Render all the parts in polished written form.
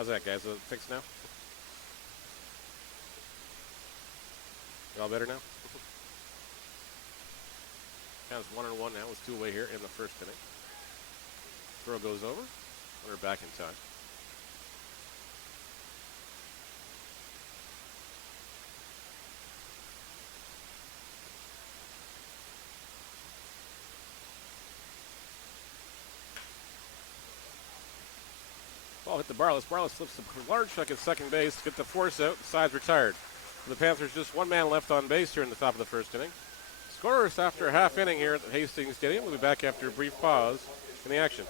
How's that, guys? Is it fixed now? You all better now? Counts 1-1 now with 2 away here in the first inning. Throw goes over. We're back in time. Ball hit the Barless. Barless flips a large chuck at second base. Get the force out. Side's retired. For the Panthers, just one man left on base here in the top of the first inning. Scorers after a half inning here at the Hastings Stadium. We'll be back after a brief pause in the action.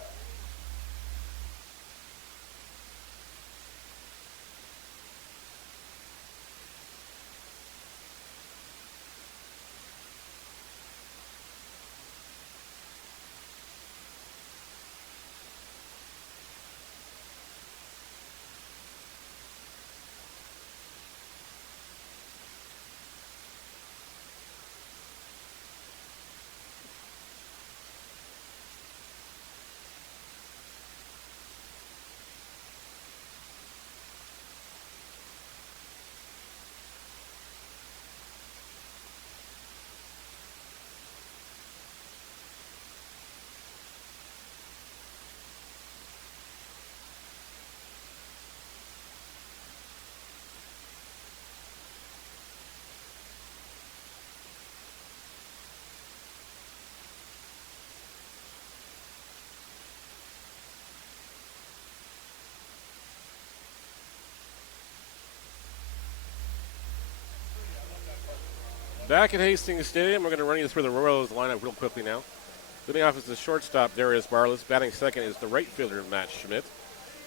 Back at Hastings Stadium, we're going to run you through the Royals lineup real quickly now. Leading off is the shortstop, Darius Barless. Batting second is the right fielder, Matt Schmidt.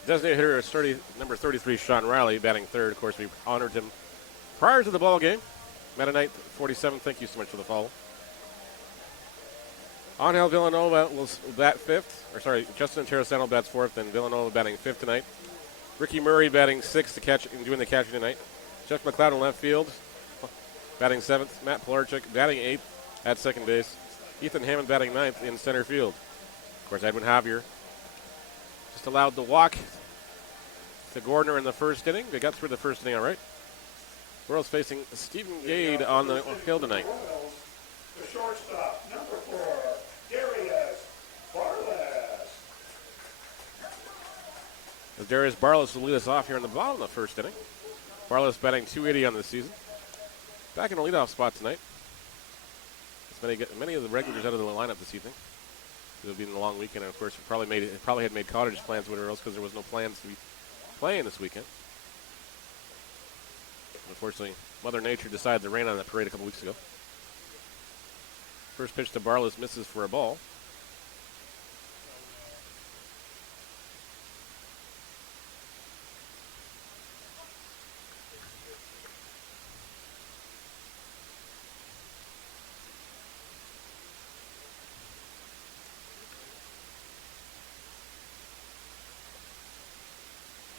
Designated hitter is number 33, Sean Riley. Batting third, of course, we honored him prior to the ball game. Meta Knight, 47, thank you so much for the follow. Angel Villanova will bat fifth. Justin Terrasano bats fourth, and Villanova batting fifth tonight. Ricky Murray batting sixth and doing the catching tonight. Jeff McLeod in left field. Batting seventh, Matt Pilarchuk batting eighth at second base. Ethan Hammond batting ninth in center field. Of course, Edwin Javier just allowed the walk to Gordner in the first inning. They got through the first inning all right. Royals facing Stephen Gade on the hill tonight. The shortstop, number 4, Darius Barless. Darius Barless will lead us off here in the bottom of the first inning. Barless batting .280 on the season. Back in the leadoff spot tonight. Many of the regulars out of the lineup this evening. It'll be in the long weekend, and of course, probably had made cottage plans with else because there was no plans to be playing this weekend. Unfortunately, Mother Nature decided to rain on that parade a couple weeks ago. First pitch to Barless misses for a ball.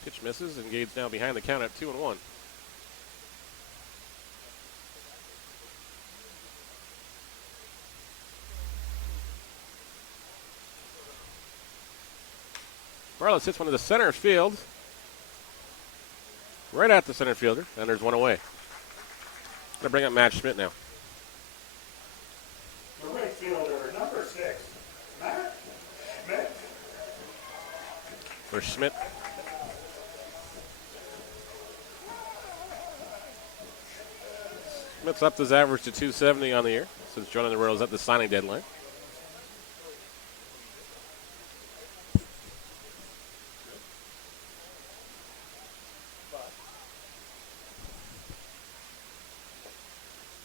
Pitch misses, and Gade's now behind the count at 2-1. Barless hits one to the center field. Right at the center fielder, and there's one away. Going to bring up Matt Schmidt now. The right fielder, number 6, Matt Schmidt. For Schmidt. Schmidt's upped his average to 270 on the year since joining the Royals at the signing deadline.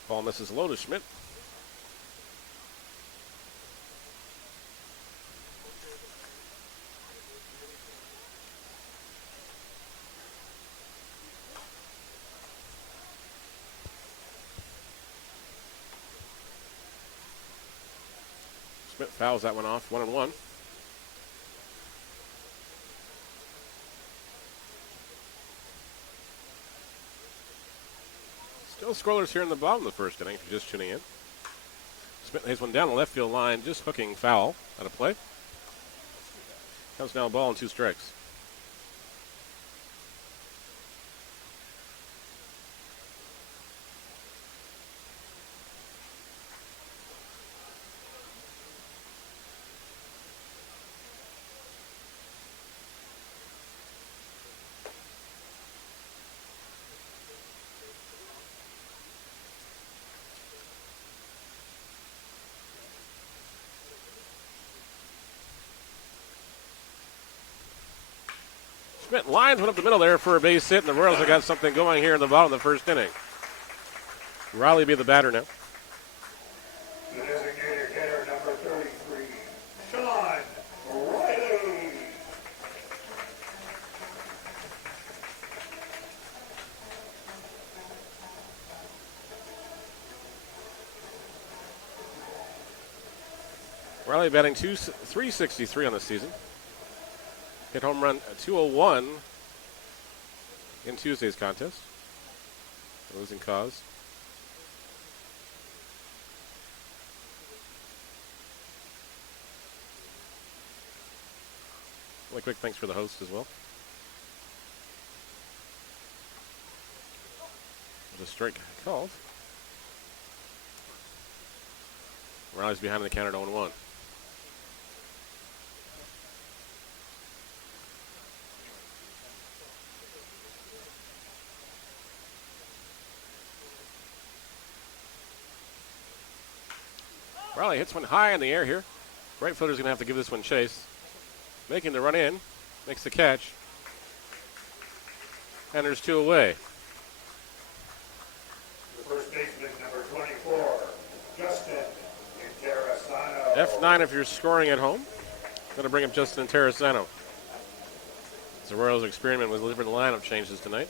Ball misses low to Schmidt. Schmidt fouls that one off, 1-1. Still scoreless here in the bottom of the first inning, if you're just tuning in. Schmidt lays one down the left field line, just hooking foul out of play. Comes down a ball and 2 strikes. Schmidt lines one up the middle there for a base hit, and the Royals have got something going here in the bottom of the first inning. Riley be the batter now. The designated hitter, number 33, Sean Riley. Riley batting 363 on the season. Hit home run 201 in Tuesday's contest. Losing cause. Really quick thanks for the host as well. There's a strike called. Riley's behind the counter at 0-1. Riley hits one high in the air here. Right fielder's going to have to give this one chase. Making the run in. Makes the catch. And there's two away. The first baseman, number 24, Justin Interessano. F9 if you're scoring at home. Going to bring up Justin Interessano. The Royals experiment with different lineup changes tonight.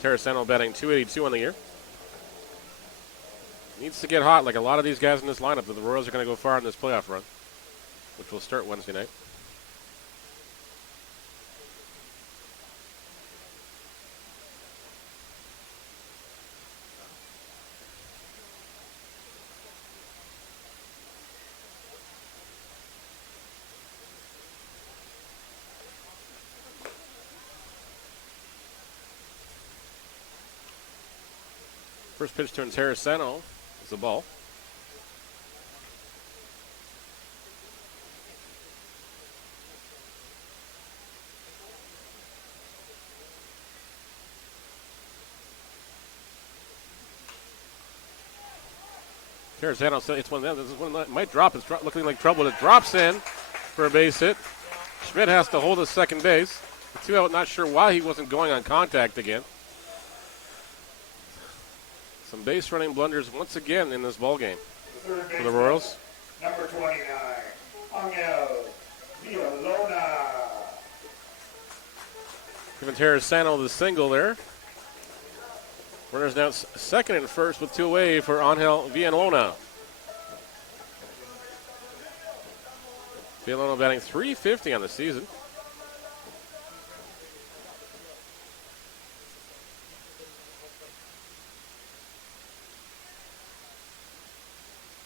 Interessano batting 282 on the year. Needs to get hot like a lot of these guys in this lineup, that the Royals are going to go far in this playoff run, which will start Wednesday night. First pitch to Interessano is the ball. Interessano, it's one of them. This is one that might drop. It's looking like trouble. It drops in for a base hit. Schmidt has to hold his second base. The two out, not sure why he wasn't going on contact again. Some base running blunders once again in this ball game for the Royals. Number 29, Angel Villalona. Giving Interessano the single there. Runners now second and first with two away for Angel Villalona. Villalona batting 350 on the season.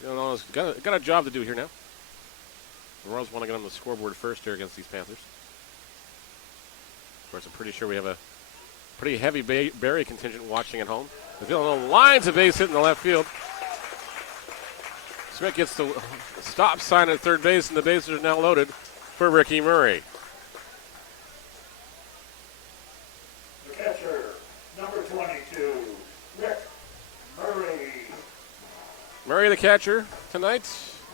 Villanova's got a job to do here now. The Royals want to get on the scoreboard first here against these Panthers. Of course, I'm pretty sure we have a pretty heavy Barry contingent watching at home. The Villanova lines a base hit in the left field. Smith gets the stop sign at third base, and the bases are now loaded for Ricky Murray. The catcher, number 22, Rick Murray. Murray, the catcher, tonight,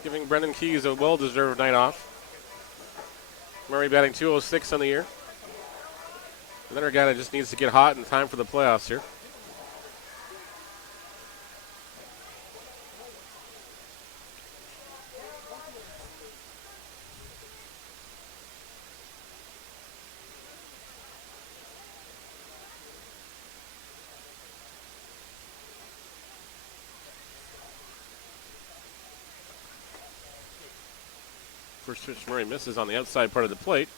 giving Brendan Keys a well-deserved night off. Murray batting 206 on the year. Another guy that just needs to get hot in time for the playoffs here. First pitch, Murray misses on the outside part of the plate.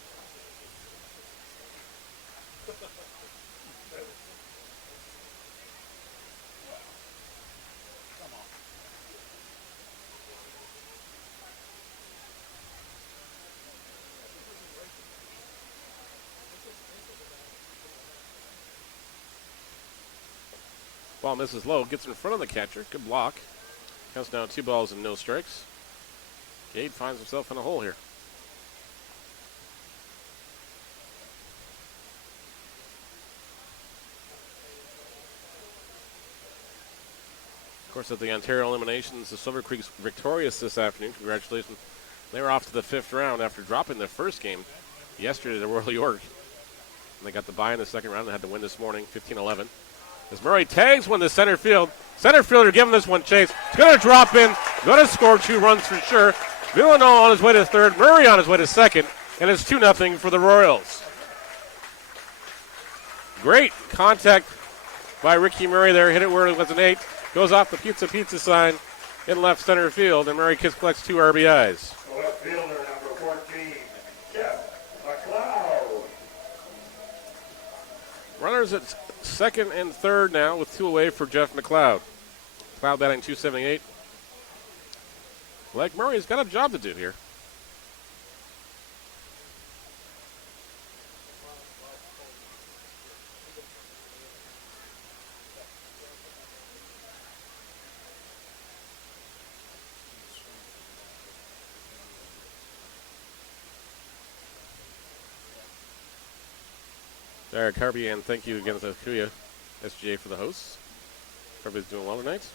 Ball misses low, gets in front of the catcher. Good block. Counts down 2 balls and no strikes. Gade finds himself in a hole here. Of course, at the Ontario eliminations, the Silver Creek's victorious this afternoon. Congratulations. They were off to the 5th round after dropping their first game yesterday to Royal York. And they got the bye in the second round and had to win this morning, 15-11. As Murray tags one to center field. Center fielder giving this one chase. It's going to drop in. Going to score 2 runs for sure. Villanova on his way to third. Murray on his way to second. And it's 2-0 for the Royals. Great contact by Ricky Murray there. Hit it where it was an 8. Goes off the pizza sign in left center field. And Murray collects 2 RBIs. Left fielder number 14, Jeff McLeod. Runners at second and third now with 2 away for Jeff McLeod. McLeod batting .278. Like Murray's got a job to do here. Derek Harvey, and thank you again to Kuya SGA for the hosts. Everybody's doing well tonight.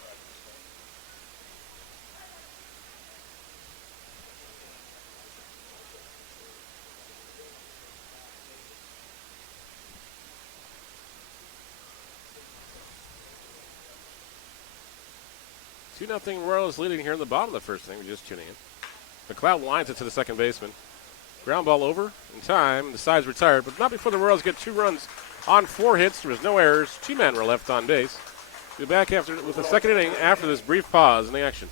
Two nothing Royals leading here in the bottom of the first inning. We're just tuning in. McLeod lines it to the second baseman. Ground ball over in time. The side's retired, but not before the Royals get 2 runs on 4 hits. There was no errors. 2 men were left on base. We'll be back with the second inning after this brief pause in the action.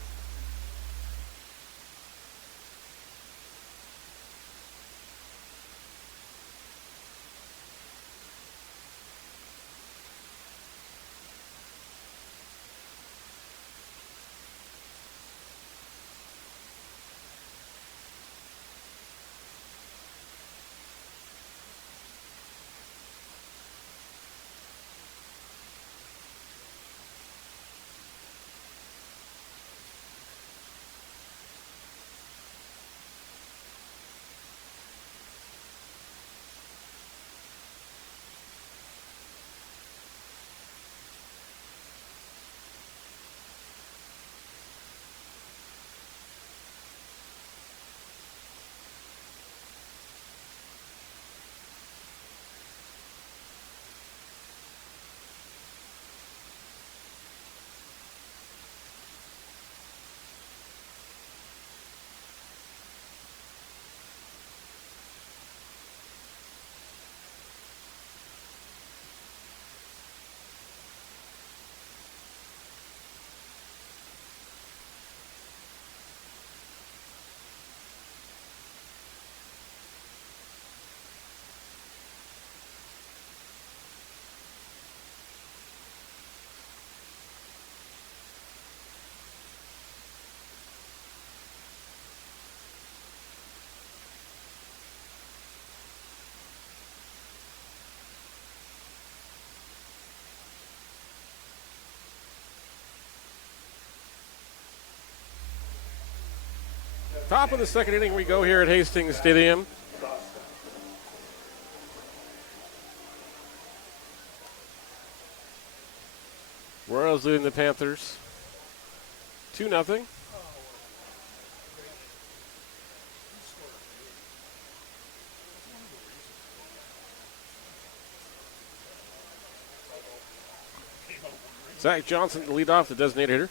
Top of the second inning we go here at Hastings Stadium. Royals leading the Panthers 2-0. Zach Johnson to lead off, the designated hitter.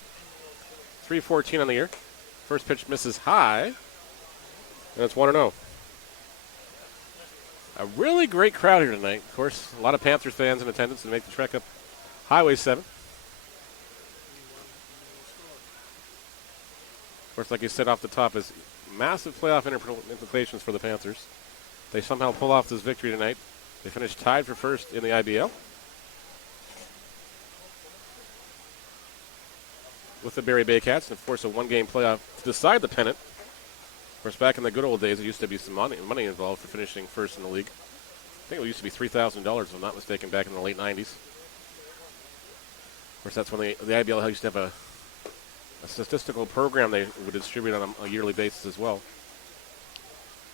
3-14 on the year. First pitch misses high, and it's 1-0. A really great crowd here tonight. Of course, a lot of Panthers fans in attendance to make the trek up Highway 7. Of course, like you said off the top, is massive playoff implications for the Panthers. They somehow pull off this victory tonight. They finish tied for first in the IBL with the Barrie Baycats and force a one-game playoff to decide the pennant. Of course, back in the good old days, there used to be some money involved for finishing first in the league. I think it used to be $3,000, if I'm not mistaken, back in the late 90s. Of course, that's when the IBL used to have a statistical program they would distribute on a yearly basis as well.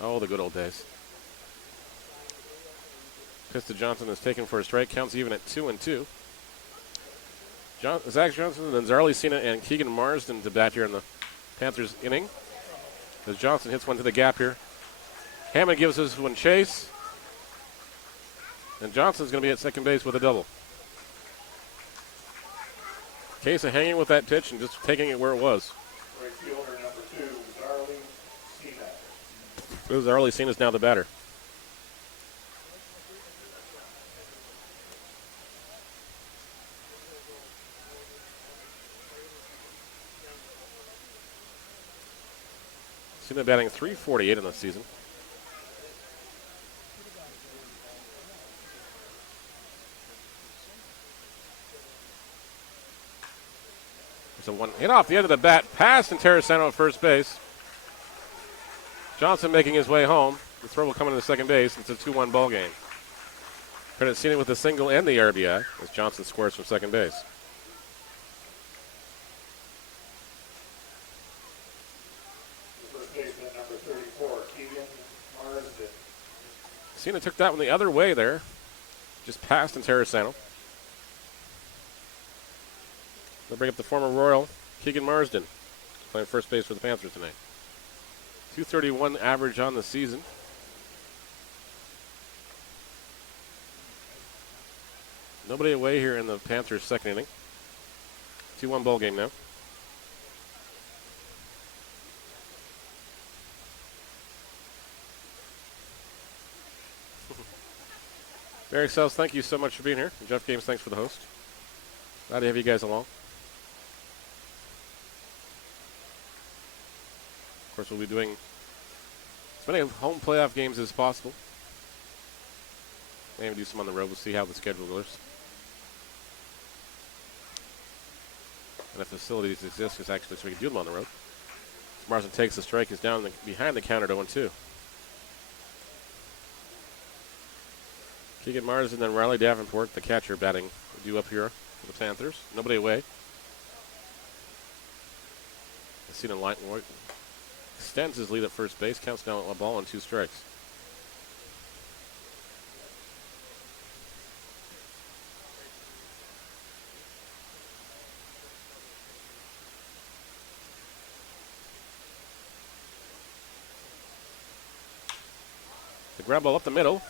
Oh, the good old days. Pista Johnson is taken for a strike. Counts even at 2-2. Zach Johnson, then Zarley Cena and Keegan Marsden to bat here in the Panthers inning. As Johnson hits one to the gap here. Hammond gives this one chase. And Johnson's going to be at second base with a double. Case of hanging with that pitch and just taking it where it was. Right fielder number 2, Zarly Seaback. It was early seen as now the batter. Seen him batting .348 in the season. There's a one hit off the end of the bat, past Terracino at first base. Johnson making his way home. The throw will come into second base. It's a 2-1 ball game. Credit Cena with the single and the RBI as Johnson squares from second base. First baseman number 34, Keegan Marsden. Cena took that one the other way there. Just past Terracino. They'll bring up the former Royal, Keegan Marsden, playing first base for the Panthers tonight. .231 average on the season. Nobody away here in the Panthers' second inning. 2-1 ball game now. Barry Sells, thank you so much for being here. And Jeff Games, thanks for the host. Glad to have you guys along. Of course, we'll be doing as many home playoff games as possible. Maybe do some on the road. We'll see how the schedule goes. And if facilities exist, it's actually so we can do them on the road. Marsden takes the strike, is down behind the counter to 1-2. Keegan Marsden, then Riley Davenport, the catcher, batting due up here for the Panthers. Nobody away. Seen a line extends his lead at first base, counts down a ball and 2 strikes. The ground ball up the middle.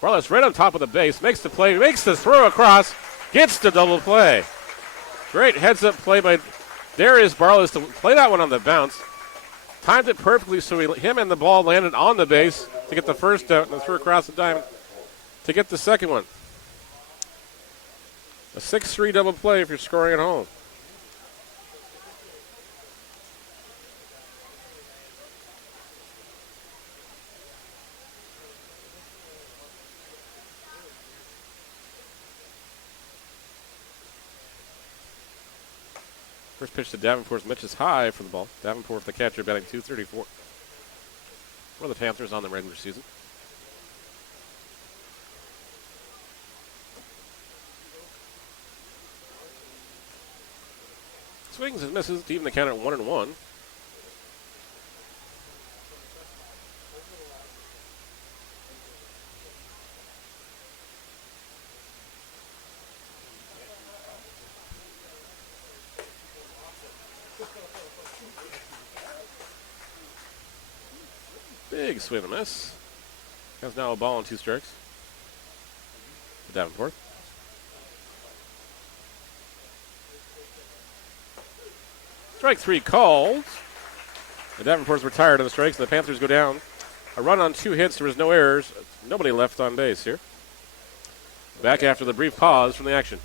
Barless right on top of the base, makes the play, makes the throw across, gets the double play. Great heads-up play by Darius Barless to play that one on the bounce. Timed it perfectly so him and the ball landed on the base to get the first out and threw across the diamond to get the second one. A 6-3 double play if you're scoring at home. First pitch to Davenport's Mitch is high for the ball. Davenport, the catcher, batting .234. For the Panthers on the regular season. Swings and misses to even the count at 1-1. Big swing and miss. Has now a ball and 2 strikes. To Davenport. Strike 3 called. The Davenport's retired on the strikes, and the Panthers go down. A run on 2 hits. There was no errors. Nobody left on base here. Back after the brief pause from the action.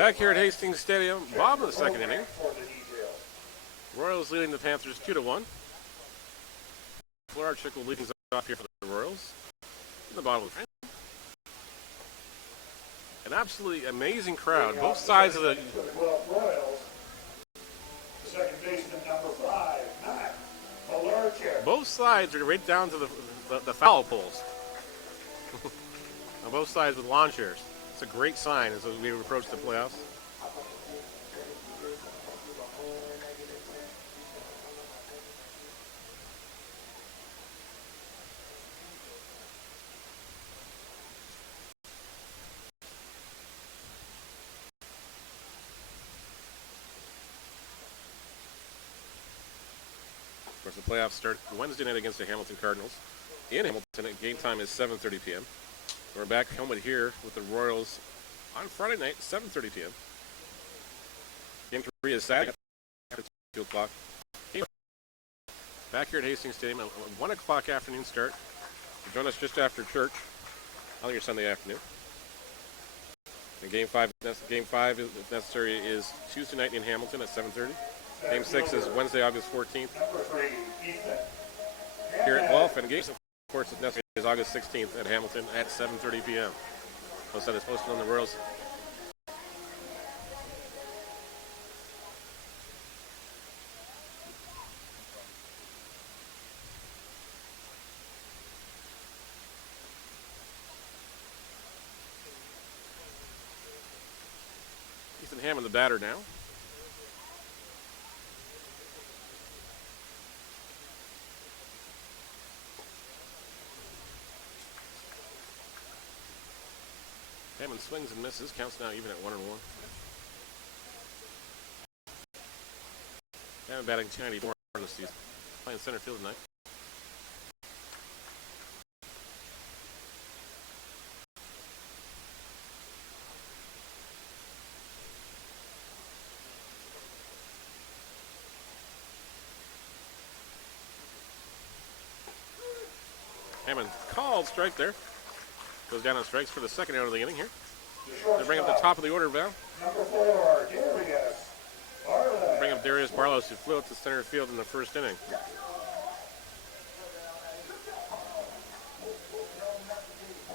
Back here at Hastings Stadium, bottom of the second inning. For the details. Royals leading the Panthers 2-1. Florarchik will lead things off here for the Royals. In the bottom of the frame. An absolutely amazing crowd. Both sides of the For the Guelph Royals, second baseman number 5, Matt Malarchuk. both sides are right down to the foul poles. On both sides with lawn chairs. It's a great sign as we approach the playoffs. Of course, the playoffs start Wednesday night against the Hamilton Cardinals. In Hamilton, game time is 7:30 p.m. We're back home here with the Royals on Friday night, 7:30 p.m. Game 3 is Saturday at 2 o'clock. Back here at Hastings Stadium, a 1 o'clock afternoon start. Join us just after church on your Sunday afternoon. And game 5, if necessary, is Tuesday night in Hamilton at 7:30. Game 6 is Wednesday, August 14th. Number 3, Ethan. Here at Guelph, and game, of course, if necessary, is August 16th at Hamilton at 7:30 p.m. Most that is posted on the Royals. Ethan Hammond, the batter now. Hammond swings and misses. Counts now even at 1-1. Hammond batting 294 in the season. Playing center field tonight. Hammond called strike there. Goes down on strikes for the second out of the inning here. They bring up the top of the order now. Number 4, Darius Barlow. Bring up Darius Barlow, who flew up to center field in the first inning.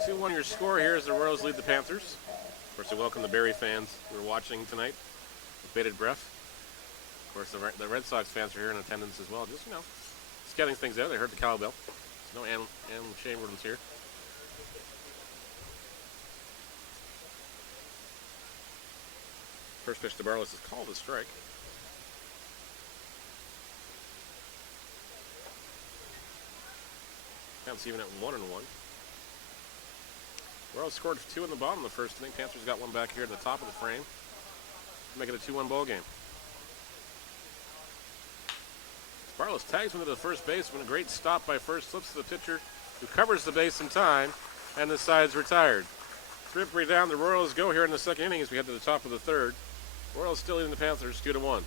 2-1 your score here as the Royals lead the Panthers. Of course, I welcome the Barrie fans who are watching tonight with bated breath. Of course, the Red Sox fans are here in attendance as well. Just, just getting things out. They heard the cowbell. There's no Ann Chamberlain's here. First pitch to Barlow is called a strike. Counts even at 1-1. Royals scored 2 in the bottom of the first inning. Panthers got one back here at the top of the frame. Make it a 2-1 ball game. Barlow tags one to the first baseman. A great stop by first. Slips to the pitcher, who covers the base in time, and the side's retired. Three down. The Royals go here in the second inning as we head to the top of the third. Royals still leading the Panthers 2-1.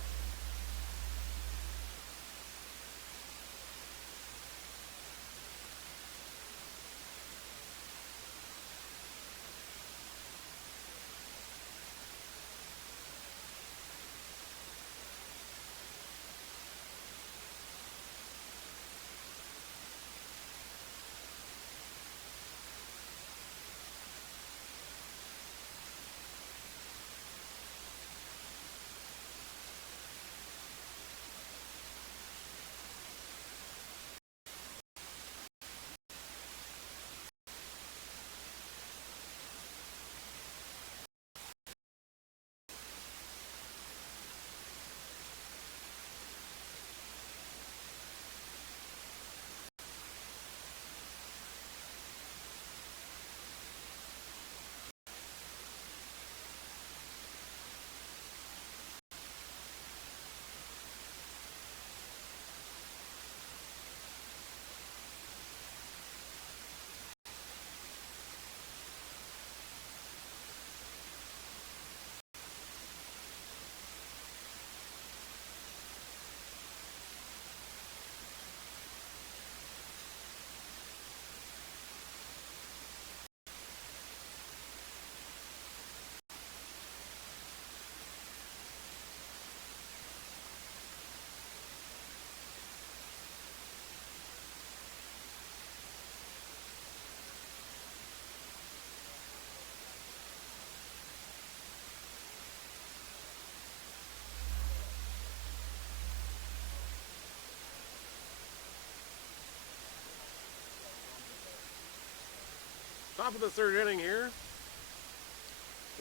Top of the third inning here.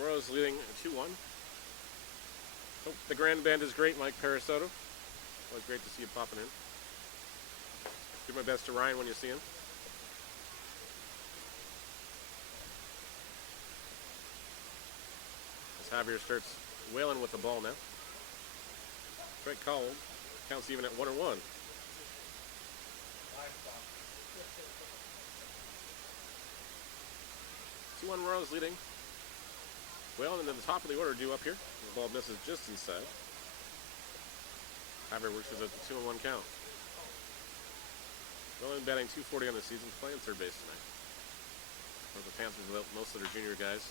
Royals leading 2-1. Hope the grand band is great, Mike Parasoto. Always great to see you popping in. Do my best to Ryan when you see him. As Javier starts wailing with the ball now. Strike called. Counts even at 1-1. 2-1 Royals leading. Well, and then the top of the order due up here. The ball misses just inside. Javier works at the 2-1 count. Well, batting 240 on the season, playing third base tonight. For the Panthers without most of their junior guys,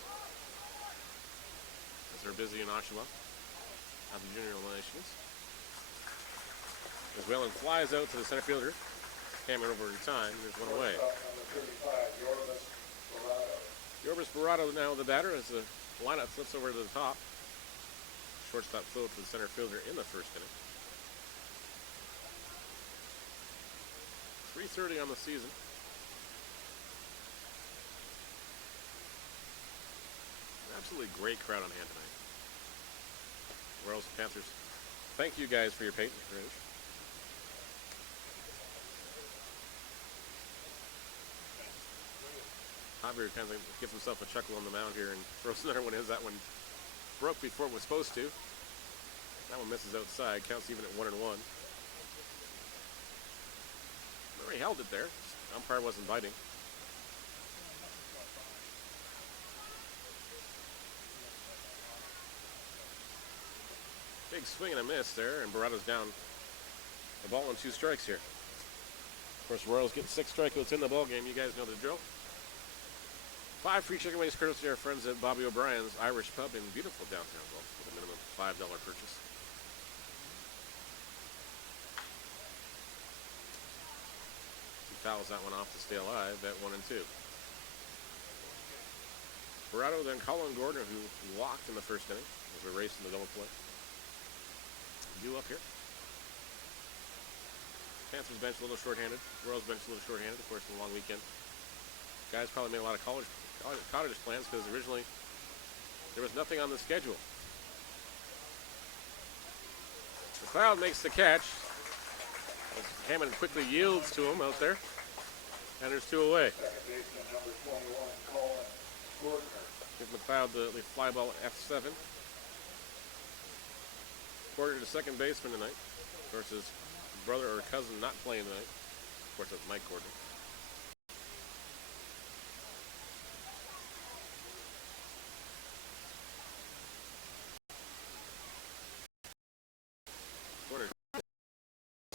as they're busy in Oshawa at the junior eliminations. As Whalen flies out to the center fielder. Hammond over in time. There's one away. Yorbis Barado now the batter as the lineup flips over to the top. Shortstop throw to the center fielder in the first inning. 3:30 on the season. An absolutely great crowd on hand tonight. Royals and Panthers, thank you guys for your patronage. Javier kind of gives himself a chuckle on the mound here and throws another one in. That one broke before it was supposed to. That one misses outside. Counts even at 1-1. Murray held it there. Umpire wasn't biting. Big swing and a miss there, and Barado's down the ball on 2 strikes here. Of course, Royals get 6 strikeouts in the ball game. You guys know the drill. 5 free chicken wings courtesy of our friends at Bobby O'Brien's Irish Pub in beautiful downtown Guelph with a minimum $5 purchase. He fouls that one off to stay alive at 1-2. Barado, then Colin Gordon, who walked in the first inning as we raced in the double play. Due up here. Panthers bench a little shorthanded. Royals bench a little shorthanded, of course, in the long weekend. Guys probably made a lot of cottage plans because originally there was nothing on the schedule. McLeod makes the catch. Hammond quickly yields to him out there. And there's 2 away. Second baseman number 21, Colin Gordner. Give McLeod the fly ball F7. Gordner, the second baseman tonight. Of course, his brother or cousin not playing tonight. Of course, that's Mike Gordner. Gordner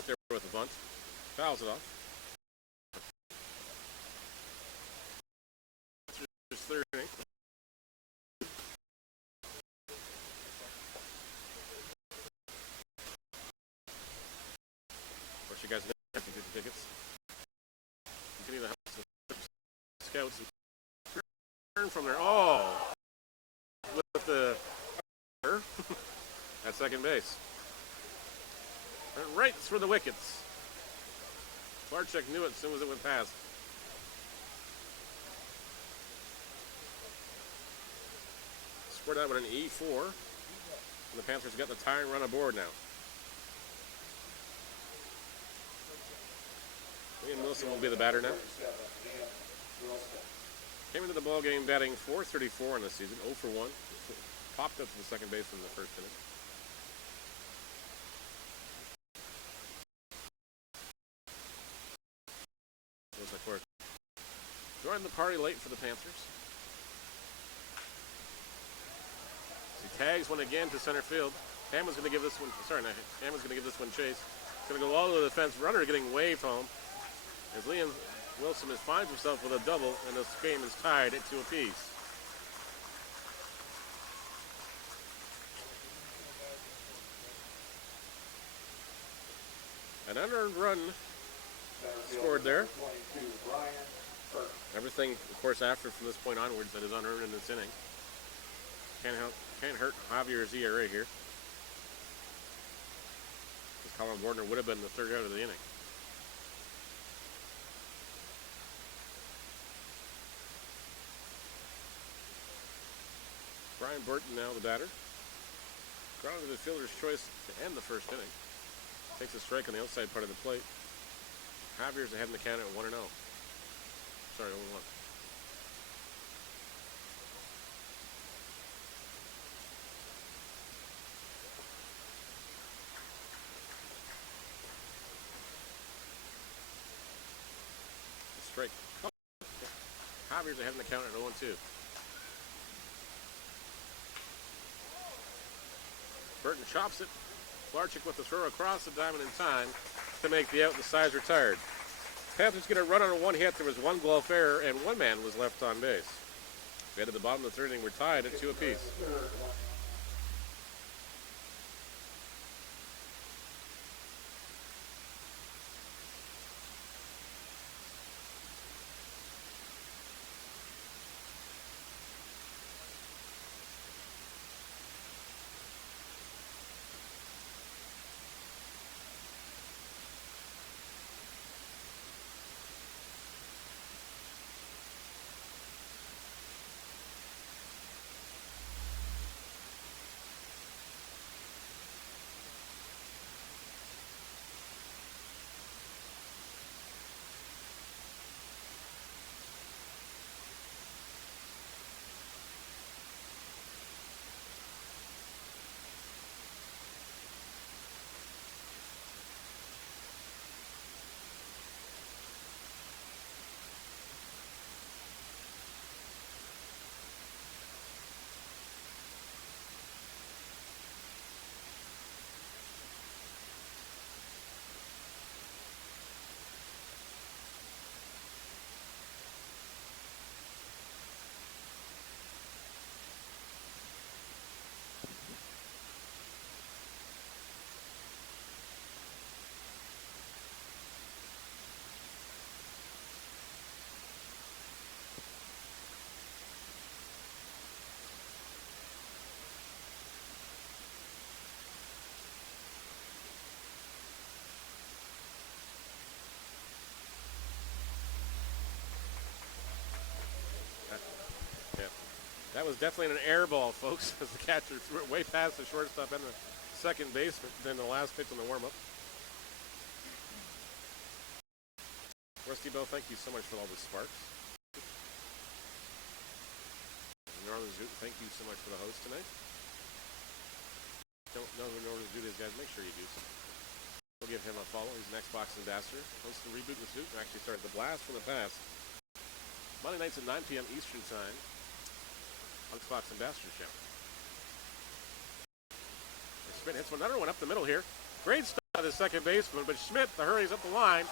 there with a bunt. Fouls it off. Third inning. Of course, you guys know to get the tickets. Continue to help the scouts turn from there. Oh, with the at second base. Right through the wickets. Clarchek knew it as soon as it went past. Scored that with an E4. And the Panthers got the tying run aboard now. Ian Wilson will be the batter now. Came into the ball game batting .434 in the season, 0 for 1. Popped up to the second base in the first inning. Of course, joined the party late for the Panthers. He tags one again to center field. Hammond's going to give this one. Hammond's going to give this one chase. It's going to go all over the fence. Runner getting waved home. As Liam Wilson finds himself with a double, and this game is tied at 2 apiece. An unearned run scored there. Everything, of course, after from this point onwards that is unearned in this inning. Can't hurt Javier's ERA here. Because Colin Gordner would have been the third out of the inning. Brian Burton now the batter. Grounded to the fielder's choice to end the first inning. Takes a strike on the outside part of the plate. Javier's ahead in the count at 1-0. Sorry, 0-1. Strike. Javier's ahead in the count at 0-2. Burton chops it. Larchick with the throw across the diamond in time to make the out. The side's retired. Panthers get a run on a one hit. There was one Guelph error, and one man was left on base. We head to the bottom of the third inning. We're tied at 2 apiece. That was definitely an air ball, folks, as the catcher threw it way past the shortstop and the second baseman in the last pitch on the warm-up. Rusty Bell, thank you so much for all the sparks. Northern Zoot, thank you so much for the host tonight. Don't know who Northern Zoot is, guys. Make sure you do so. We'll give him a follow. He's an Xbox ambassador. Host the Reboot with Zoot. We actually started the Blast from the Past Monday nights at 9 p.m. Eastern Time. Xbox Ambassador Channel. Schmidt hits another one up the middle here. Great stop by the second baseman, but Schmidt, the hurries up the line,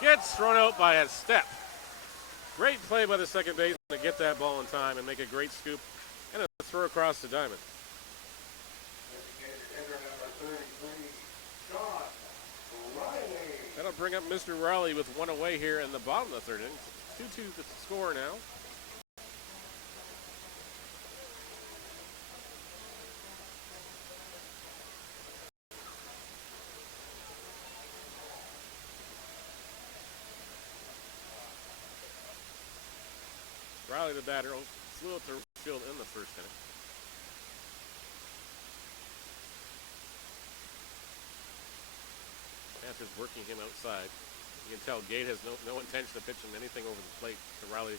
gets thrown out by a step. Great play by the second baseman to get that ball in time and make a great scoop and a throw across the diamond. That'll bring up Mr. Riley with one away here in the bottom of the third inning. 2-2 the score now. Riley, the batter, flew up the field in the first inning. Panthers working him outside. You can tell Gate has no intention of pitching anything over the plate to Riley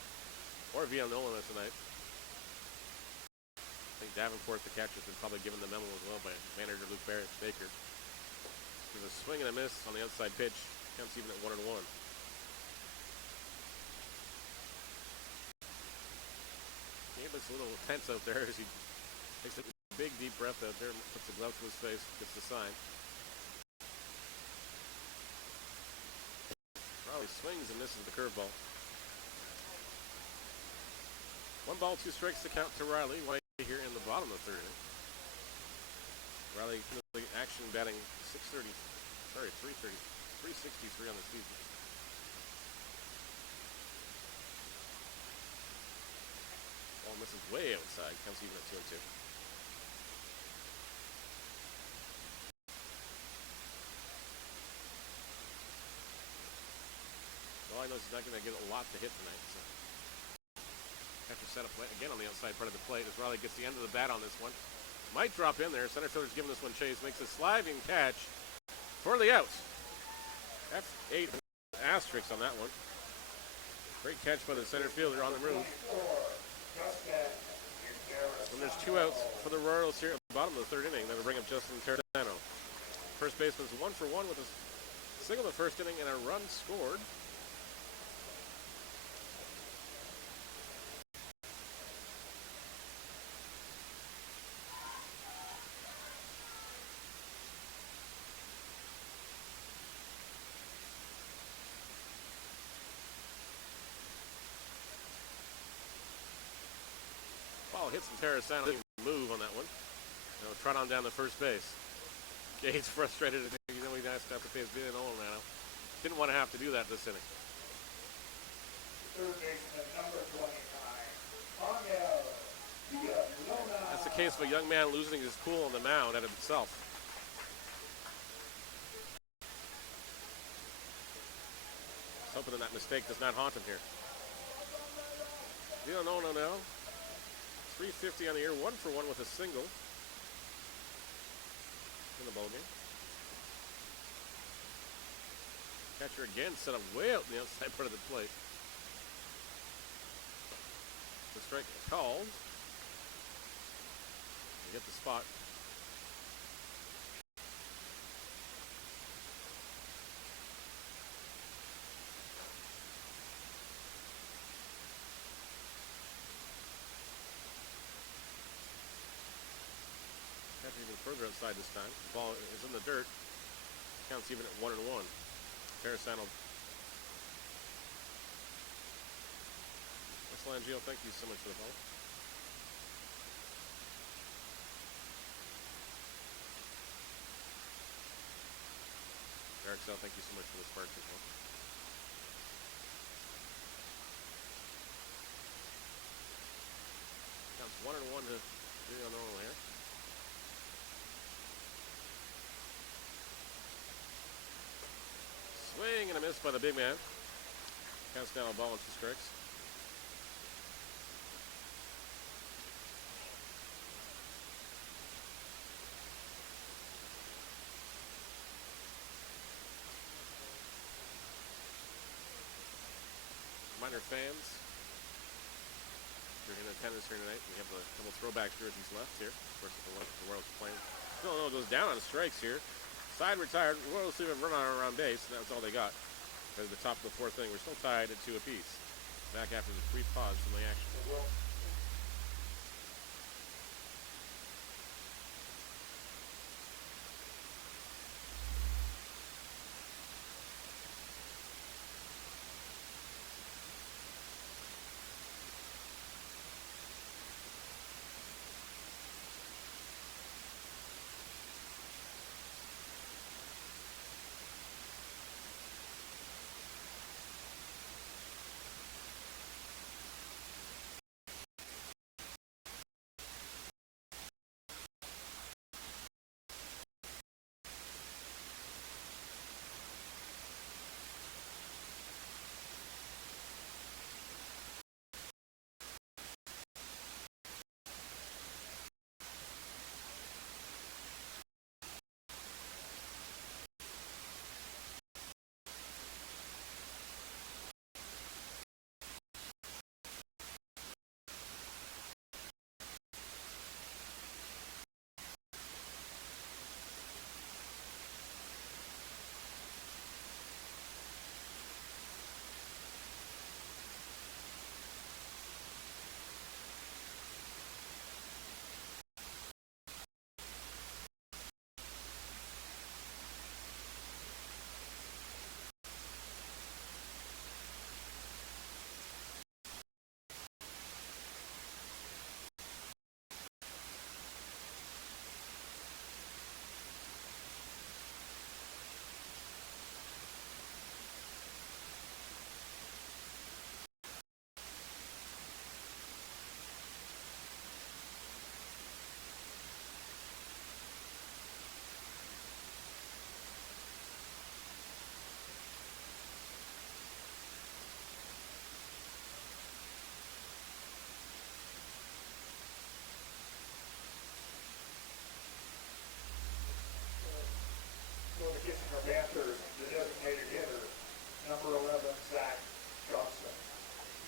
or Villanova tonight. I think Davenport, the catcher, has been probably given the memo as well by manager Luke Baker. There's a swing and a miss on the outside pitch. Counts even at 1-1. He looks a little tense out there as he takes a big, deep breath out there, puts a glove to his face, gets the sign. Riley swings and misses the curveball. 1 ball, 2 strikes to count to Riley. Right here in the bottom of the third inning. Riley action batting 363 on the season. Ball misses way outside. Counts even at 2-2. Well, I know he's not going to get a lot to hit tonight. So. After set up again on the outside part of the plate as Riley gets the end of the bat on this one. Might drop in there. Center fielder's giving this one chase. Makes a sliding catch for the out. That's 8 asterisks on that one. Great catch by the center fielder on the move. And there's 2 outs for the Royals here at the bottom of the 3rd inning. That'll bring up Justin Terrasano. First baseman's 1 for 1 with a single in the 1st inning and a run scored. Ball hits from Terrasano. Move on that one. Trot on down to first base. Gates frustrated. He has to have to face Villanova now. Didn't want to have to do that this inning. Third baseman, number 29. That's the case of a young man losing his cool on the mound out of himself. Just hoping that mistake does not haunt him here. Villanova now. 350 on the year, 1 for 1 with a single in the ballgame. Catcher again set up way out in the outside part of the plate. The strike is called. They get the spot. Even further outside this time. The ball is in the dirt. Counts even at 1-1. Terrasano. Langio, thank you so much for the ball. Eric Sell, thank you so much for the sparks as well. Counts 1-1 to Villanova here. Swing and a miss by the big man. Counts down a ball and 2 strikes. Minor fans, you're in attendance here tonight. We have a couple throwback jerseys left here. Of course, the Royals playing. No, goes down on strikes here. Side retired. Royals leave a run on around base. And that's all they got. At the top of the 4th inning, we're still tied at 2 apiece. Back after the brief pause from the action.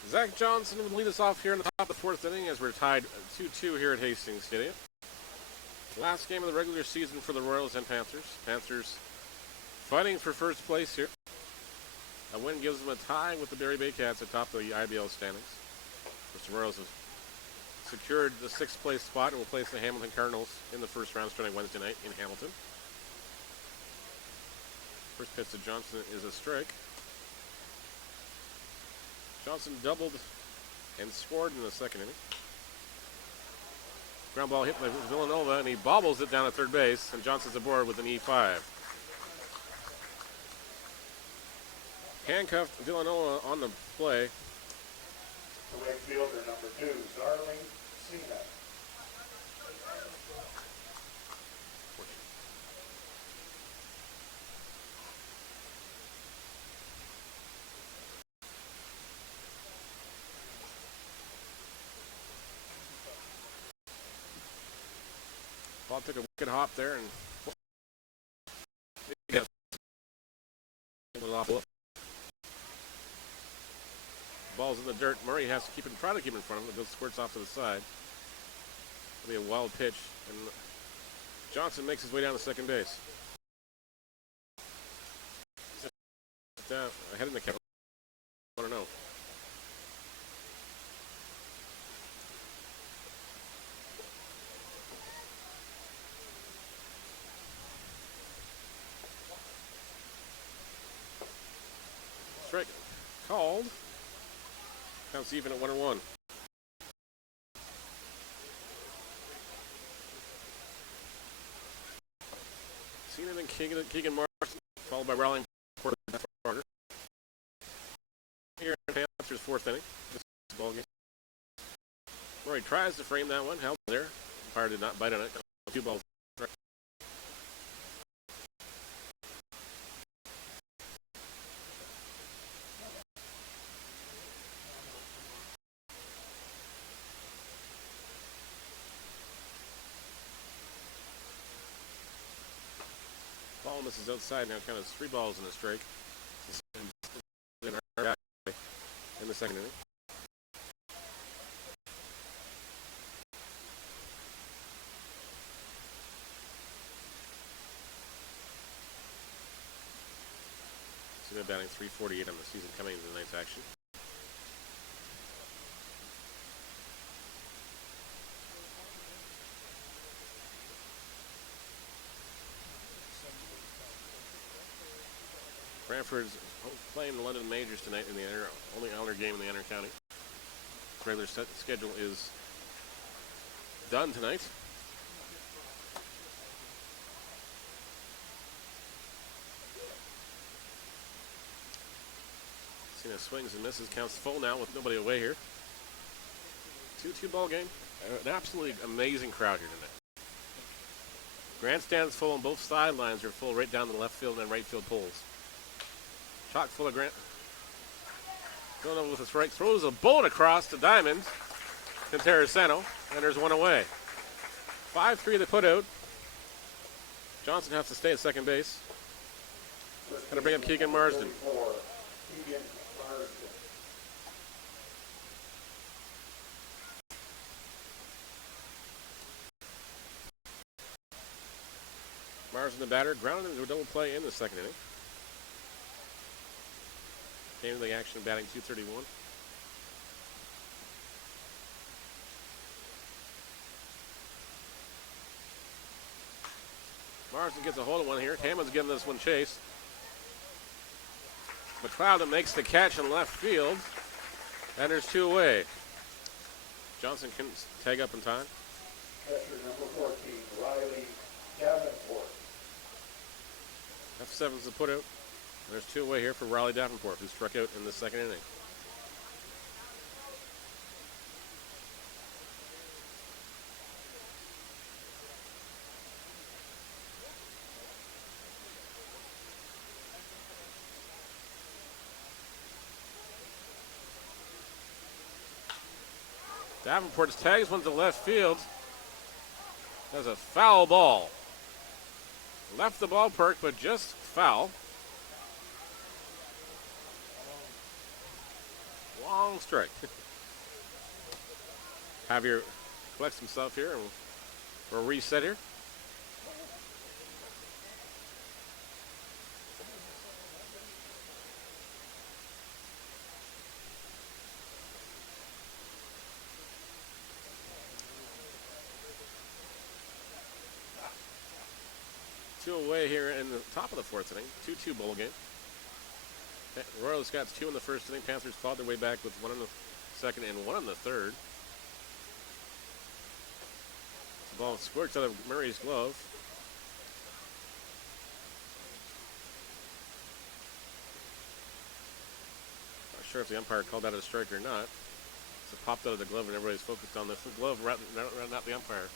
Zach Johnson would lead us off here in the top of the fourth inning as we're tied 2-2 here at Hastings Stadium. Last game of the regular season for the Royals and Panthers. Panthers fighting for first place here. A win gives them a tie with the Barrie Baycats atop the IBL standings. The Royals have secured the sixth place spot and will place the Hamilton Cardinals in the first round starting Wednesday night in Hamilton. First pitch to Johnson is a strike. Johnson doubled and scored in the second inning. Ground ball hit by Villanova, and he bobbles it down at third base, and Johnson's aboard with an E5. Handcuffed Villanova on the play. The right fielder, number 2, Darling Cena. Ball took a wicked hop there and ball's in the dirt. Murray has to try to keep in front of him. It goes squirts off to the side. It'll be a wild pitch, and Johnson makes his way down to second base. Ahead in the count. I want to know. Strike called. Counts even at 1-1. Cena and Keegan Marston, followed by Rowling Porter. Here in Panthers' fourth inning. This ball game. Murray tries to frame that one, held there. Umpire did not bite on it. 2 balls. Ball misses outside, now kind of 3 balls and a strike. In the second inning. Cena batting .348 on the season coming into tonight's action. Brantford's playing the London Majors tonight in the only honor game in the inter-county. Regular schedule is done tonight. Cena swings and misses, counts full now with nobody away here. 2-2 ball game. An absolutely amazing crowd here tonight. Grandstand's full and both sidelines are full right down the left field and right field poles. Chock full of Grant. Going over with a strike. Throws a bullet across to Diamond. And Terraceno. And there's one away. 5-3 they put out. Johnson has to stay at second base. Going to bring up Keegan Marsden. Marsden the batter. Grounded into a double play in the second inning. Came to the action batting .231. Marsden gets a hold of one here. Hammond's giving this one chase. McLeod makes the catch in left field. And there's 2 away. Johnson couldn't tag up in time. Catcher number 14, Riley Davenport. F7's the put out. There's 2 away here for Riley Davenport, who struck out in the second inning. Davenport tags one to left field. That's a foul ball. Left the ballpark, but just foul. Long long strike. Javier collects himself here, and we'll reset here. Two away here in the top of the fourth inning. 2-2 ball game. Royal Scots 2 in the first inning. Panthers clawed their way back with 1 in the second and 1 in the third. The ball squirts out of Murray's glove. Not sure if the umpire called that a strike or not. It popped out of the glove and everybody's focused on the glove, not the umpire.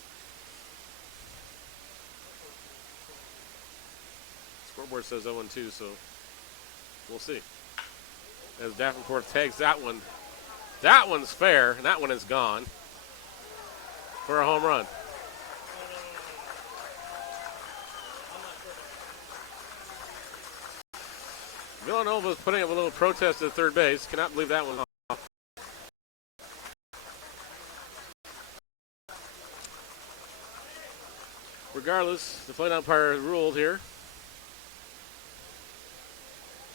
Scoreboard says 0-2, so we'll see. As Davenport tags that one. That one's fair, and that one is gone for a home run. Villanova's putting up a little protest at third base. Cannot believe that one off. Regardless, the plate umpire ruled here.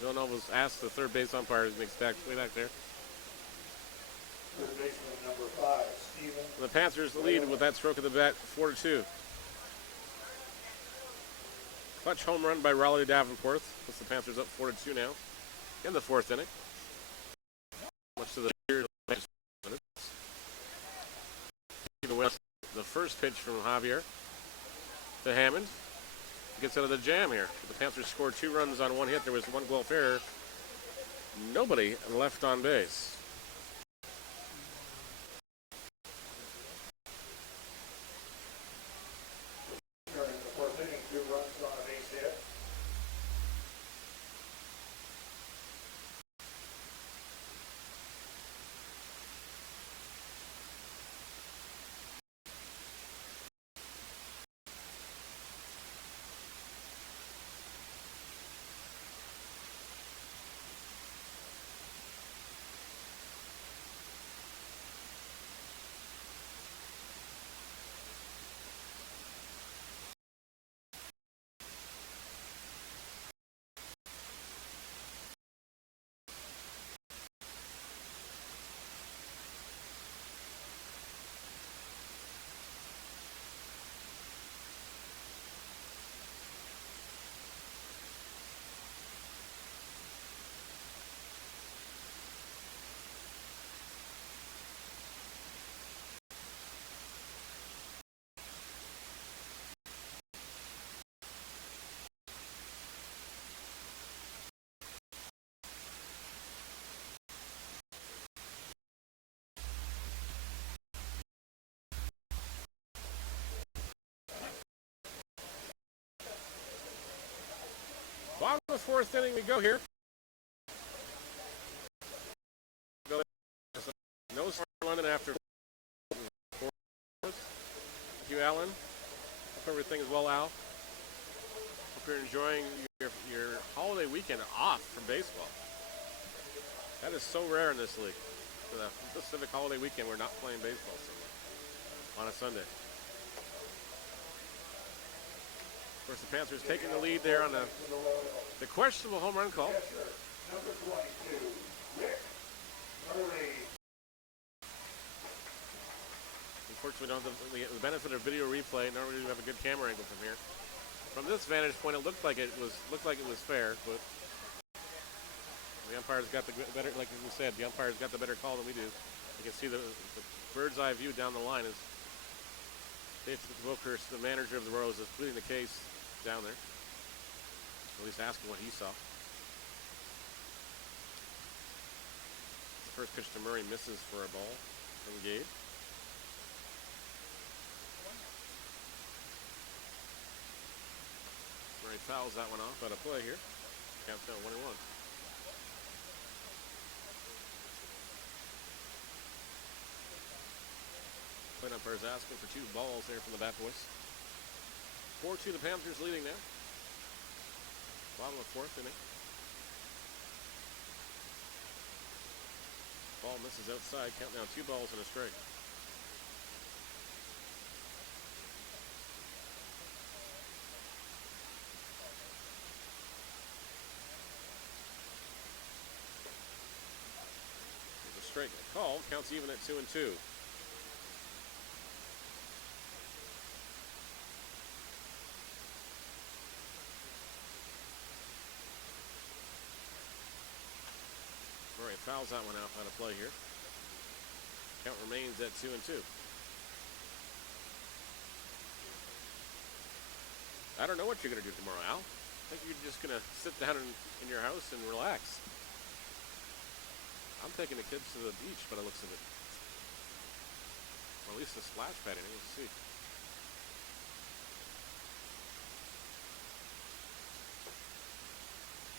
Villanova's asked the third base umpire to make way back there. Third baseman number 5, Steven. The Panthers lead with that stroke of the bat, 4-2. Clutch home run by Raleigh Davenport. Puts the Panthers up 4-2 now in the fourth inning. Much to the the first pitch from Javier to Hammond. Gets out of the jam here. The Panthers scored 2 runs on 1 hit. There was 1 Guelph error. Nobody left on base. During the fourth inning, 2 runs on a base hit. Bottom of the fourth inning we go here. No score in London after 4. Thank you, Alan. Hope everything is well, Al. Hope you're enjoying your holiday weekend off from baseball. That is so rare in this league. For the Pacific holiday weekend, we're not playing baseball on a Sunday. Of course, the Panthers taking the lead there on the questionable home run call. Number 22, Rick Murray. Unfortunately, we don't have the benefit of video replay. Normally, we have a good camera angle from here. From this vantage point, it looked like it was fair, but the umpire's got the better. Like we said, the umpire's got the better call than we do. You can see the bird's eye view down the line is Dave Wilkers, the manager of the Royals, is pleading the case down there. At least asking what he saw. The first pitch to Murray misses for a ball from Gabe. Murray fouls that one off out of play here. Counts down 1-1. Plate umpire's asking for 2 balls there from the bat boys. 4-2 the Panthers leading now. Bottom of fourth inning. Ball misses outside. Count now 2 balls and a strike. There's a strike called. Counts even at 2-2. Murray fouls that one out of play here. Count remains at 2-2. I don't know what you're going to do tomorrow, Al. I think you're just going to sit down in your house and relax. I'm taking the kids to the beach by the looks of it. Or at least the splash pad. Let's see.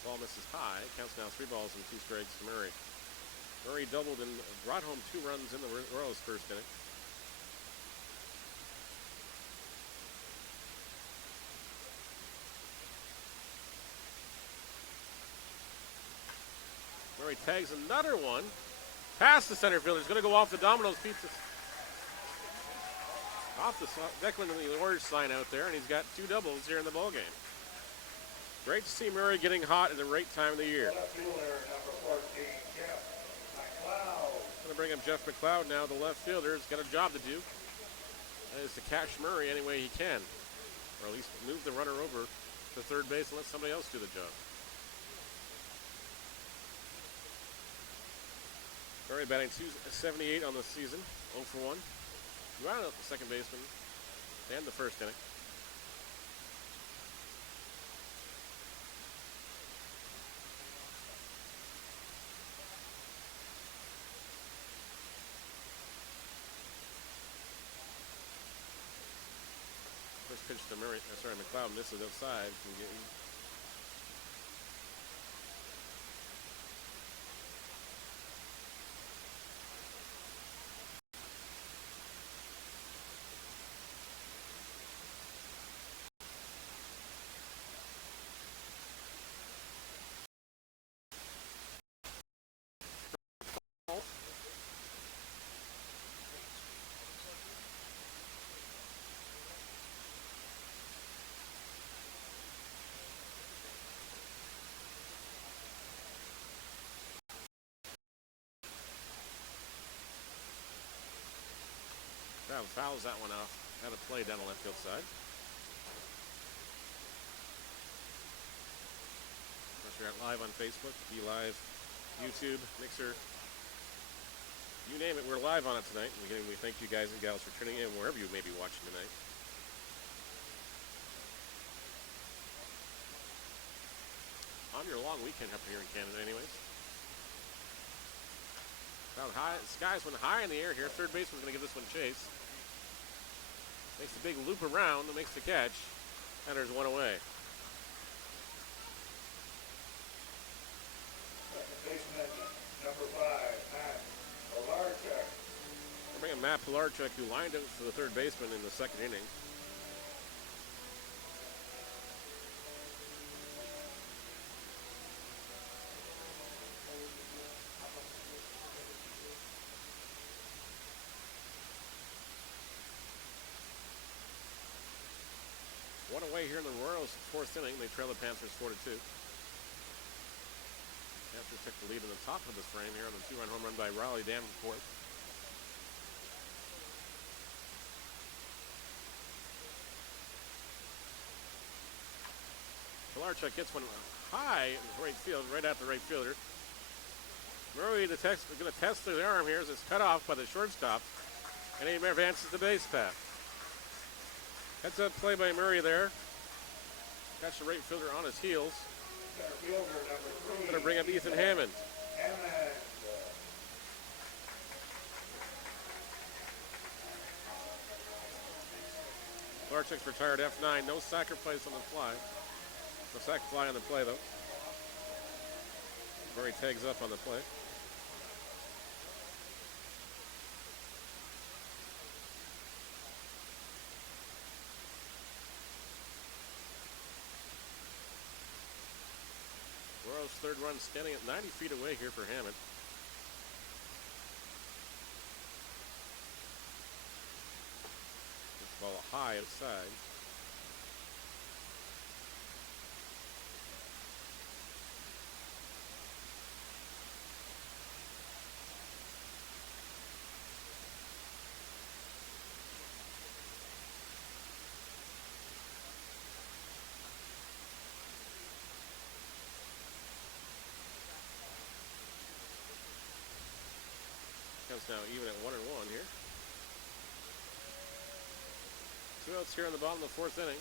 Ball misses high. Counts now 3 balls and 2 strikes to Murray. Murray doubled and brought home 2 runs in the Royals' first inning. Murray tags another one. Past the center fielder. He's going to go off the Domino's Pizza. Off the Declan and the orange sign out there, and he's got 2 doubles here in the ballgame. Great to see Murray getting hot at the right time of the year. Left fielder, number 14, Jeff McLeod. Going to bring up Jeff McLeod now, the left fielder. He's got a job to do. That is to catch Murray any way he can. Or at least move the runner over to third base and let somebody else do the job. Murray batting .278 on the season, 0 for 1. Ground out the second baseman and the first inning. First pitch to Murray, McLeod misses outside. Fouls that one off. Had a play down the left field side. Of course, you're live on Facebook, Be Live, YouTube, Mixer. You name it, we're live on it tonight. We thank you guys and gals for tuning in wherever you may be watching tonight. On your long weekend up here in Canada anyways. Found high, skies went high in the air here. Third baseman's going to give this one a chase. Makes the big loop around, makes the catch, and there's one away. Second baseman, number 5, Matt Pilarchuk. We're bringing Matt Pilarchuk, who lined up for the third baseman in the second inning. One away here in the Royals' fourth inning. They trail the Panthers 4-2. Panthers took the lead in the top of the frame here on the 2-run home run by Riley Danforth. Pilarchuk hits one high in right field, right at the right fielder. Murray going to test the arm here as it's cut off by the shortstop, and he advances the base path. Heads up play by Murray there. Catch the right fielder on his heels. Center fielder, number 3. Going to bring up Ethan Hammond. Pilarchuk's retired F9. No sacrifice on the fly. No sac fly on the play, though. Murray tags up on the play. Royals' third run standing at 90 feet away here for Hammond. high outside. Counts now even at 1-1 here. 2 outs here in the bottom of the 4th inning.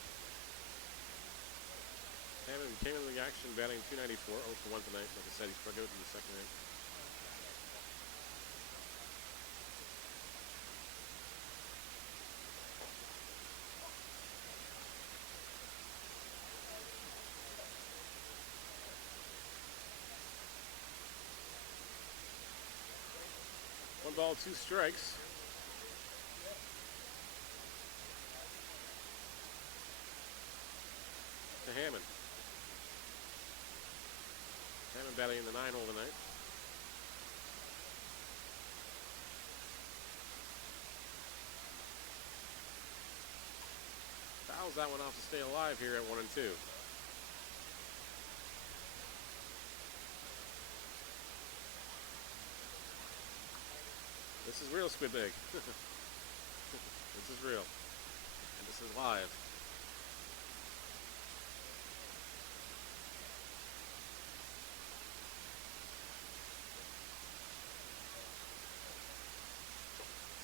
Hammond came into the action batting .294, 0 for 1 tonight. Like I said, he struck out in the 2nd inning. One ball, 2 strikes. To Hammond. Hammond batting in the 9 hole tonight. Fouls that one off to stay alive here at 1-2. This is real, Squid Big. This is real. And this is live.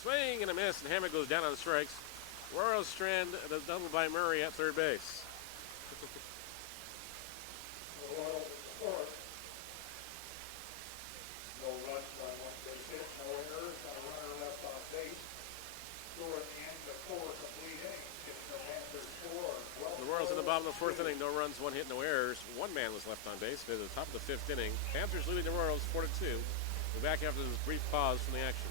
Swing and a miss, and Hammond goes down on strikes. Royals strand the double by Murray at third base. The Royals in the 4th. No runs on 1 base hit, no errors, and a runner left on base. Toward the end of 4 complete innings, giving the Panthers 4. The Royals in the bottom of the 4th inning, no runs, 1 hit, no errors. 1 man was left on base. They're at the top of the 5th inning. Panthers leading the Royals 4-2. We're back after this brief pause from the action.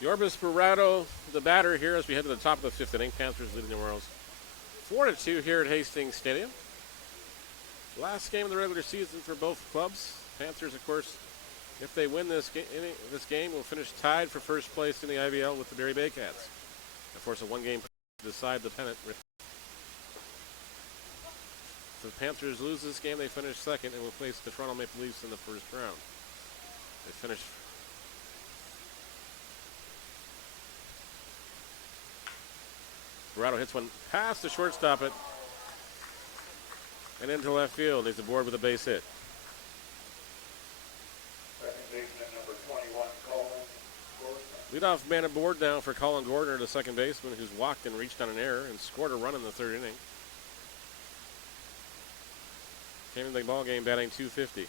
Yorbis Parado, the batter here as we head to the top of the 5th inning. Panthers leading the Royals 4-2 here at Hastings Stadium. Last game of the regular season for both clubs. Panthers, of course, if they win this game, will finish tied for first place in the IBL with the Berry Bay Cats. Of course, a 1-game to decide the pennant. If the Panthers lose this game, they finish second and will face the Toronto Maple Leafs in the first round. They finish. Corrado hits one past the shortstop and into left field. He's aboard with a base hit. Second baseman number 21, Colin Gordon. Leadoff man aboard now for Colin Gordner, the second baseman, who's walked and reached on an error and scored a run in the 3rd inning. Came into the ball game batting .250.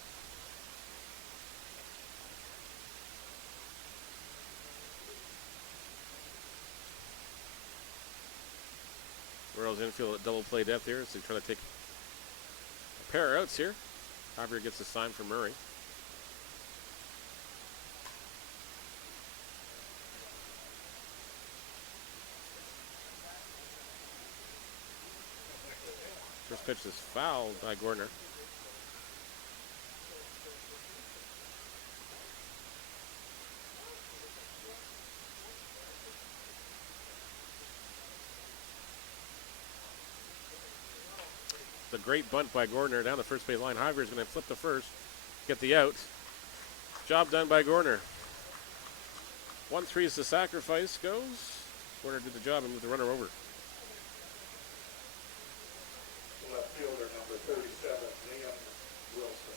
Royals infield at double play depth here, so he's trying to take a pair of outs here. Javier gets a sign for Murray. First pitch is fouled by Gordner. It's a great bunt by Gordner down the first base line. Javier is going to flip the first, get the out. Job done by Gordner. 1-3 is the sacrifice goes. Gordner did the job and moved the runner over. Left fielder number 37, Liam Wilson.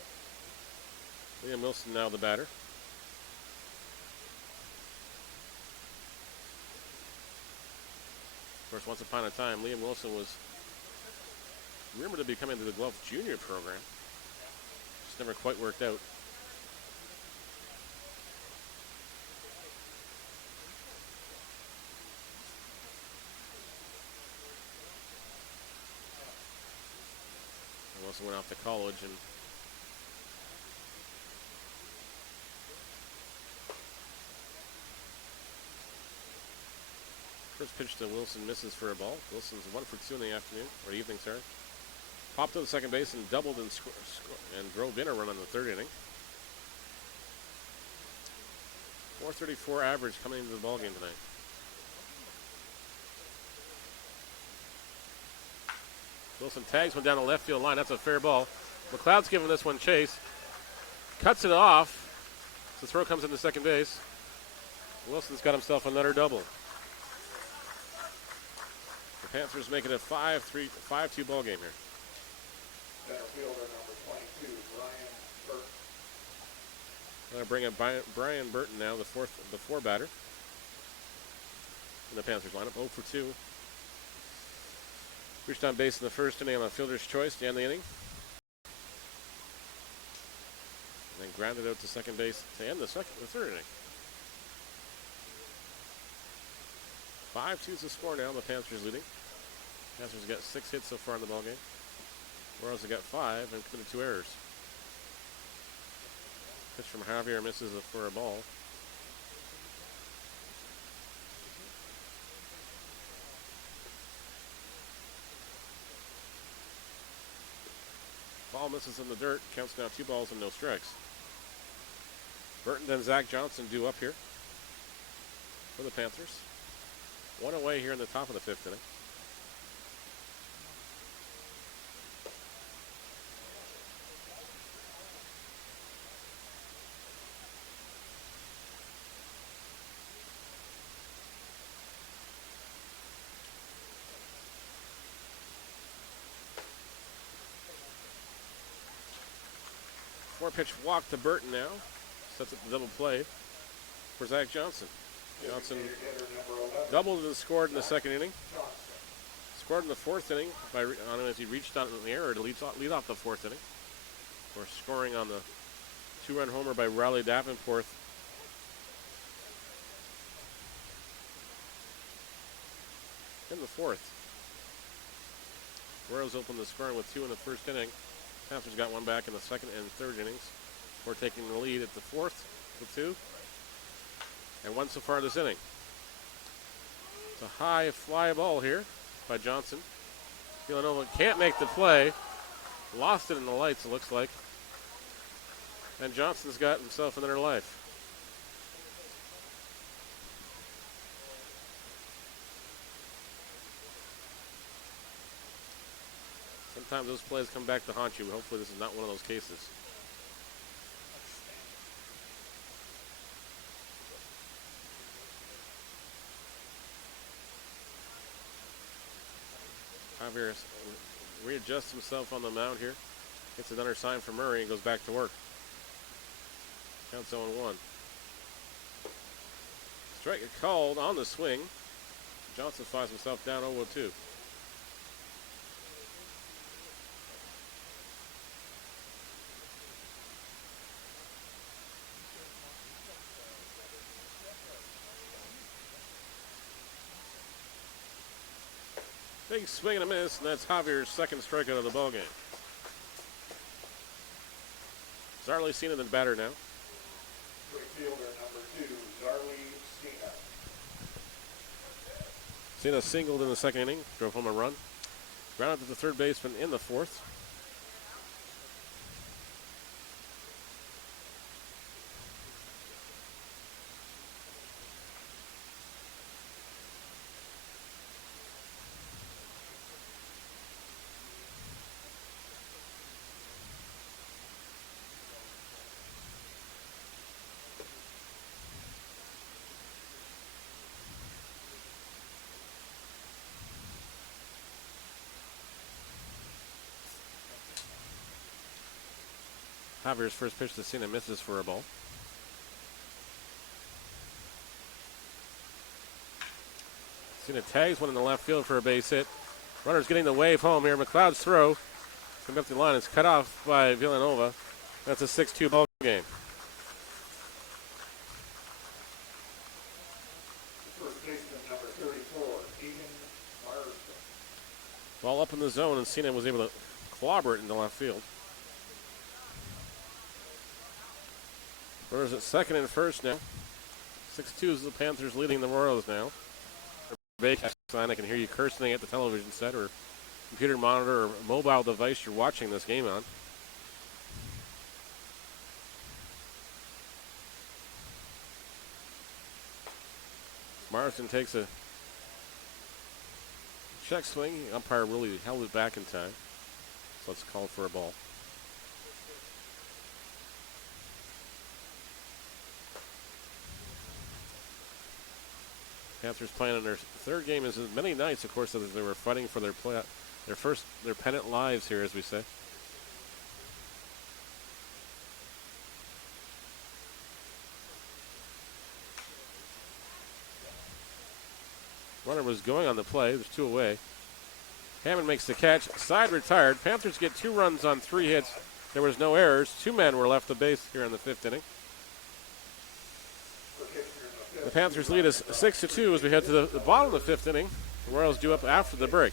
Liam Wilson now the batter. Of course, once upon a time, Liam Wilson was rumored to be coming to the Guelph Junior program. Just never quite worked out. Wilson went off to college and first pitch to Wilson misses for a ball. Wilson's 1 for 2 in the afternoon, or evening, sorry. Popped to the second base and doubled and drove in a run on the third inning. 434 average coming into the ballgame tonight. Wilson tags one down the left field line. That's a fair ball. McLeod's giving this one chase. Cuts it off. The throw comes into second base. Wilson's got himself another double. The Panthers make it a 5-2 ball game here. Center fielder number 22, Brian Burton. I'm going to bring up Brian Burton now, the four batter in the Panthers lineup. 0 for 2. Reached on base in the first inning on a fielder's choice to end the inning. And then grounded out to second base to end the third inning. 5-2 is the score now. The Panthers leading. Panthers got 6 hits so far in the ballgame. Royals have got 5 and committed 2 errors. Pitch from Javier misses for a ball. Ball misses in the dirt. Counts now 2 balls and no strikes. Burton and Zach Johnson due up here for the Panthers. 1 away here in the top of the 5th inning. Four-pitch walk to Burton now. Sets up the double play for Zach Johnson. Johnson doubled and scored in the second inning. Scored in the 4th inning as he reached out in the error to lead off the 4th inning. Or scoring on the 2-run homer by Riley Davenport. In the 4th. Royals opened the scoring with 2 in the first inning. Panthers got 1 back in the second and third innings. We're taking the lead at the 4th with 2. And 1 so far this inning. It's a high fly ball here by Johnson. Villanova can't make the play. Lost it in the lights, it looks like. And Johnson's got himself another life. Sometimes those plays come back to haunt you, but hopefully this is not one of those cases. Javier readjusts himself on the mound here. Gets another sign for Murray and goes back to work. Counts 0-1. Strike called on the swing. Johnson finds himself down 0-2. Big swing and a miss, and that's Javier's second strikeout of the ball game. Zarley Cena the batter now. Right fielder number 2, Zarley Cena. Cena singled in the second inning, drove home a run. Grounded to the third baseman in the fourth. Javier's first pitch to Cena misses for a ball. Cena tags one in the left field for a base hit. Runner's getting the wave home here. McLeod's throw from up the line is cut off by Villanova. That's a 6-2 ball game. First baseman number 34, Egan Marston. Ball up in the zone, and Cena was able to clobber it into left field. Runners at second and first now. 6-2 is the Panthers leading the Royals now. I can hear you cursing at the television set or computer monitor or mobile device you're watching this game on. Marsden takes a check swing. The umpire really held it back in time. So let's call for a ball. Panthers playing in their third game as many nights, of course, as they were fighting for their pennant lives here, as we say. Runner was going on the play. There's 2 away. Hammond makes the catch. Side retired. Panthers get 2 runs on 3 hits. There was no errors. 2 men were left to base here in the 5th inning. The Panthers lead us 6-2 as we head to the bottom of the 5th inning. The Royals due up after the break.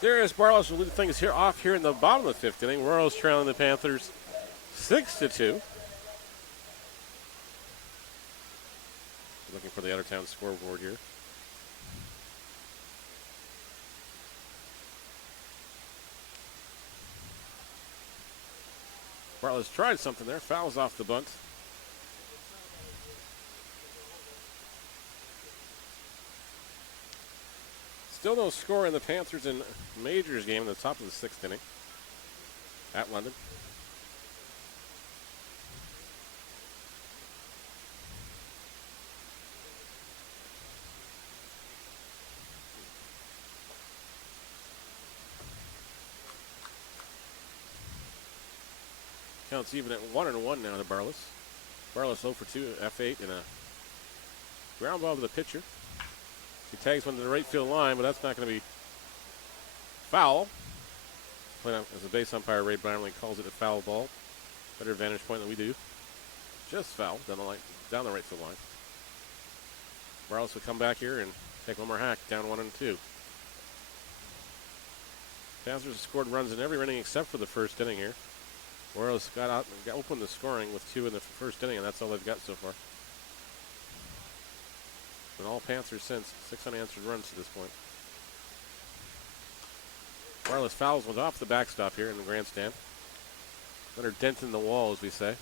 Darius Barlos will lead things off here in the bottom of the 5th inning. Royals trailing the Panthers 6-2. Looking for the out-of-town scoreboard here. Bartlett tried something there. Fouls off the bunt. Still no score in the Panthers and Majors game in the top of the 6th inning at London. Counts even at 1-1 now to Barless. Barless 0 for 2, F8, and a ground ball to the pitcher. He tags one to the right field line, but that's not going to be foul. Playing as a base umpire, Ray Brownlee calls it a foul ball. Better vantage point than we do. Just foul down the right field line. Barless will come back here and take one more hack, down 1-2. Panthers have scored runs in every inning except for the first inning here. Orioles got open the scoring with 2 in the first inning, and that's all they've got so far. And all Panthers since, 6 unanswered runs to this point. Barless fouls one off the backstop here in the grandstand. Another dent in the wall, as we say.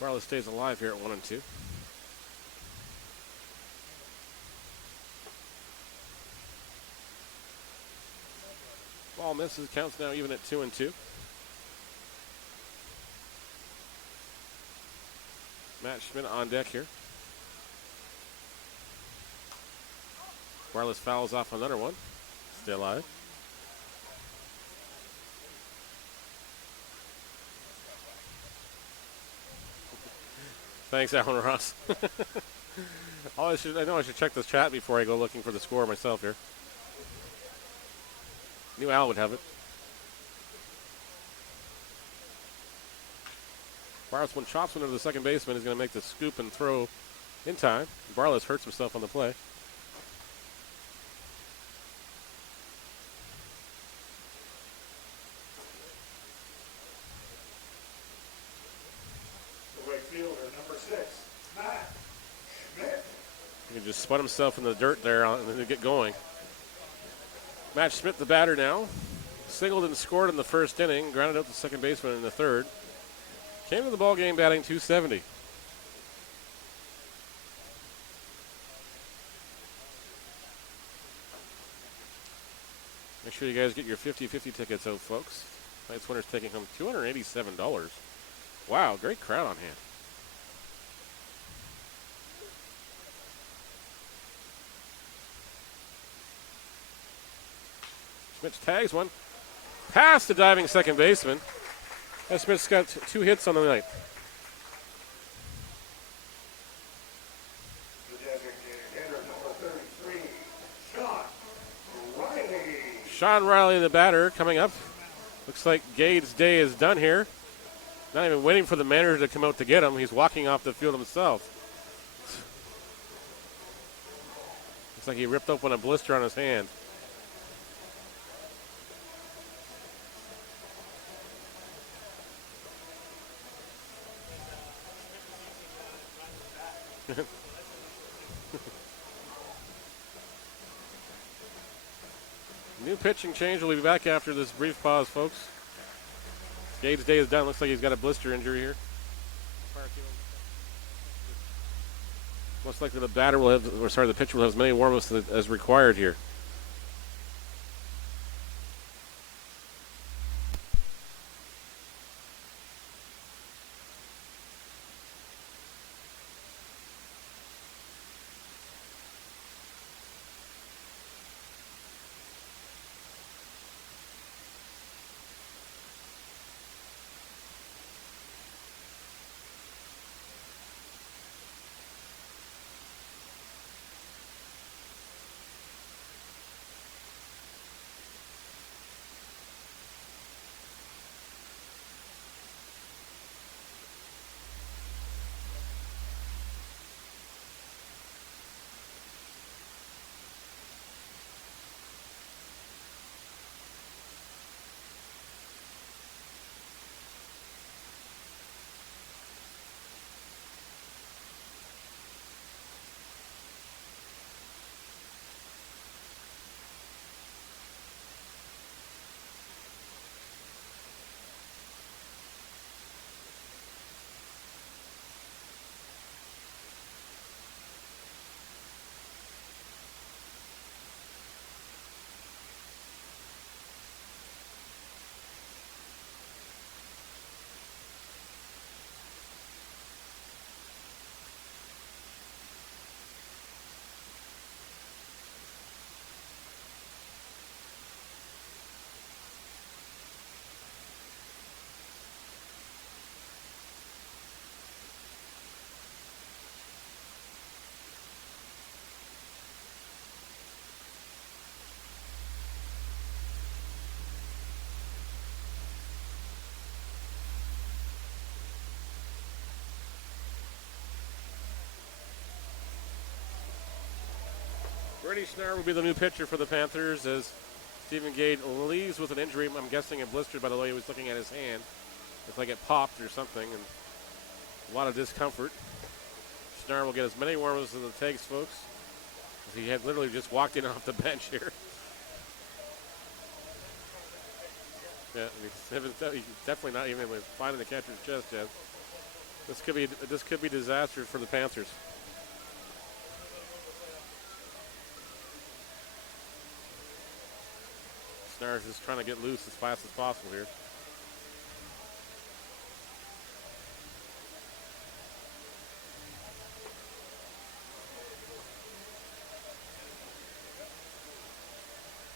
Barless stays alive here at 1-2. Ball misses. Counts now even at 2-2. Matt Schmidt on deck here. Barless fouls off another one. Stay alive. Thanks, Alan Ross. I know I should check this chat before I go looking for the score myself here. Knew Al would have it. Barless one chops one to the second baseman. Is going to make the scoop and throw in time. Barless hurts himself on the play. He just spun himself in the dirt there to get going. Matt Schmidt, the batter now. Singled and scored in the first inning. Grounded out the second baseman in the third. Came to the ball game batting .270. Make sure you guys get your 50-50 tickets out, folks. Tonight's winner's taking home $287. Wow, great crowd on hand. Schmidt tags one. Past the diving second baseman. And Schmidt's got 2 hits on the night. Sean Riley, the batter, coming up. Looks like Gade's day is done here. Not even waiting for the manager to come out to get him. He's walking off the field himself. Looks like he ripped open a blister on his hand. New pitching change. We'll be back after this brief pause, folks. Gade's day is done. Looks like he's got a blister injury here. Most likely the pitcher will have as many warm-ups as required here. Brady Schnarr will be the new pitcher for the Panthers as Stephen Gade leaves with an injury. I'm guessing a blister by the way he was looking at his hand. It's like it popped or something, and a lot of discomfort. Schnarr will get as many warm-ups as it takes, folks, as he had literally just walked in off the bench here. Yeah, he's definitely not even finding the catcher's chest yet. This could be disastrous for the Panthers. Schnarr's just trying to get loose as fast as possible here.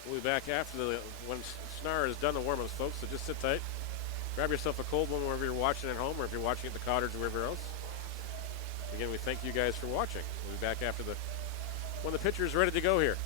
We'll be back after when Schnarr has done the warm-ups, folks, so just sit tight. Grab yourself a cold one wherever you're watching at home or if you're watching at the cottage or wherever else. Again, we thank you guys for watching. We'll be back after when the pitcher is ready to go here.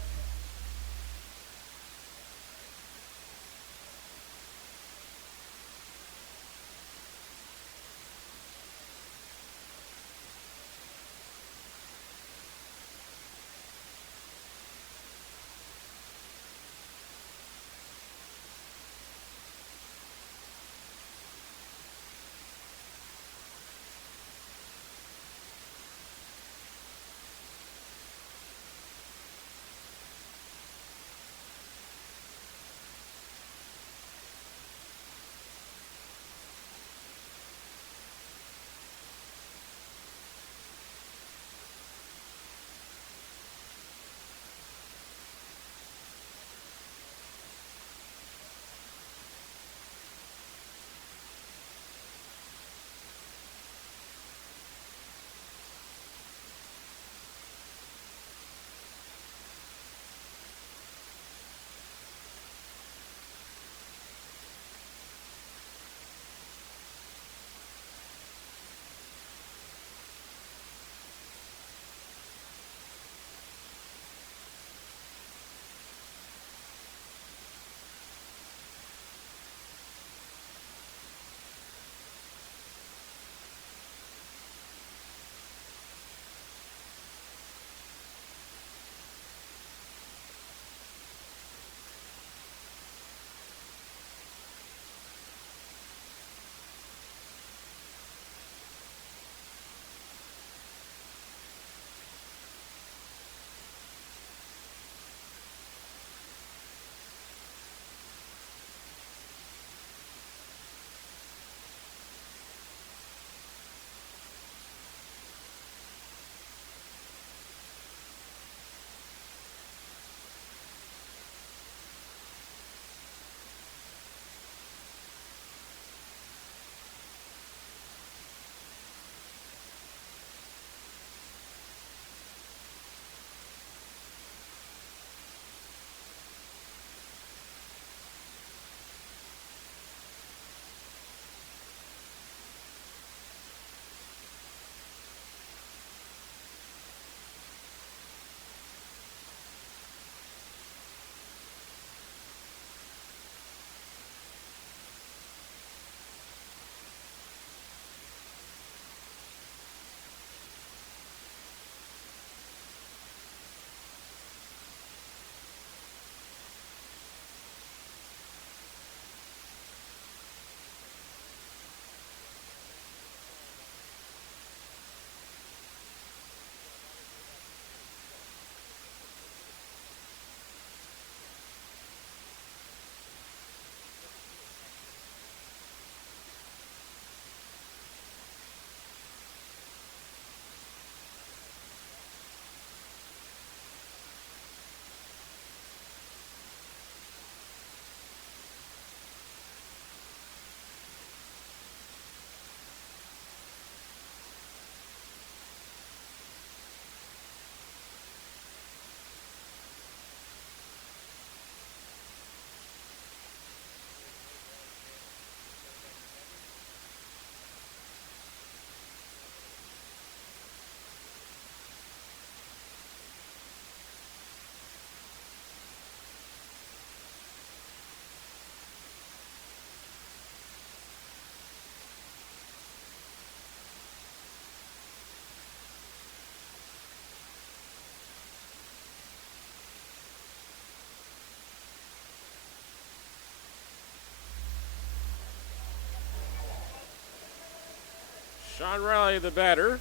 Sean Riley, the batter.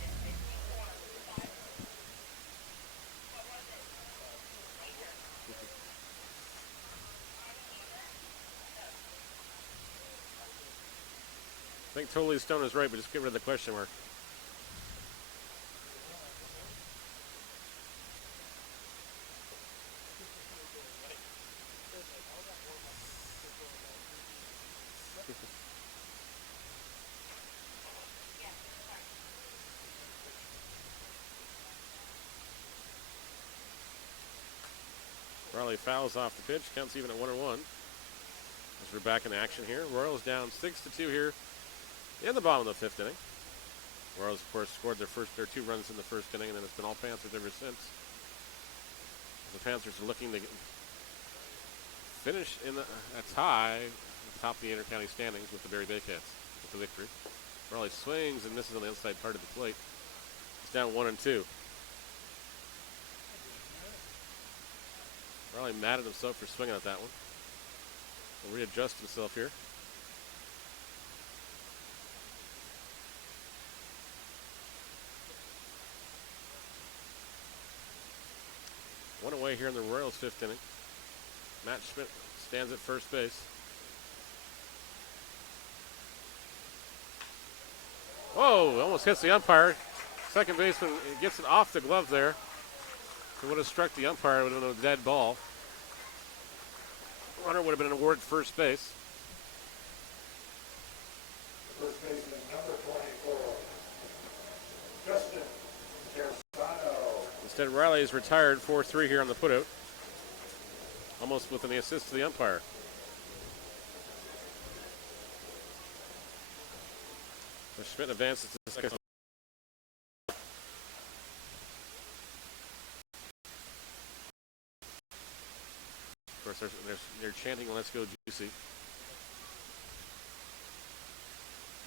I think Totally Stone is right, but just get rid of the question mark. Riley fouls off the pitch. Counts even at 1-1. As we're back in action here. Royals down 6-2 here in the bottom of the fifth inning. Royals, of course, scored their 2 runs in the first inning, and then it's been all Panthers ever since. The Panthers are looking to finish in a tie at the top of the intercounty standings with the Barry Baycats with the victory. Riley swings and misses on the inside part of the plate. It's down 1-2. Riley mad at himself for swinging at that one. He'll readjust himself here. One away here in the Royals' fifth inning. Matt Schmidt stands at first base. Whoa, almost hits the umpire. Second baseman gets it off the glove there. If it would have struck the umpire, it would have been a dead ball. Runner would have been awarded first base. First baseman number 24, Justin Tersano. Instead, Riley is retired 4-3 here on the putout. Almost with an assist to the umpire. So Schmidt advances to the second. Of course, they're chanting, "Let's go, Juicy."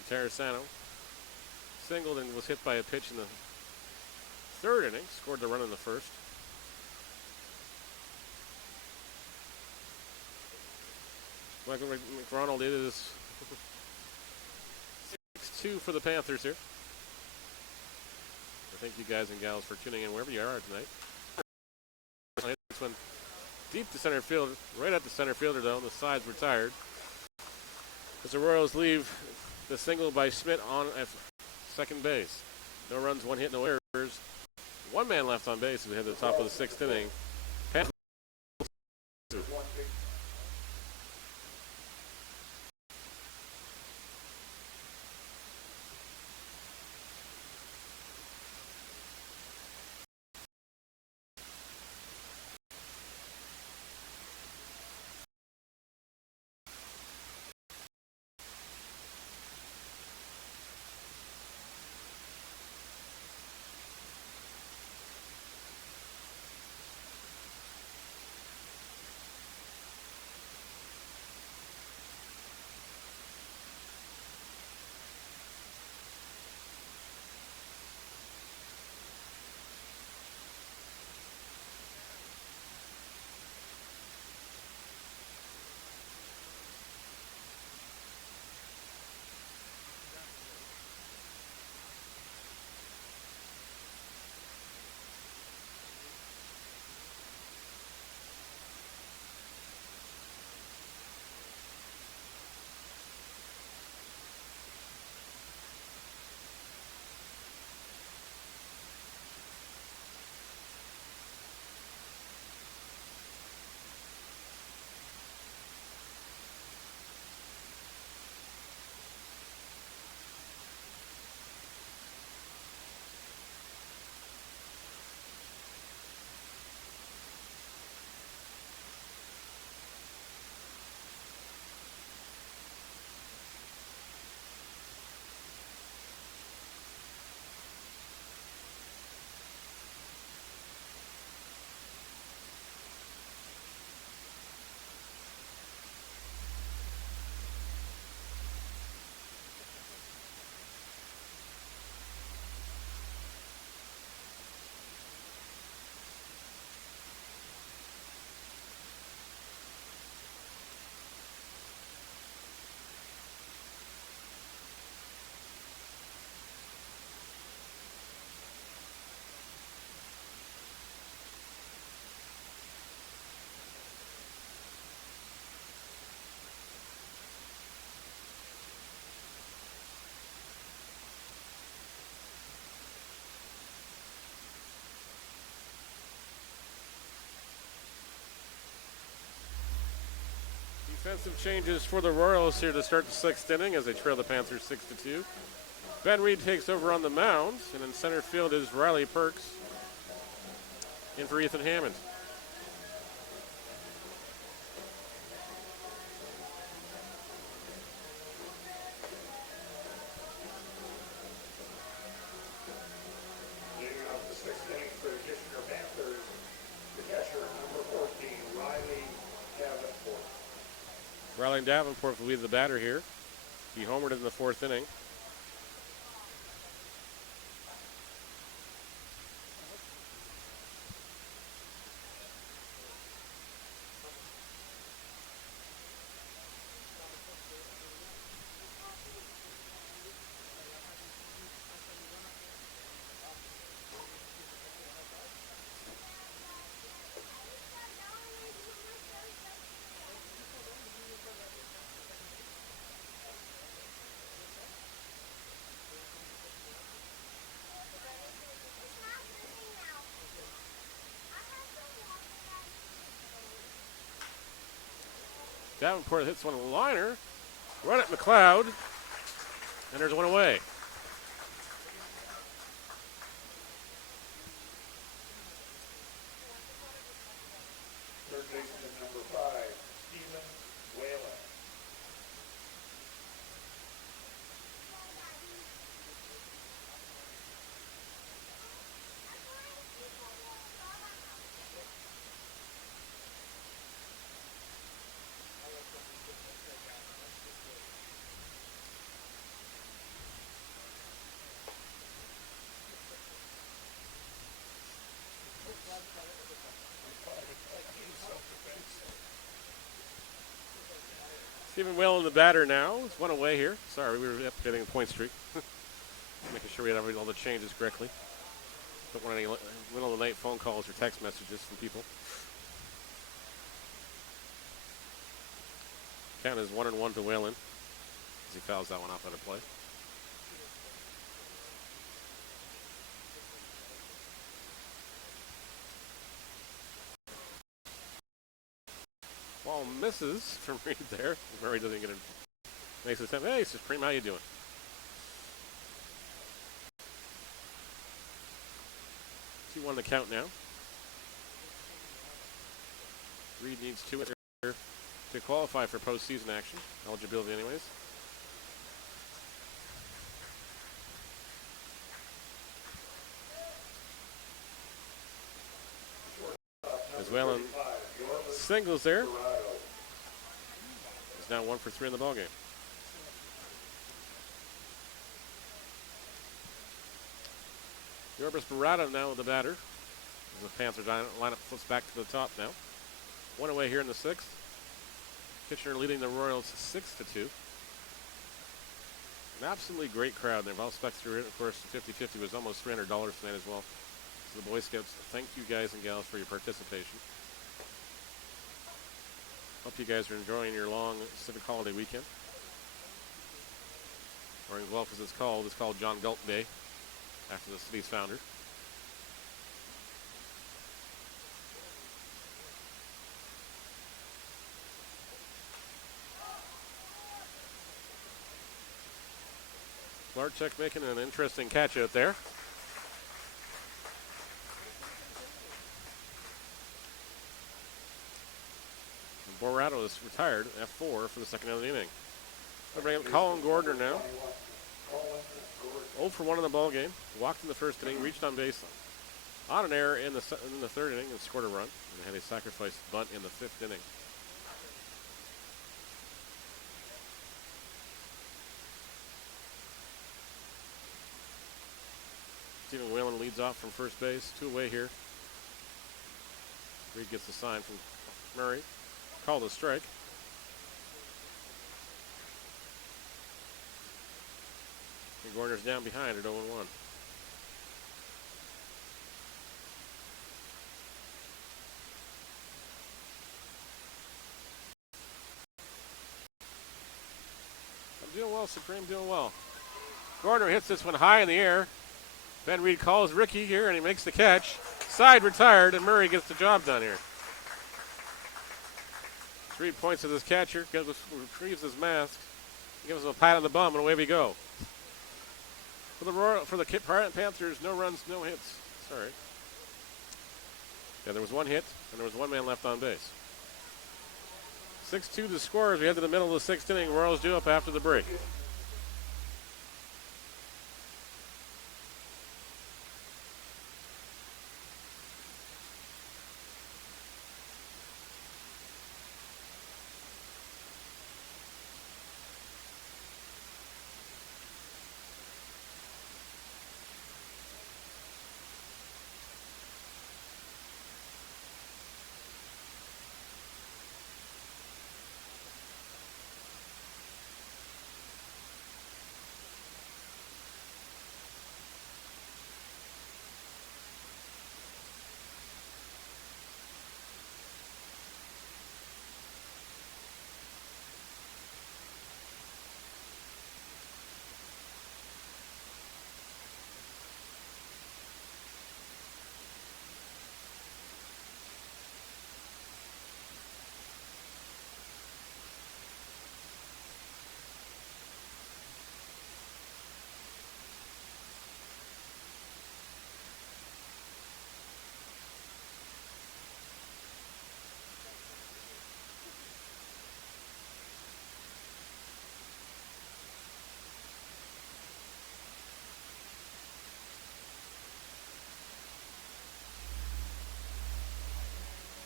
Teresano singled and was hit by a pitch in the third inning. Scored the run in the first. Michael McRonald is 6-2 for the Panthers here. I thank you guys and gals for tuning in wherever you are tonight. This one deep to center field, right at the center fielder though. The side's retired. As the Royals leave the single by Schmidt on at second base. No runs, 1 hit, no errors. 1 man left on base as we head to the top of the sixth inning. Defensive changes for the Royals here to start the sixth inning as they trail the Panthers 6-2. Ben Reed takes over on the mound, and in center field is Riley Perks in for Ethan Hammond. Leading off the sixth inning for the Kitchener Panthers, the catcher, number 14, Riley Davenport. Riley Davenport will be the batter here. He homered in the fourth inning. Davenport hits one liner. Run at McLeod. And there's one away. Third baseman, number 5, Stephen Whalen. Stephen Whalen, the batter now. It's one away here. Sorry, we were updating a point streak. Making sure we had all the changes correctly. Don't want any middle of the night phone calls or text messages from people. Count is 1-1 to Whalen as he fouls that one off out of play. Ball misses from Reed there. Murray doesn't get it. Makes it attempt. Hey, Supreme, how you doing? 2-1 the count now. Reed needs 2 here to qualify for postseason action. Eligibility anyways. As Whalen singles there. He's now 1 for 3 in the ballgame. Yorbis Barada now with the batter. As the Panther lineup flips back to the top now. One away here in the sixth. Kitchener leading the Royals 6-2. An absolutely great crowd. They've all stuck through it. Of course, the 50-50 was almost $300 tonight as well. So the Boy Scouts, thank you guys and gals for your participation. Hope you guys are enjoying your long civic holiday weekend. Or in Guelph, as it's called John Galt Day, after the city's founder. Larchuk making an interesting catch out there. Borado is retired at 4 for the second of the inning. I bring up Colin Gordner now. 0 for 1 in the ball game. Walked in the first inning, reached on base on an error in the third inning and scored a run. And had a sacrifice bunt in the fifth inning. Stephen Whalen leads off from first base. 2 away here. Reed gets the sign from Murray. Called a strike. And Gordner's down behind at 0-1. I'm doing well, Supreme, doing well. Gordner hits this one high in the air. Ben Reed calls Ricky here, and he makes the catch. Side retired, and Murray gets the job done here. 3 points to this catcher. Retrieves his mask. Gives him a pat on the bum, and away we go. For the Panthers, no runs, no hits. Sorry. Yeah, there was one hit, and there was one man left on base. 6-2 the score as we head to the middle of the 6th inning. Royals due up after the break.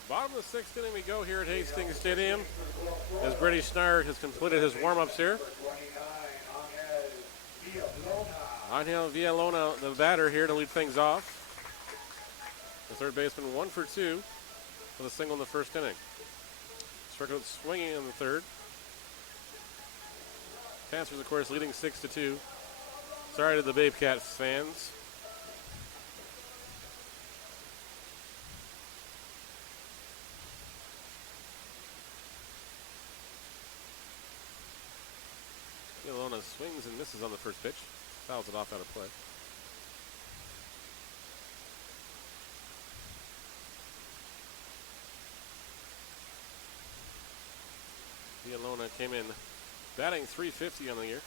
Bottom of the 6th inning we go here at Hastings Stadium as Brady Schneider has completed his warm-ups here. Angel Villalona, the batter, here to lead things off. The third baseman 1 for 2 with a single in the first inning. Struck out swinging in the third. Panthers, of course, leading 6-2. Sorry to the Babe Cats fans. Villalona swings and misses on the first pitch. Fouls it off out of play. Villalona came in batting .350 on the year.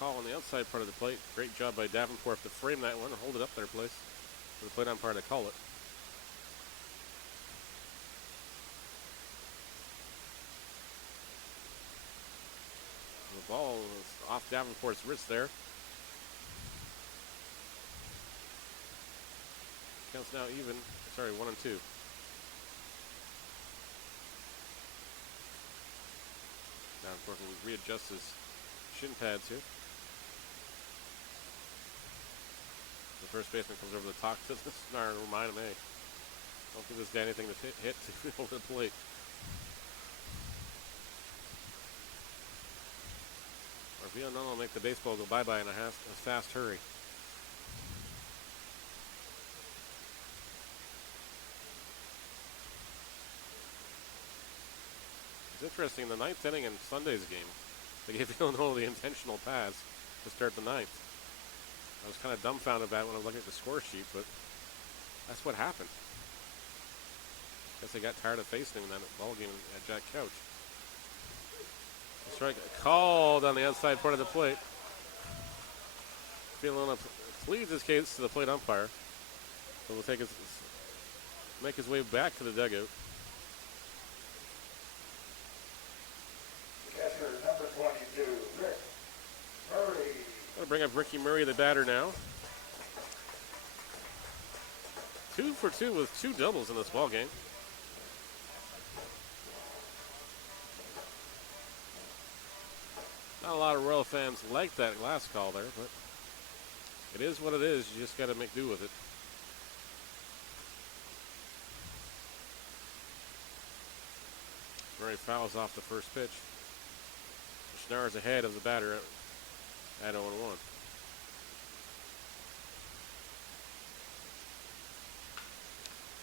Call on the outside part of the plate. Great job by Davenport to frame that one and hold it up their place for the plate umpire to call it. The ball is off Davenport's wrist there. Counts now even. Sorry, 1-2. Davenport will readjust his shin pads here. The first baseman comes over the top to the snarl and remind him, hey, don't give this guy anything to hit over the plate. Or Villalona will make the baseball go bye-bye in a fast hurry. It's interesting, in the 9th inning in Sunday's game, they gave Villanova the intentional pass to start the 9th. I was kind of dumbfounded by it when I was looking at the score sheet, but that's what happened. Guess they got tired of facing him in that ball game at Jack Couch. The strike called on the outside part of the plate. Villalona pleads his case to the plate umpire. So we'll make his way back to the dugout. Catcher number 22, Rick Murray. I'll bring up Ricky Murray, the batter now. 2 for 2 with 2 doubles in this ball game. Not a lot of Royal fans like that last call there, but it is what it is. You just got to make do with it. Murray fouls off the first pitch. Schnarr's ahead of the batter at 0-1.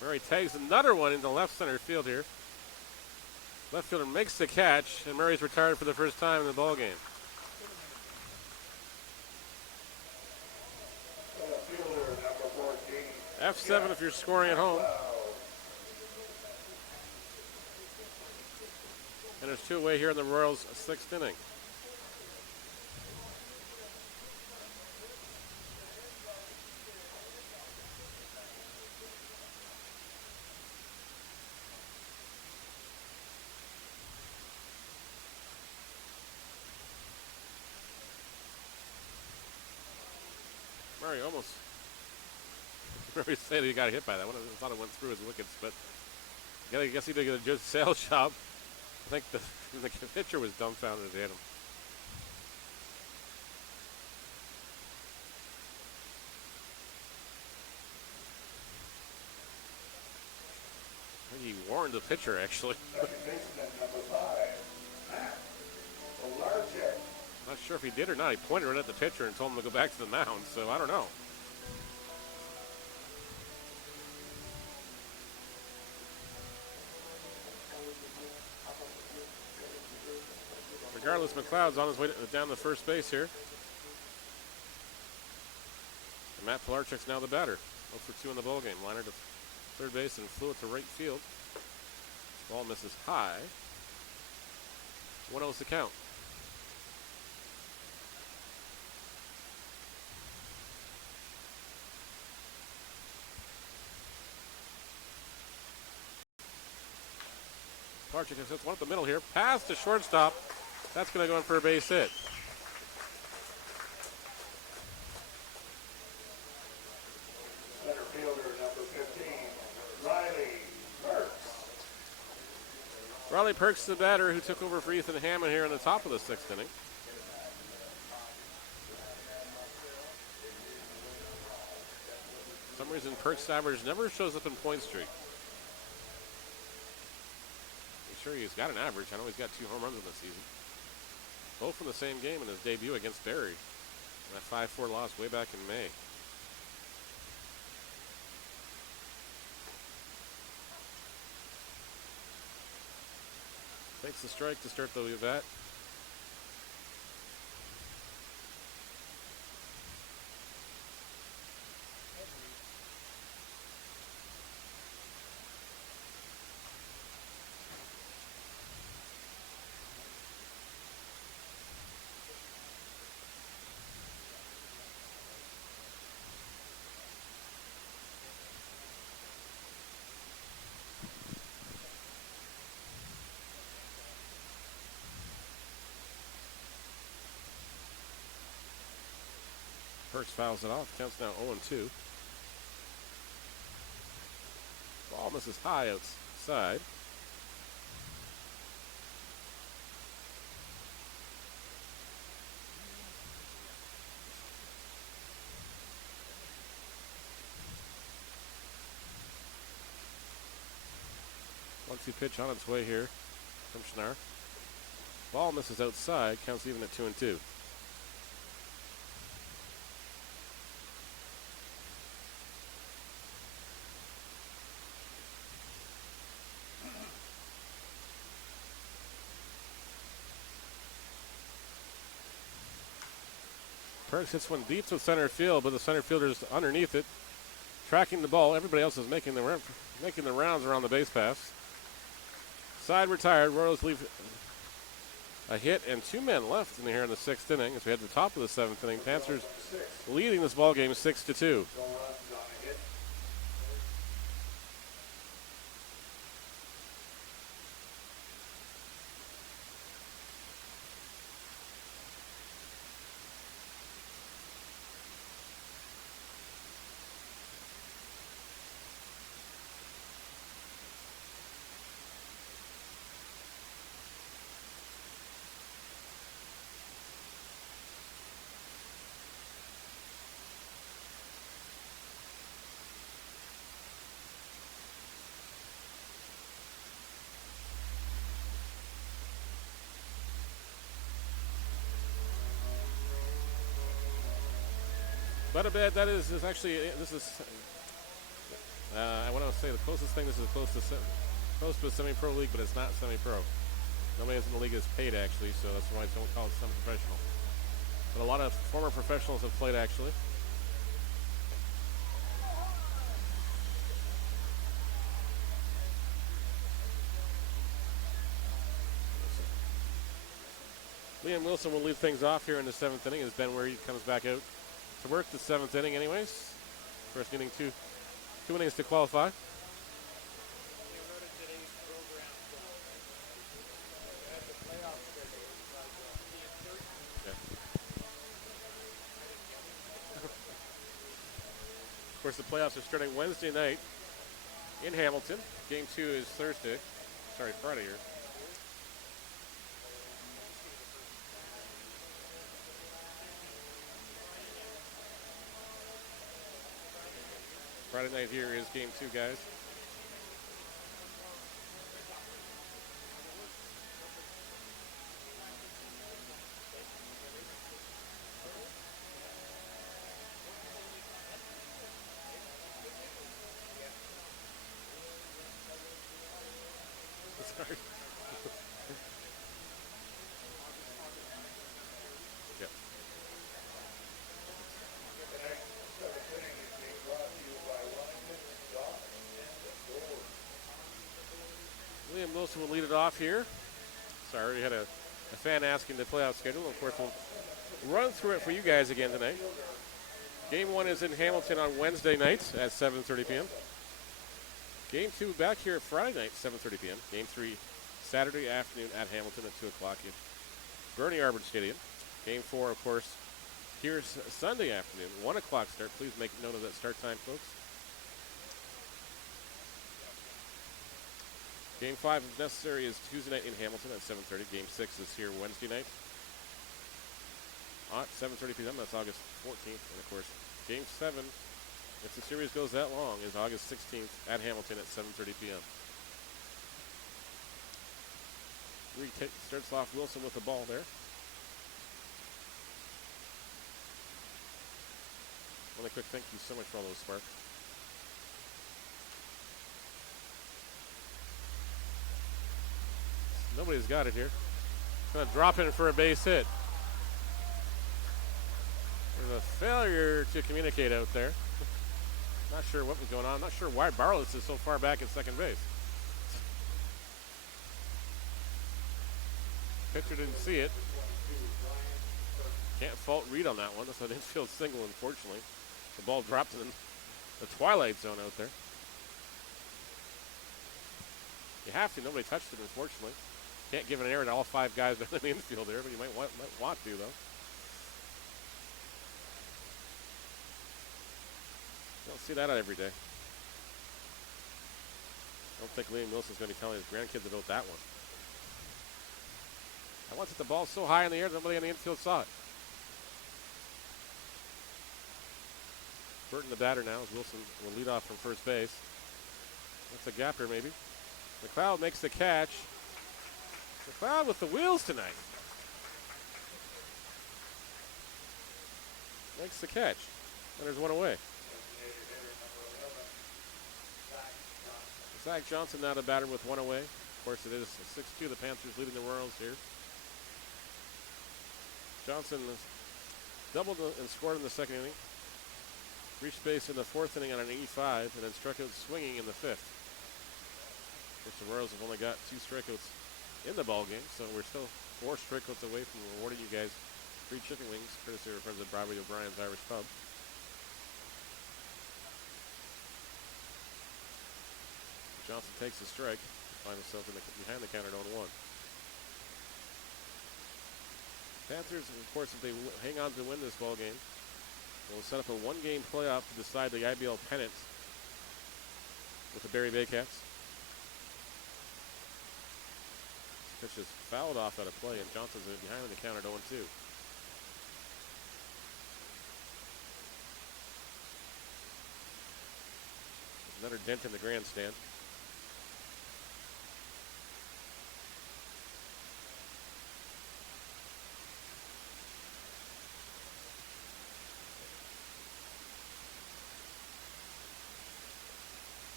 Murray tags another one into left center field here. Left fielder makes the catch, and Murray's retired for the first time in the ball game. F7 if you're scoring at home. And there's 2 away here in the Royals' 6th inning. Murray almost. Murray said he got hit by that one. I thought it went through his wickets, but I guess he did a good sales job. I think the pitcher was dumbfounded to hit him. I think he warned the pitcher, actually. Not sure if he did or not. He pointed right at the pitcher and told him to go back to the mound, so I don't know. Regardless, McLeod's on his way down to first base here. And Matt Pilarchuk's now the batter. 0 for 2 in the ballgame. Liner to third base and flew it to right field. Ball misses high. 1-0's the count. Pilarchuk hits one up the middle here. Pass to shortstop. That's going to go in for a base hit. Center fielder number 15, Riley Perks. Riley Perks, the batter who took over for Ethan Hammond here in the top of the 6th inning. For some reason, Perks' average never shows up in point streak. I'm sure he's got an average. I know he's got 2 home runs in the season. Both in the same game in his debut against Barrie. That 5-4 loss way back in May. Takes the strike to start the bat. Perks fouls it off. Counts now 0-2. Ball misses high outside. One-two pitch on its way here from Schnarr. Ball misses outside. Counts even at 2-2. Perks hits one deep to center field, but the center fielder's underneath it, tracking the ball. Everybody else is making the rounds around the base paths. Side retired. Royals leave a hit and 2 men left in here in the 6th inning as we head to the top of the 7th inning. Panthers leading this ball game 6-2. But a bit, that is actually, this is, I want to say the closest thing, this is close to a semi-pro league, but it's not semi-pro. Nobody else in the league is paid, actually, so that's why I don't call it semi-professional. But a lot of former professionals have played, actually. Liam Wilson will lead things off here in the 7th inning as Ben Wary comes back out to work the 7th inning anyways. First inning, two innings to qualify. Yeah. Of course, the playoffs are starting Wednesday night in Hamilton. Game 2 is Friday here. Friday night here is game 2, guys. Sorry. Yep. Liam Wilson will lead it off here. Sorry, we had a fan asking the playoff schedule. Of course, we'll run through it for you guys again tonight. Game 1 is in Hamilton on Wednesday night at 7:30 p.m. Game 2 back here Friday night, 7:30 p.m. Game 3 Saturday afternoon at Hamilton at 2 o'clock in Bernie Arbor Stadium. Game 4, of course, here's Sunday afternoon, 1 o'clock start. Please make note of that start time, folks. Game 5, if necessary, is Tuesday night in Hamilton at 7:30. Game 6 is here Wednesday night at 7:30 p.m. That's August 14th. And, of course, Game 7, if the series goes that long, is August 16th at Hamilton at 7:30 p.m. Starts off Wilson with the ball there. Really quick thank you so much for all those sparks. Nobody's got it here. Going to drop in for a base hit. There's a failure to communicate out there. Not sure what was going on. Not sure why Barless is so far back at second base. Pitcher didn't see it. Can't fault Reed on that one. That's an infield single, unfortunately. The ball dropped in the twilight zone out there. You have to. Nobody touched it, unfortunately. Can't give an error to all 5 guys in the infield there, but you might want to, though. Don't see that out every day. I don't think Liam Wilson's going to be telling his grandkids about that one. I once hit the ball so high in the air that nobody on the infield saw it. Burton the batter now as Wilson will lead off from first base. That's a gapper maybe. McLeod makes the catch. McLeod with the wheels tonight. Makes the catch. And there's one away. Zach Johnson now the batter with one away. Of course it is 6-2. The Panthers leading the Royals here. Johnson doubled and scored in the second inning. Reached base in the 4th inning on an 85 and then struck out swinging in the 5th. Of course, the Royals have only got 2 strikeouts in the ball game, so we're still 4 strikeouts away from awarding you guys free chicken wings, courtesy of our friends at Bobby O'Brien's Irish Pub. Johnson takes a strike to find himself behind the counter at 0-1. Panthers, of course, if they hang on to win this ball game, will set up a 1-game playoff to decide the IBL pennant with the Barrie Baycats. Pitch is fouled off out of play, and Johnson's behind the counter at 0-2. Another dent in the grandstand.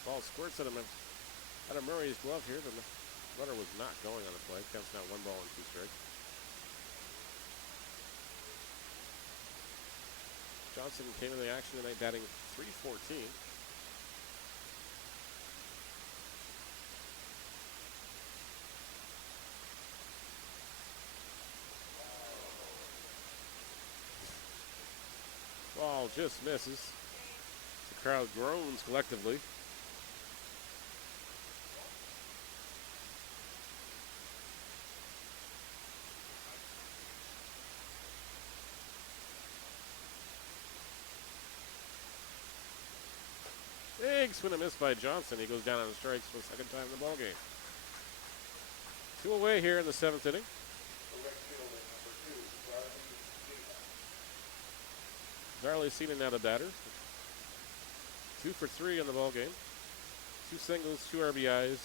Ball squirts at him out of Murray's glove here. The runner was not going on the play. Counts now 1 ball and 2 strikes. Johnson came in the action tonight batting .314. just misses. The crowd groans collectively. Big swing and miss by Johnson. He goes down on strikes for the second time in the ballgame. 2 away here in the 7th inning. Zarley Cena now the batter. 2 for 3 in the ballgame. 2 singles, 2 RBIs,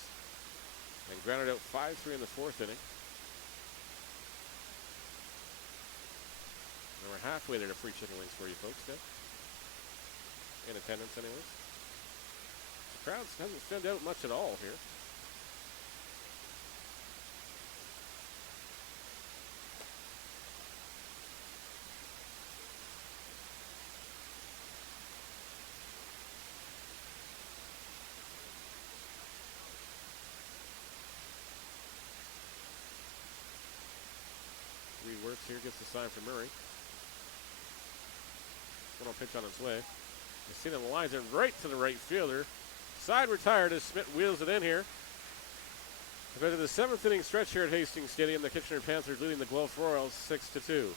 and grounded out 5-3 in the 4th inning. And we're halfway there to free chicken wings for you folks now. In attendance anyways. The crowd hasn't thinned out much at all here. Reed works here, gets the sign from Murray. 1-0 pitch on its way. You see them lines it right to the right fielder. Side retired as Schmidt wheels it in here. Compared to the 7th inning stretch here at Hastings Stadium, the Kitchener Panthers leading the Guelph Royals 6-2.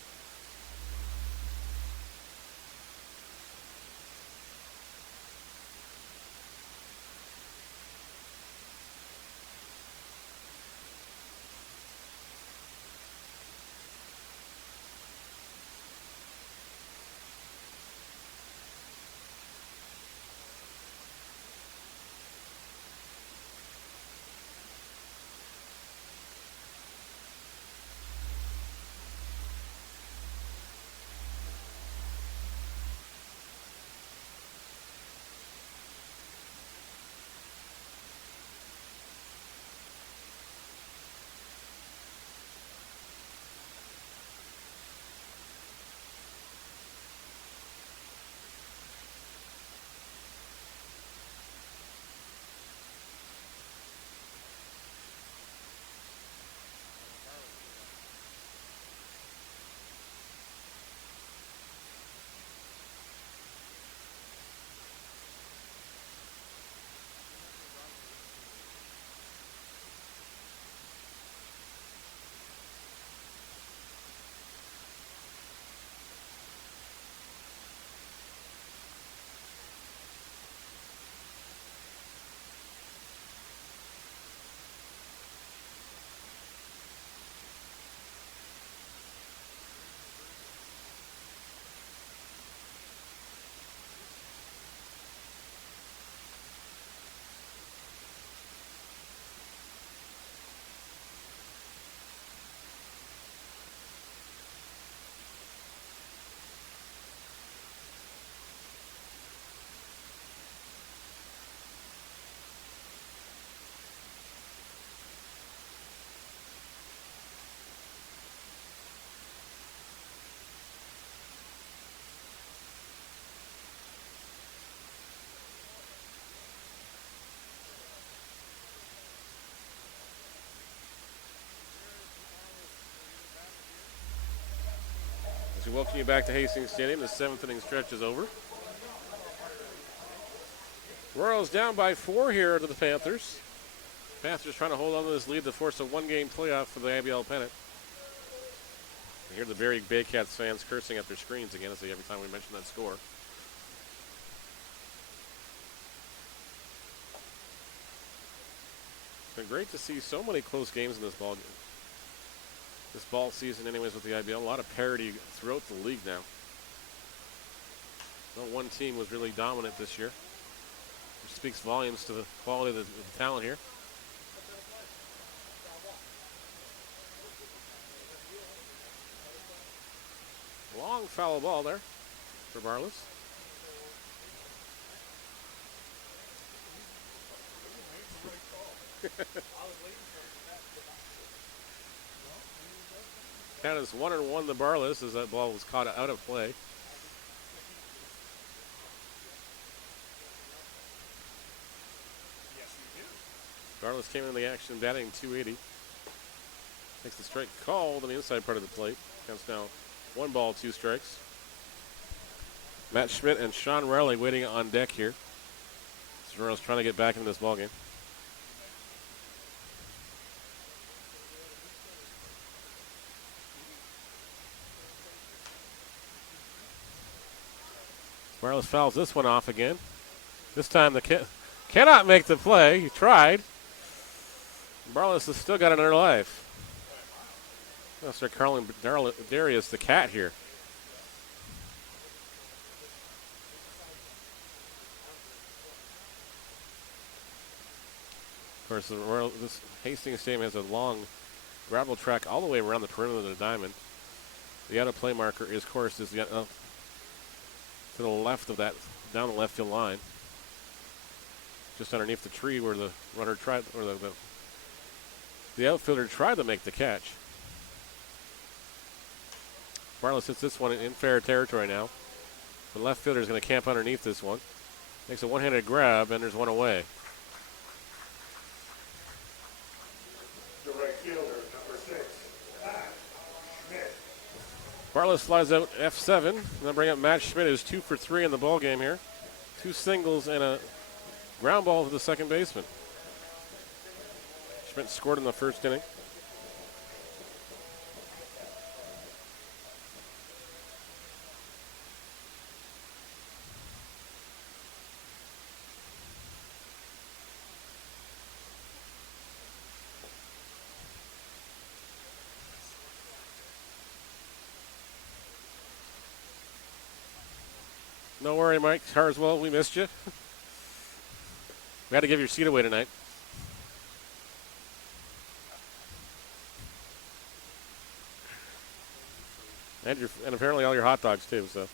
As we welcome you back to Hastings Stadium, the 7th inning stretch is over. Royals down by 4 here to the Panthers. Panthers trying to hold on to this lead to force a 1-game playoff for the IBL pennant. You hear the Barry Baycats fans cursing at their screens again, as they every time we mention that score. It's been great to see so many close games in this ball game. This ball season anyways with the IBL. A lot of parity throughout the league now. No one team was really dominant this year, which speaks volumes to the quality of the talent here. Long foul ball there for Barlas. Count is 1-1 to Barlas as that ball was caught out of play. Barlas came into the action batting .280. Makes the strike called on the inside part of the plate. Counts now 1 ball, 2 strikes. Matt Schmidt and Sean Riley waiting on deck here. Royals trying to get back into this ballgame. Barless fouls this one off again. This time the cannot make the play. He tried. Barless has still got another life. I'll start calling Darius the cat here. Of course, this Hastings Stadium has a long gravel track all the way around the perimeter of the diamond. The out of play marker is, of course, to the left of that, down the left field line, just underneath the tree where the runner tried, or the outfielder tried to make the catch. Barless hits this one in fair territory now. The left fielder is going to camp underneath this one. Makes a one-handed grab, and there's one away. The right fielder, number 6, Matt Schmidt. Barless flies out F7. And then bring up Matt Schmidt, who's 2 for 3 in the ball game here. 2 singles and a ground ball to the second baseman. Schmidt scored in the first inning. No worry, Mike Carswell, we missed you. We had to give your seat away tonight. And apparently all your hot dogs too. So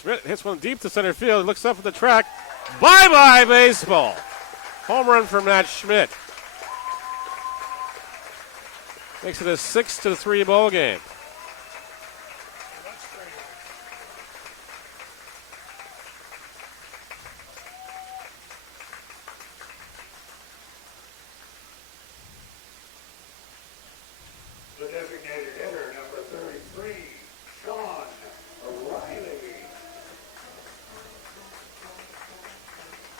Schmidt hits one deep to center field. Looks up at the track. Bye-bye baseball. Home run from Matt Schmidt. Makes it a 6-3 ball game. The designated hitter, number 33, Sean Riley.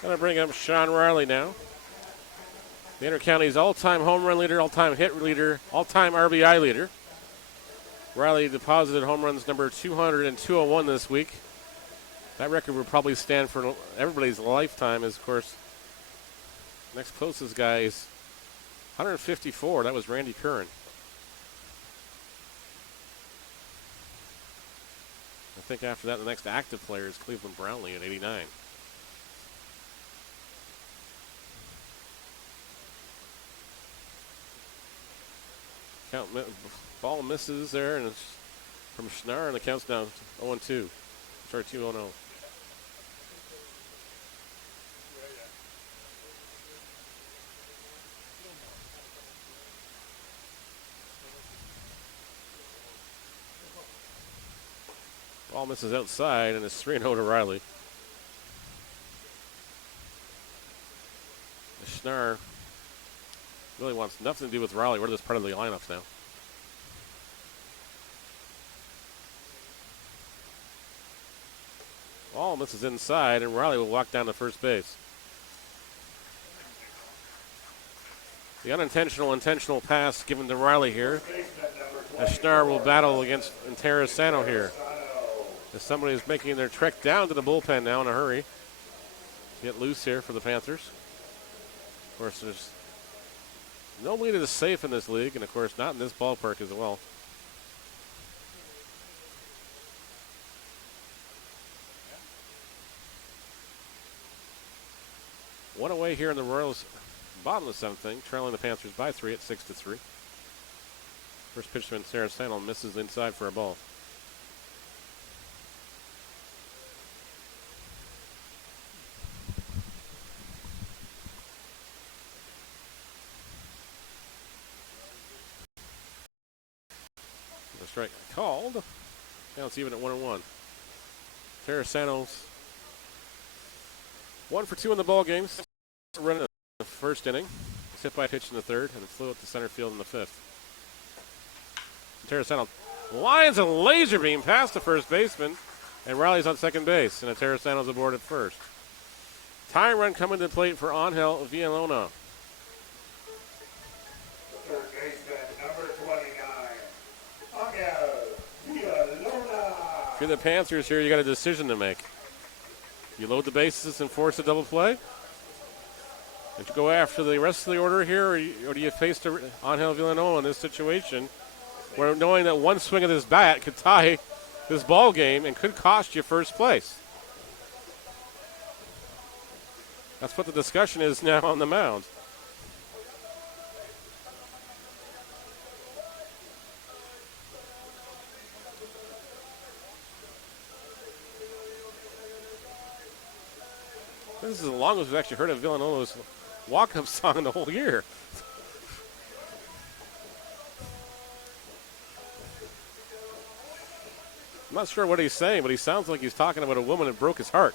Gonna bring up Sean Riley now. The Intercounty's all-time home run leader, all-time hit leader, all-time RBI leader. Riley deposited home runs number 200 and 201 this week. That record would probably stand for everybody's lifetime. Is, of course, next closest guy is 154. That was Randy Curran. I think after that, the next active player is Cleveland Brownlee at 89. Ball misses there, and it's from Schnarr, and the count's down 0-2. Sorry, 2-0. Ball misses outside, and it's 3-0 to Riley. Schnarr really wants nothing to do with Riley. We're this part of the lineups now. Ball misses inside, and Riley will walk down to first base. The intentional pass given to Riley here. As Schnarr will battle against Terrasano here. As somebody is making their trek down to the bullpen now in a hurry. Get loose here for the Panthers. Of course, there's no lead is safe in this league, and of course not in this ballpark as well. One away here in the Royals' bottom of the seventh inning, trailing the Panthers by 3 at 6-3. First pitch from Saraceno misses inside for a ball. The strike called. Now it's even at 1-1. Saraceno's 1 for 2 in the ball game. Run in the first inning. Hit by a pitch in the third, and it flew up to center field in the fifth. Terrasano Lions a laser beam past the first baseman, and Riley's on second base, and Terrasano's aboard at first. Tying run coming to the plate for Angel Villalona. Third baseman, number 29, Angel Villalona. If you're the Panthers here, you got a decision to make. You load the bases and force a double play? Did you go after the rest of the order here, or do you face Angel Villalona in this situation, where knowing that one swing of this bat could tie this ball game and could cost you first place? That's what the discussion is now on the mound. This is the longest we've actually heard of Villanova's walk-up song in the whole year. I'm not sure what he's saying, but he sounds like he's talking about a woman that broke his heart.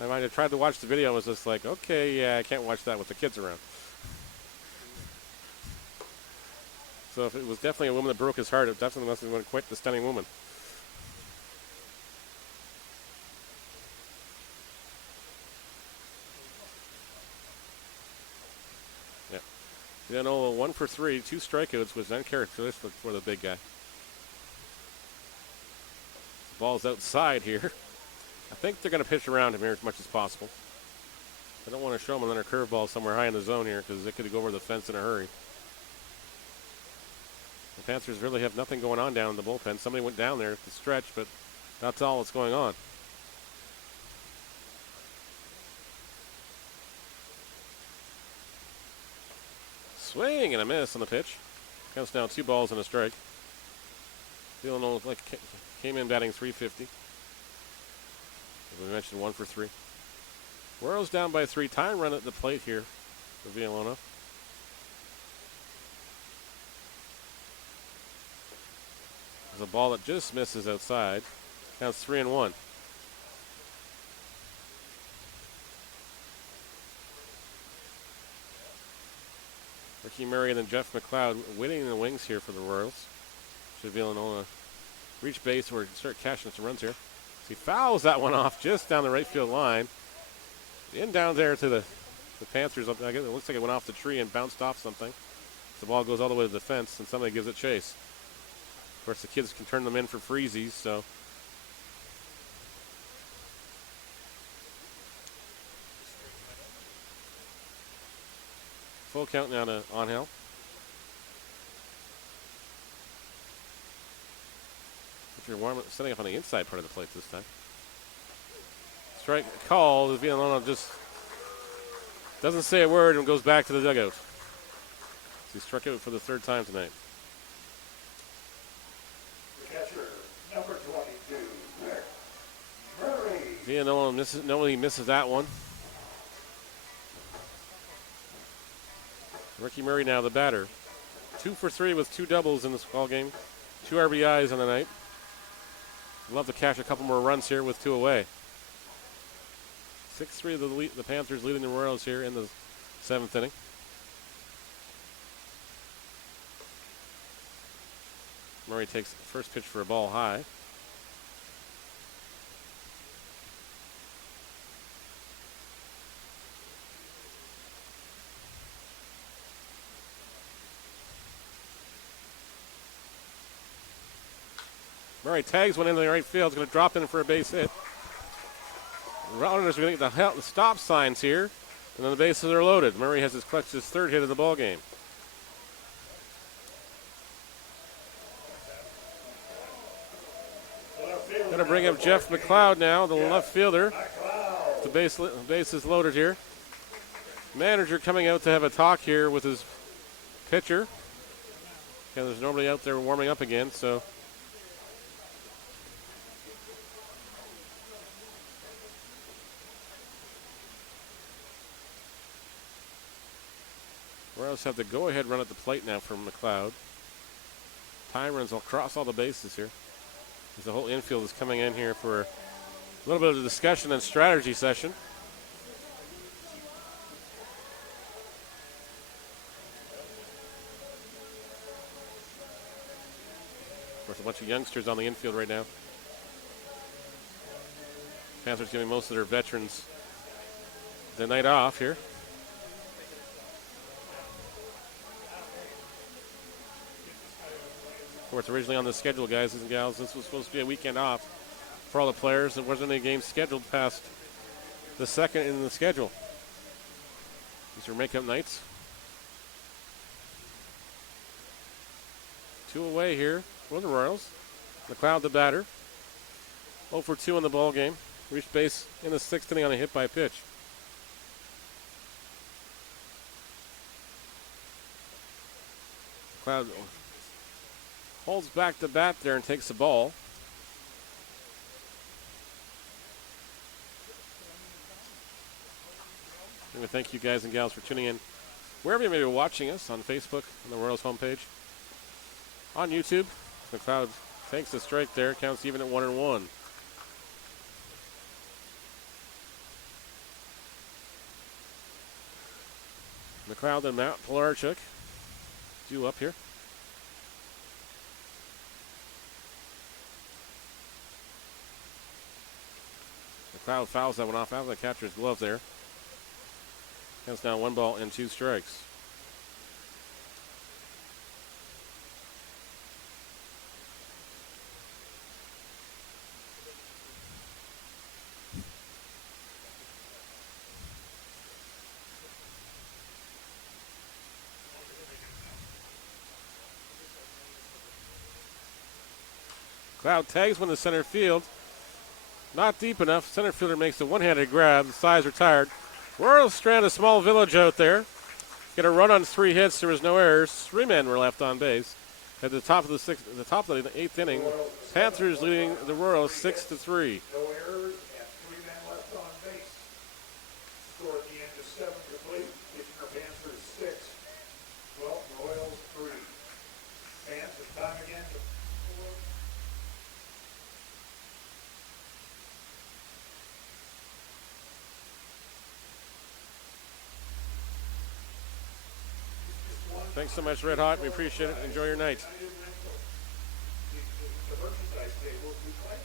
I tried to watch the video and was just like, okay, yeah, I can't watch that with the kids around. So if it was definitely a woman that broke his heart, it definitely must have been quite the stunning woman. Yeah. Villanova 1 for 3, 2 strikeouts was uncharacteristic for the big guy. The ball's outside here. I think they're going to pitch around him here as much as possible. I don't want to show him another curveball somewhere high in the zone here because it could go over the fence in a hurry. The Panthers really have nothing going on down in the bullpen. Somebody went down there to stretch, but that's all that's going on. Swing and a miss on the pitch. Counts now 2 balls and a strike. Villanova came in batting .350. As we mentioned, 1 for 3. Worrell's down by 3. Tying run at the plate here for Villalona. There's a ball that just misses outside. Counts 3-1. Ricky Murray and then Jeff McLeod waiting in the wings here for the Royals. Should Villanova reach base or start cashing some runs here. So he fouls that one off just down the right field line. In down there to the Panthers. I guess it looks like it went off the tree and bounced off something. The ball goes all the way to the fence and somebody gives it chase. Of course, the kids can turn them in for freezies, so. Full count now to Angel. If you're setting up on the inside part of the plate this time. Strike call. Villalona just doesn't say a word and goes back to the dugout. He struck out for the 3rd time tonight. The catcher, number 22, Rick Murray. Villalona nobody misses that one. Ricky Murray now the batter. 2 for 3 with 2 doubles in this ball game. 2 RBIs on the night. Love to cash a couple more runs here with 2 away. 6-3 the Panthers leading the Royals here in the 7th inning. Murray takes the first pitch for a ball high. Murray tags one into the right field. It's going to drop in for a base hit. Runners are going to get the stop signs here, and then the bases are loaded. Murray has his 3rd hit of the ball game. Going to bring up Jeff McLeod now, the left fielder. The base is loaded here. Manager coming out to have a talk here with his pitcher. And there's nobody out there warming up again, so. Royals have the go-ahead run at the plate now from McLeod. Time runs across all the bases here. As the whole infield is coming in here for a little bit of a discussion and strategy session. a bunch of youngsters on the infield right now. Panthers giving most of their veterans the night off here. Of course, originally on the schedule, guys and gals, this was supposed to be a weekend off for all the players. There wasn't any games scheduled past the second in the schedule. These are makeup nights. 2 away here for the Royals. McLeod, the batter. 0 for 2 in the ball game. Reached base in the 6th inning on a hit by pitch. McLeod holds back the bat there and takes the ball. And we thank you guys and gals for tuning in. Wherever you may be watching us, on Facebook, on the Royals homepage, on YouTube. McLeod takes the strike there, counts even at 1-1. McLeod and Matt Pilarchuk due up here. McLeod fouls that one off out of the catcher's glove there. Counts down 1 ball and 2 strikes. McLeod tags one to center field. Not deep enough. Center fielder makes a one-handed grab. The side's retired. Royals strand a small village out there. Get a run on 3 hits. There was no errors. 3 men were left on base. At the top of the 8th inning, Panthers leading the Royals 6-3. No errors and 3 men left on base. Score at the end of 7 complete. Kitchener Panthers 6. Well, Royals 3. Fans, it's time again to Thanks so much, Red Hot. We appreciate it. Enjoy your night. the merchandise table. We play it.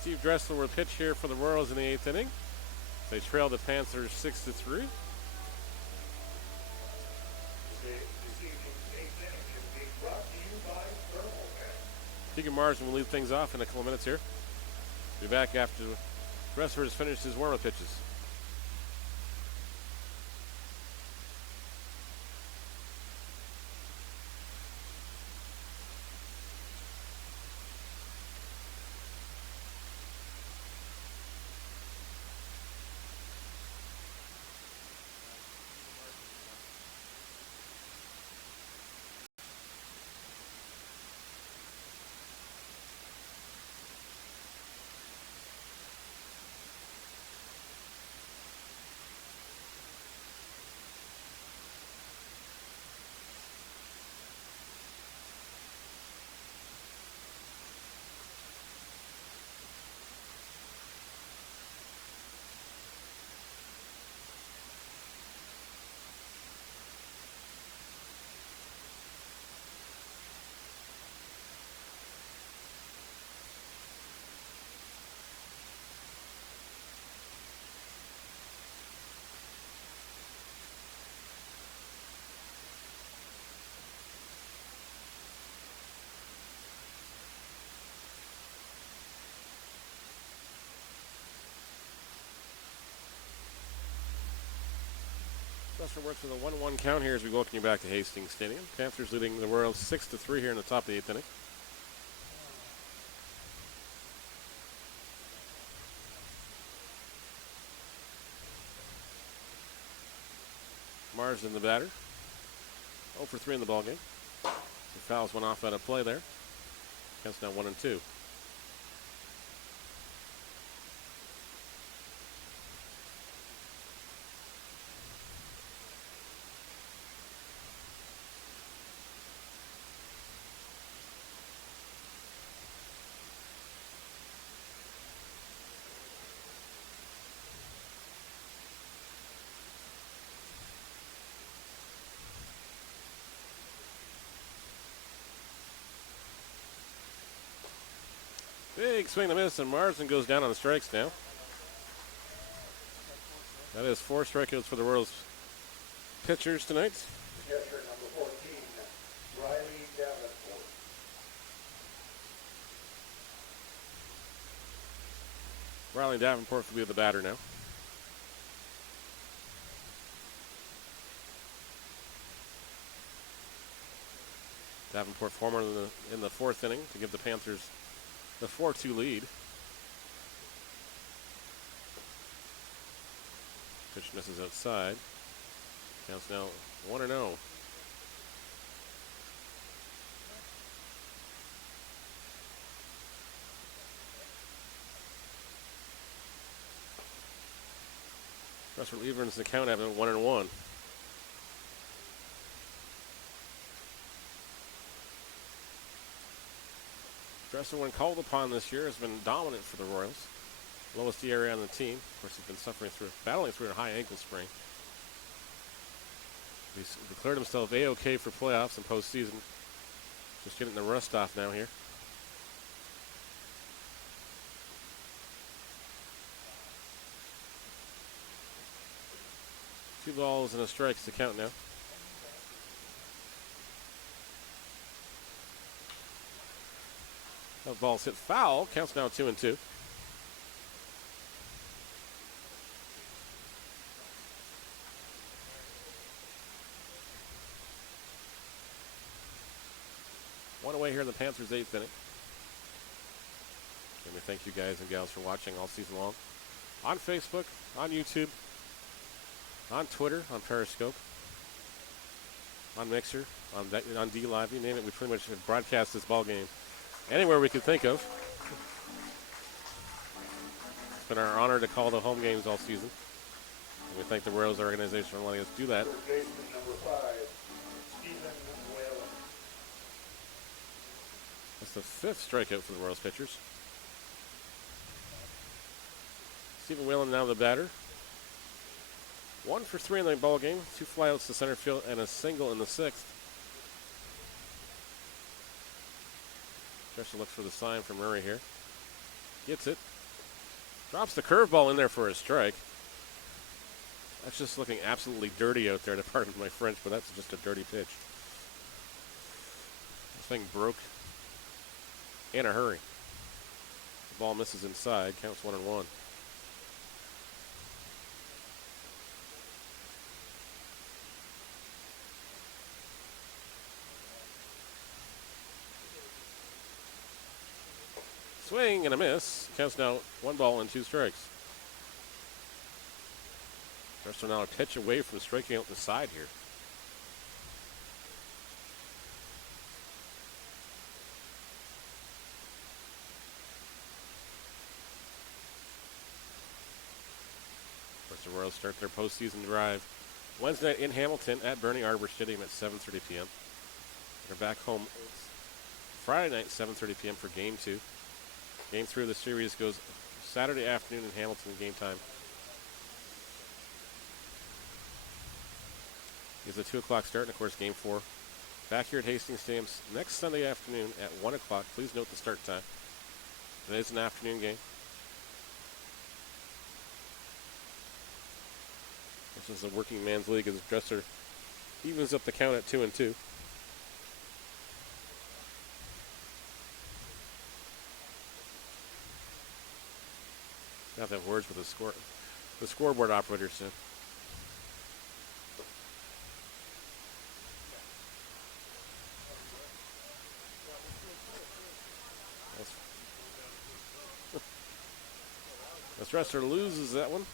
Steve Dressler will pitch here for the Royals in the 8th inning. They trail the Panthers 6-3. This evening's 8th inning is being brought to you by Thermaltech. Keegan Marsden will lead things off in a couple of minutes here. Be back after Dressler has finished his warm-up pitches. Dresser works with a 1-1 count here as we welcome you back to Hastings Stadium. Panthers leading the Royals 6-3 here in the top of the 8th inning. Marsden the batter. 0 for 3 in the ballgame. The fouls went off out of play there. Counts now 1-2. Big swing and a miss, and Marsden goes down on the strikes now. That is 4 strikeouts for the Royals pitchers tonight. Catcher number 14, Riley Davenport. Riley Davenport will be the batter now. Davenport former in the 4th inning to give the Panthers the 4-2 lead. Pitch misses outside. Counts now 1-0. Russell evens the count at 1-1. Dresser, when called upon this year, has been dominant for the Royals. Lowest ERA on the team. Of course, he's been battling through a high ankle sprain. He's declared himself A-OK for playoffs and postseason. Just getting the rust off now here. Two balls and a strike to count now. That ball's hit foul. Counts now 2-2. One away here in the Panthers' 8th inning. Let me thank you guys and gals for watching all season long. On Facebook, on YouTube, on Twitter, on Periscope, on Mixer, on D-Live, you name it. We pretty much have broadcast this ball game anywhere we could think of. It's been our honor to call the home games all season. And we thank the Royals organization for letting us do that. Third baseman number 5, Stephen Whalen. That's the 5th strikeout for the Royals pitchers. Stephen Whalen now the batter. 1 for 3 in the ball game. 2 flyouts to center field and a single in the 6th. Dresser looks for the sign from Murray here. Gets it. Drops the curveball in there for a strike. That's just looking absolutely dirty out there, to pardon my French, but that's just a dirty pitch. This thing broke in a hurry. The ball misses inside. Counts 1-1. Swing and a miss. Counts now 1 ball and 2 strikes. Dresser now a pitch away from striking out the side here. Of course, the Royals start their postseason drive Wednesday night in Hamilton at Bernie Arbor Stadium at 7:30 p.m. They're back home Friday night, 7:30 p.m. for Game 2. Game 3 of the series goes Saturday afternoon in Hamilton, game time. It's a 2 o'clock start, and of course, Game 4 back here at Hastings Stadium next Sunday afternoon at 1 o'clock. Please note the start time. It is an afternoon game. This is a working man's league as Dresser evens up the count at 2-2. I have to have words with the scoreboard operator soon. The Dresser loses that one.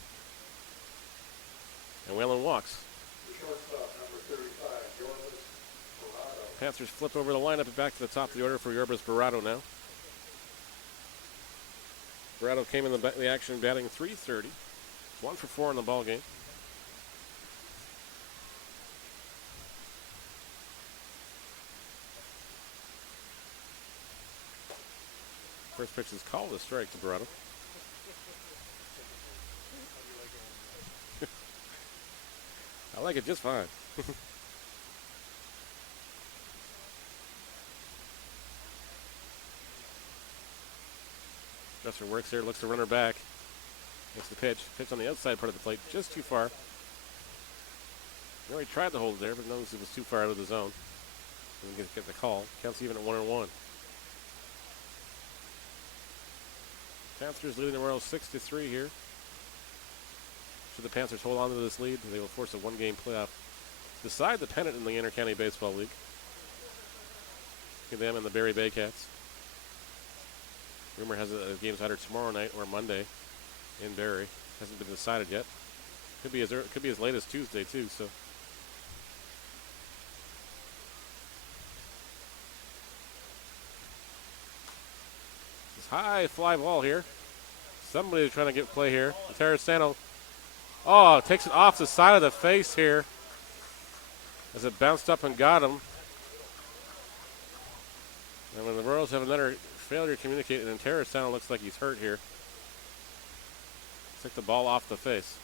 And Whalen walks. The shortstop, number 35, Yorvis Barato. Panthers flip over the lineup and back to the top of the order for Yorbis Barato now. Barato came in the action batting .330. 1 for 4 in the ball game. First pitch is called a strike to Barato. I like it just fine. Dresser works here, looks the runner back. Makes the pitch. Pitch on the outside part of the plate, just too far. He tried to hold it there, but noticed it was too far out of the zone. Didn't get the call. Counts even at 1-1. Panthers leading the Royals 6-3 here. Should the Panthers hold on to this lead, they will force a one-game playoff to decide the pennant in the Inter-County Baseball League. Give them and the Barry Baycats. Rumor has it the game's either tomorrow night or Monday in Barry. Hasn't been decided yet. Could be as late as Tuesday too. So. This high fly ball here. Somebody's trying to get play here. Terrasano. Oh, takes it off the side of the face here as it bounced up and got him. And when the Royals have another failure to communicate, and Terrasano looks like he's hurt here. Took the ball off the face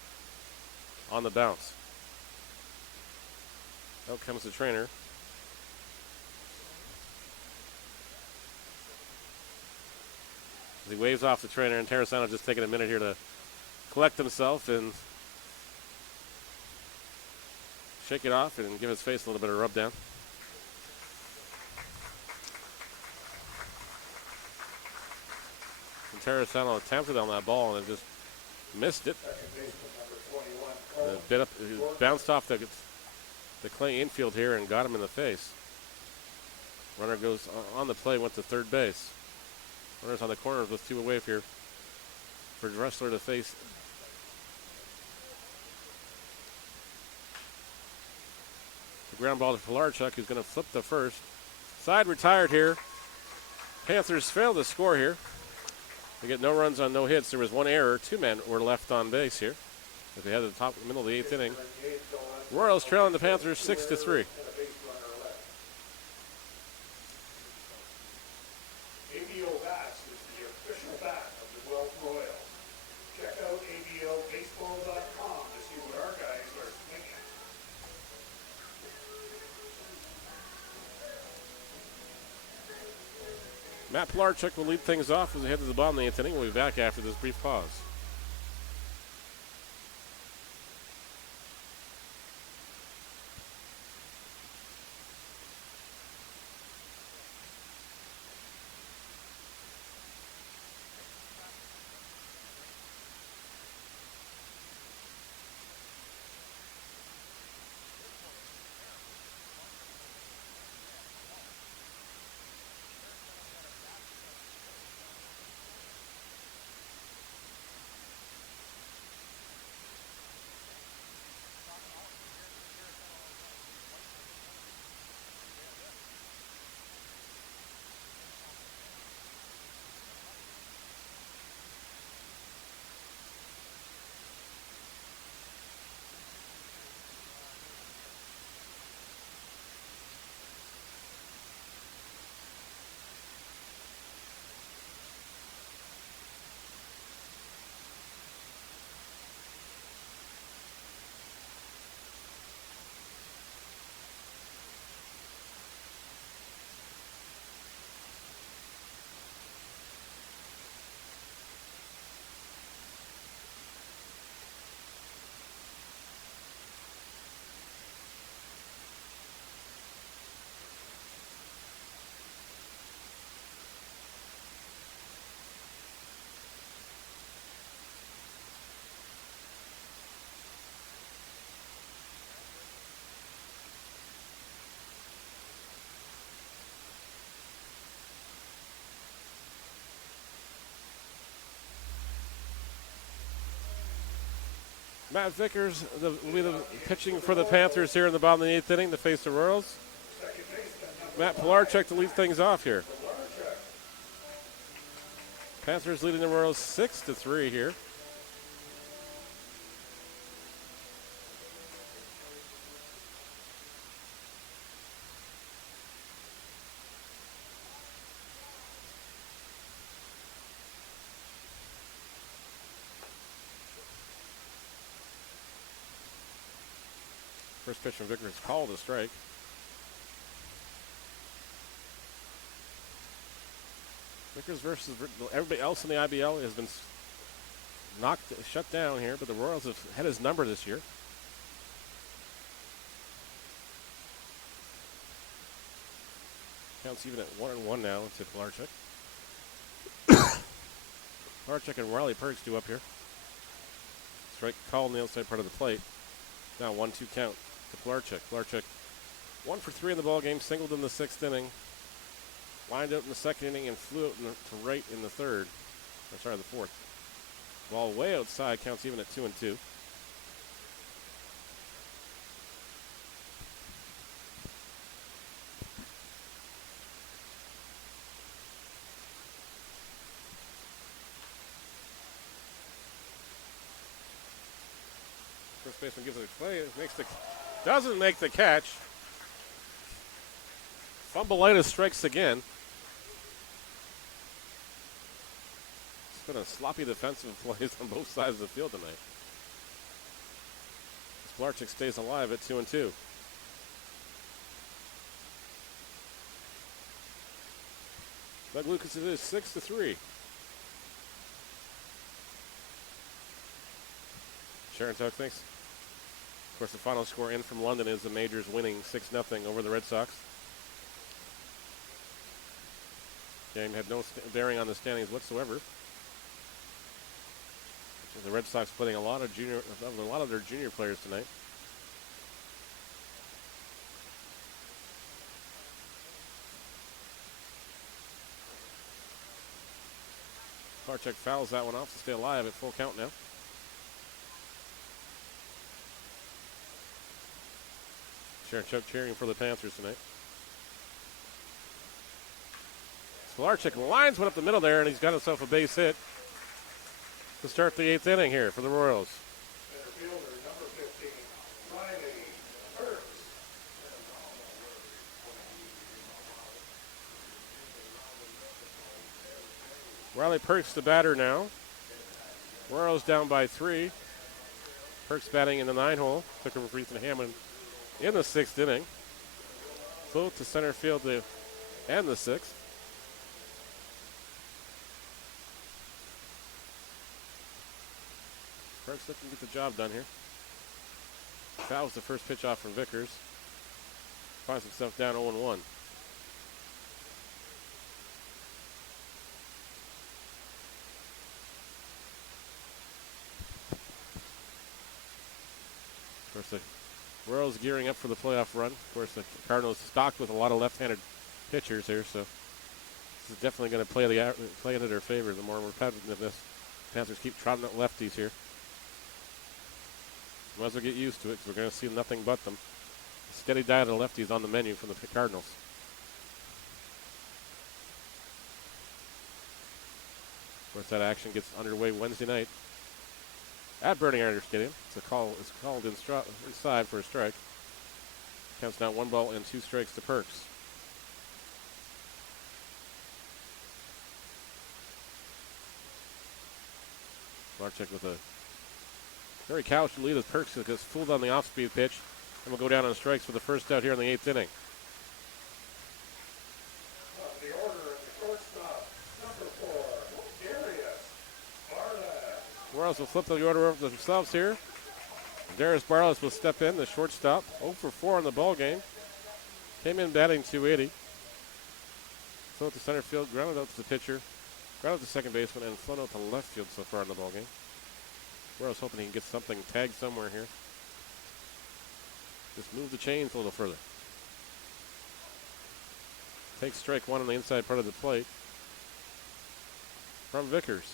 on the bounce. Out comes the trainer. As he waves off the trainer, and Terrasano just taking a minute here to collect himself and shake it off and give his face a little bit of rub down. And Terrasano attempted on that ball and it just missed it. It bounced off the clay infield here and got him in the face. Runner goes on the play, went to third base. Runner's on the corners with two away here for Dressler to face. The ground ball to Pilarchuk, who's going to flip the first. Side retired here. Panthers failed to score here. They get no runs on no hits. There was one error. Two men were left on base here. As they had the middle of the eighth inning. Royals trailing the Panthers 6-3. ABL Bats is the official bat of the Guelph Royals. Check out ablbaseball.com to see what our guys are swinging. Matt Pilarchuk will lead things off as they head to the bottom of the eighth inning. We'll be back after this brief pause. Matt Vickers will be the pitching for the Panthers here in the bottom of the 8th inning to face the Royals. Matt Pilarchuk to lead things off here. Panthers leading the Royals 6-3 here. First pitch from Vickers called a strike. Vickers versus everybody else in the IBL has been shut down here, but the Royals have had his number this year. Counts even at 1-1 now to Pilarchuk. Pilarchuk and Riley Perks due up here. Strike called on the outside part of the plate. Now 1-2 count to Pilarchuk. Pilarchuk 1 for 3 in the ball game, singled in the 6th inning. Lined out in the 2nd inning and flew out to right in the 3rd. The 4th. Ball way outside, counts even at 2-2. First baseman gives it a play. Doesn't make the catch. Fumbleitis strikes again. It's been a sloppy defensive plays on both sides of the field tonight. Pilarchuk stays alive at 2-2. Doug Lucas it is 6-3. Sharon Tuck, thanks. Of course, the final score in from London is the Majors winning 6-0 over the Red Sox. Game had no bearing on the standings whatsoever. The Red Sox playing a lot of their junior players tonight. Pilarchuk fouls that one off to stay alive at full count now. Sharon Chuck cheering for the Panthers tonight. Pilarchuk lines one up the middle there, and he's got himself a base hit to start the 8th inning here for the Royals. Center fielder, number 15, Riley Perks. Riley Perks the batter now. Royals down by 3. Perks batting in the 9-hole. Took over for Ethan Hammond in the 6th inning. Flew to center field to end the 6th. Perks looking to get the job done here. Fouls the first pitch off from Vickers. Finds himself down 0-1. Of course, the Royals gearing up for the playoff run. Of course, the Cardinals stocked with a lot of left-handed pitchers here, so this is definitely going to play into their favor. The more repetitiveness, Panthers keep trotting out lefties here. Might as well get used to it, because we're going to see nothing but them. A steady diet of lefties on the menu from the Cardinals. Of course, that action gets underway Wednesday night at Burning Iron Stadium. It's called inside for a strike. Counts now 1 ball and 2 strikes to Perks. Pilarchuk with a very couched lead as Perks gets fooled on the off-speed pitch, and will go down on strikes for the first out here in the 8th inning. The order of the shortstop, number 4, Darius Barlett. Royals will flip the order over themselves here. Darius Barlett will step in, the shortstop, 0 for 4 in the ball game. Came in batting .280. Flown to center field, grounded out to the pitcher, grounded to second baseman, and flown out to left field so far in the ball game. Royals hoping he can get something tagged somewhere here. Just move the chains a little further. Takes strike 1 on the inside part of the plate from Vickers.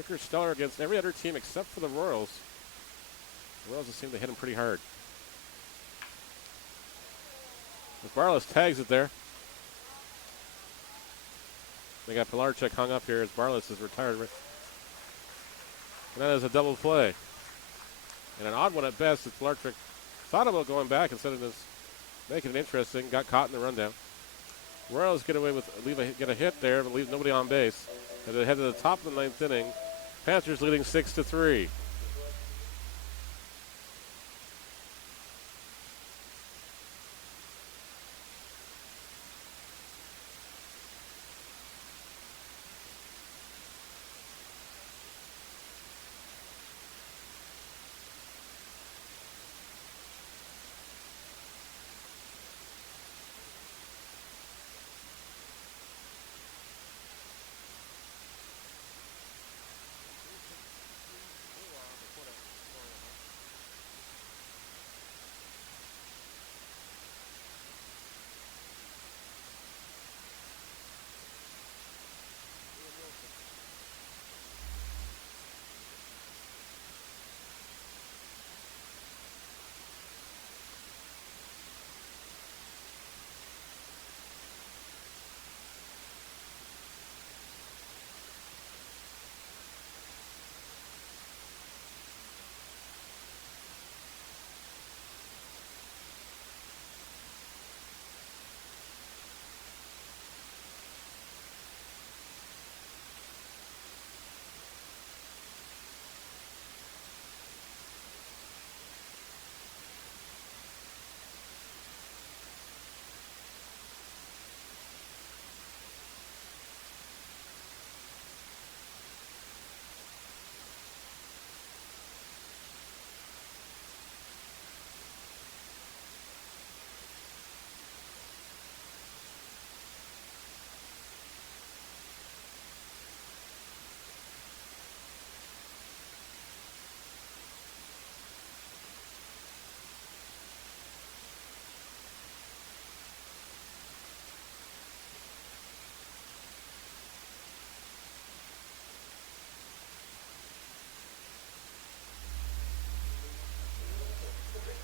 Vickers stellar against every other team except for the Royals. The Royals just seem to hit him pretty hard. Barless tags it there. They got Pilarczyk hung up here as Barless is retired. And that is a double play. And an odd one at best as Pilarczyk thought about going back instead of just making it interesting. Got caught in the rundown. Royals get away with get a hit there, but leave nobody on base. As they head to the top of the ninth inning, Panthers leading 6-3.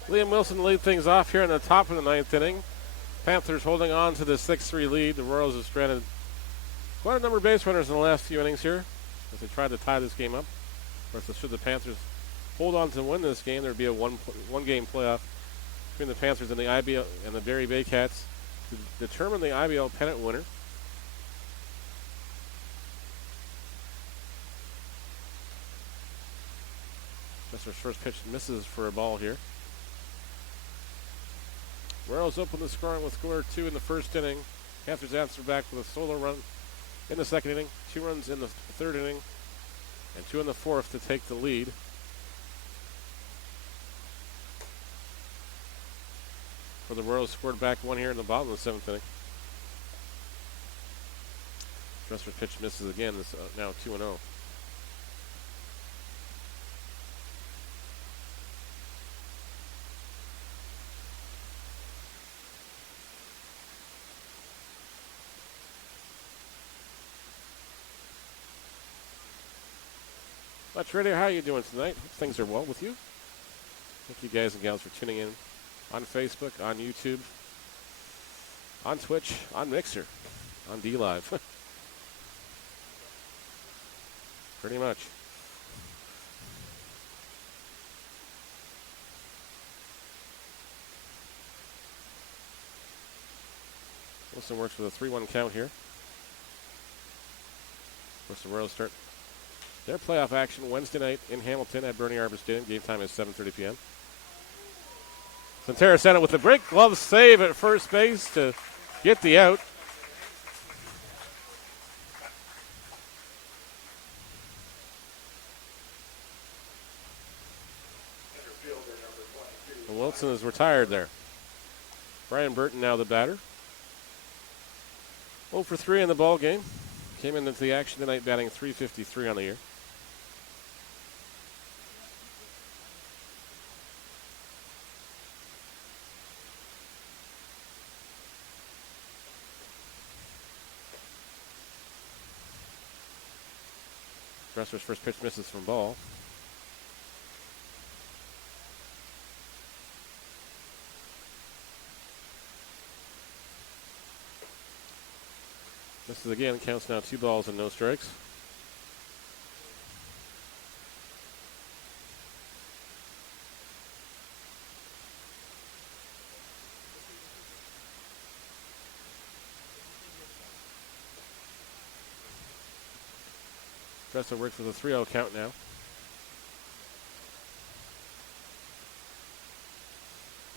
Liam Wilson lead things off here in the top of the ninth inning. Panthers holding on to the 6-3 lead. The Royals have stranded quite a number of base runners in the last few innings here as they tried to tie this game up. Of course, should the Panthers hold on to win this game, there would be a one-game playoff between the Panthers and the IBL and the Barrie Baycats to determine the IBL pennant winner. Chester's first pitch misses for a ball here. Royals open the scoring with score 2 in the first inning. Panthers answer back with a solo run in the second inning, 2 runs in the third inning, and 2 in the fourth to take the lead. For the Royals, scored back 1 here in the bottom of the 7th inning. Chester's pitch misses again. It's now 2-0. Much Radio, how are you doing tonight? Hope things are well with you. Thank you guys and gals for tuning in on Facebook, on YouTube, on Twitch, on Mixer, on DLive. Pretty much. Wilson works with a 3-1 count here. Of course, the Royals start their playoff action Wednesday night in Hamilton at Bernie Arbor Stadium. Game time is 7:30 p.m. Centera Santa with the break glove save at first base to get the out. And Wilson is retired there. Brian Burton now the batter. 0 for 3 in the ball game. Came into the action tonight batting .353 on the year. Dresser's first pitch misses from ball. Misses again. Counts now 2 balls and no strikes. Dresser works with a 3-0 count now.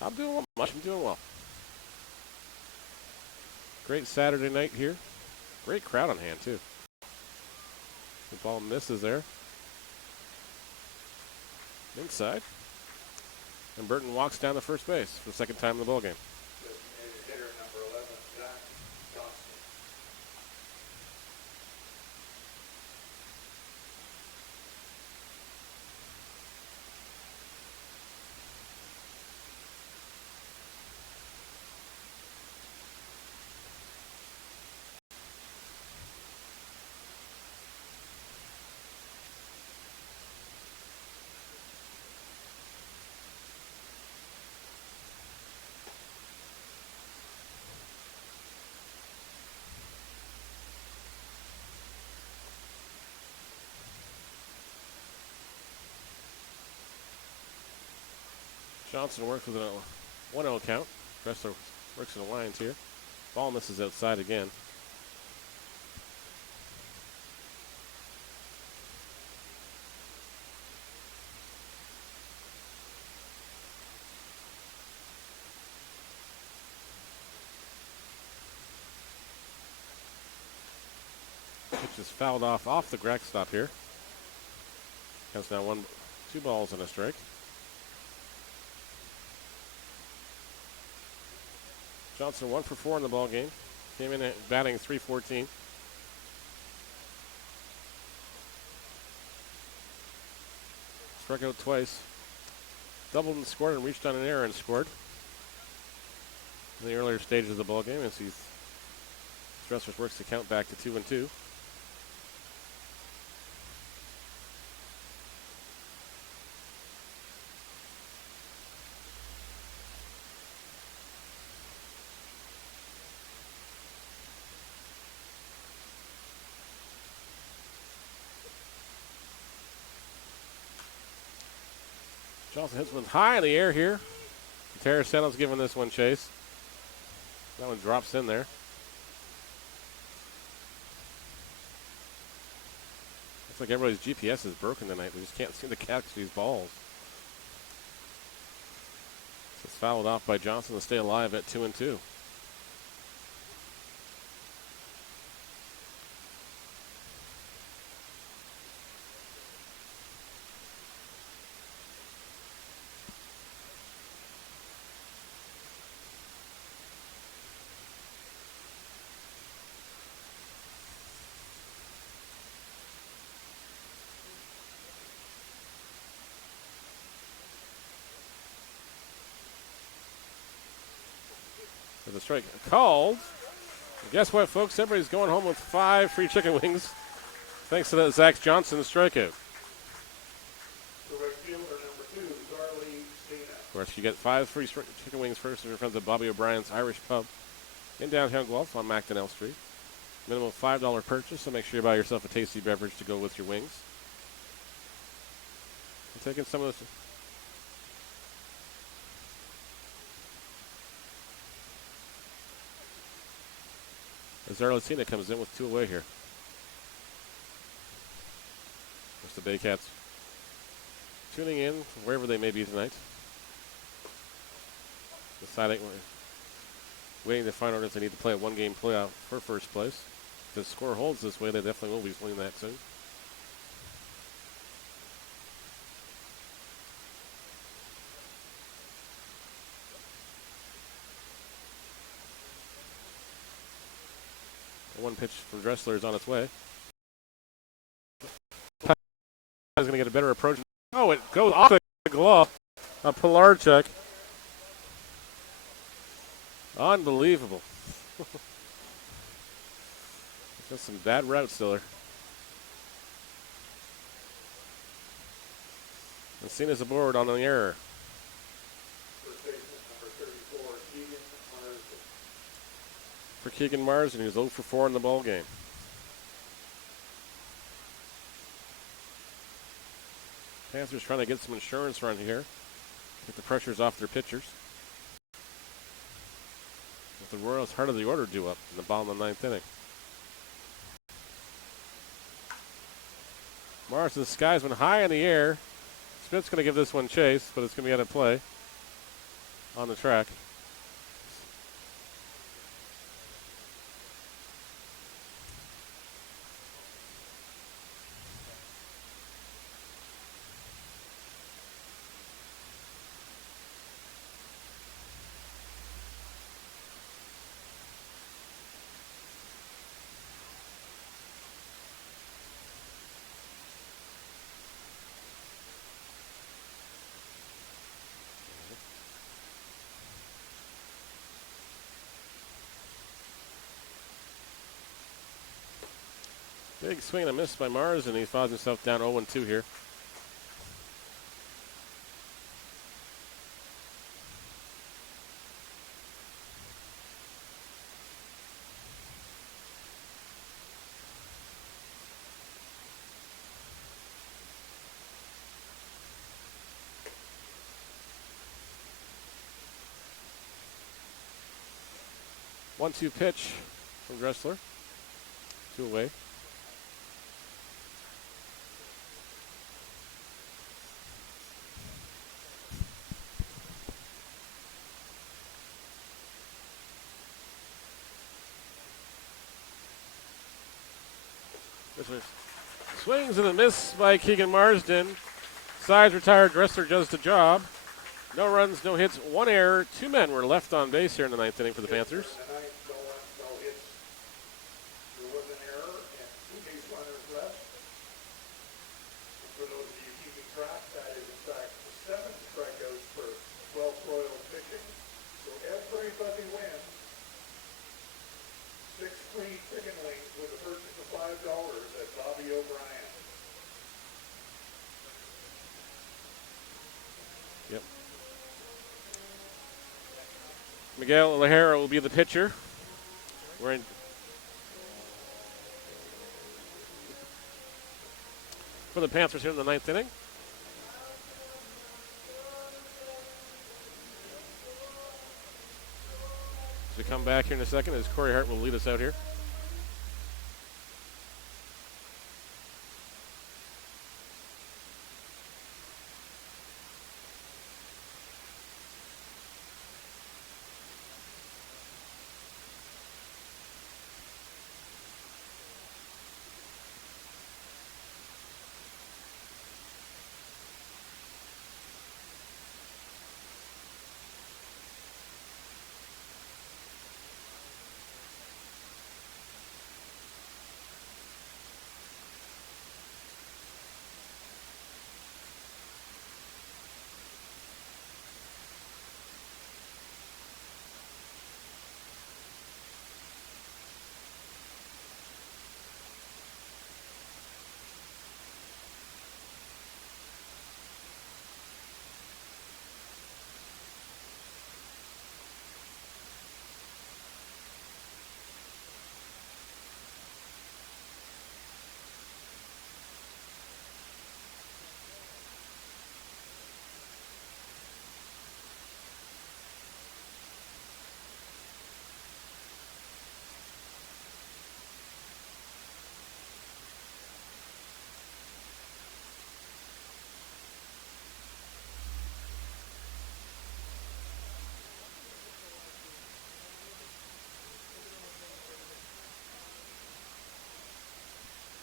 I'm doing well. I'm doing well. Great Saturday night here. Great crowd on hand, too. The ball misses there. Inside. And Burton walks down to first base for the second time in the ballgame. Designated hitter number 11, Zach Johnson. Johnson works with a 1-0 count. Dressler works in the lines here. Ball misses outside again. Pitch is fouled off the crack stop here. Counts now 2 balls and a strike. Johnson 1 for 4 in the ball game. Came in at batting .314. Struck out twice. Doubled and scored and reached on an error and scored. In the earlier stages of the ball game, as Dressler works the count back to 2-2. Johnson hits one high in the air here. Terraceno's giving this one chase. That one drops in there. Looks like everybody's GPS is broken tonight. We just can't seem to catch these balls. It's fouled off by Johnson to stay alive at 2-2. The strike called. And guess what, folks? Everybody's going home with 5 free chicken wings, thanks to that Zach Johnson strikeout. The right fielder number 2, Darley Stena. Of course, you get 5 free chicken wings first from your friends at Bobby O'Brien's Irish Pub in downtown Guelph on Macdonell Street. Minimum $5 purchase, so make sure you buy yourself a tasty beverage to go with your wings. I'm taking some of this. As Arlecina comes in with 2 away here. There's the Baycats tuning in wherever they may be tonight. Deciding, waiting to find out if they need to play a 1-game playoff for first place. If the score holds this way, they definitely will be playing that soon. One pitch from Dressler is on its way. Is going to get a better approach. Oh, it goes off the glove. A Pilarchuk. Unbelievable. Just some bad route stiller. And Cena's aboard on the error. First baseman, number 34, Keegan Marsden. For Keegan Marsden, who's 0 for 4 in the ball game. Panthers trying to get some insurance run here. Get the pressures off their pitchers. With the Royals' heart of the order due up in the bottom of the 9th inning. Marsden's sky's been high in the air. Smith's going to give this one chase, but it's going to be out of play on the track. Big swing and a miss by Mars, and he finds himself down 0-2 here. One-two pitch from Dressler. 2 away. Swings and a miss by Keegan Marsden. Sides retired. Dressler does the job. No runs, no hits, 1 error. 2 men were left on base here in the 9th inning for the Panthers. No runs, no hits. There was an error and 2 base runners left. And for those of you keeping track, that is in fact 7 strikeouts for 12 Royals pitching. So everybody wins. 6 free chicken wings with a purchase of $5 at Bobby O'Brien. Yep. Miguel Lajera will be the pitcher. We're in for the Panthers here in the 9th inning. As we come back here in a second, as Corey Hart will lead us out here.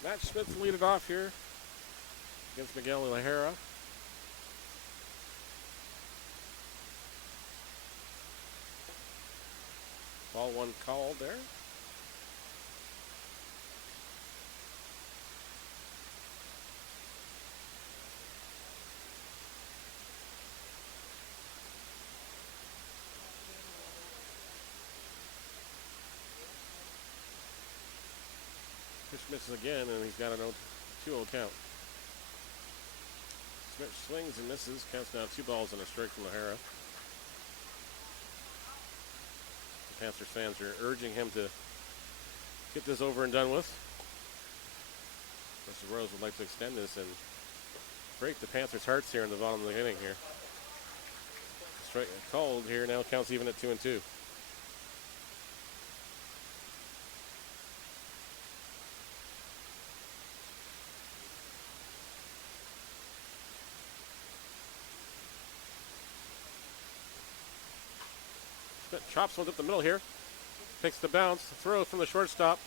Matt Smith will lead it off here against Miguel Lajera. Ball 1 called there. Pitch misses again, and he's got an 2-0 count. Schmidt swings and misses. Counts down 2 balls and a strike from O'Hara. The Panthers fans are urging him to get this over and done with. The Royals would like to extend this and break the Panthers' hearts here in the bottom of the inning here. Strike called here, now counts even at 2-2. Schmidt chops one up the middle here. Takes the bounce, throw from the shortstop.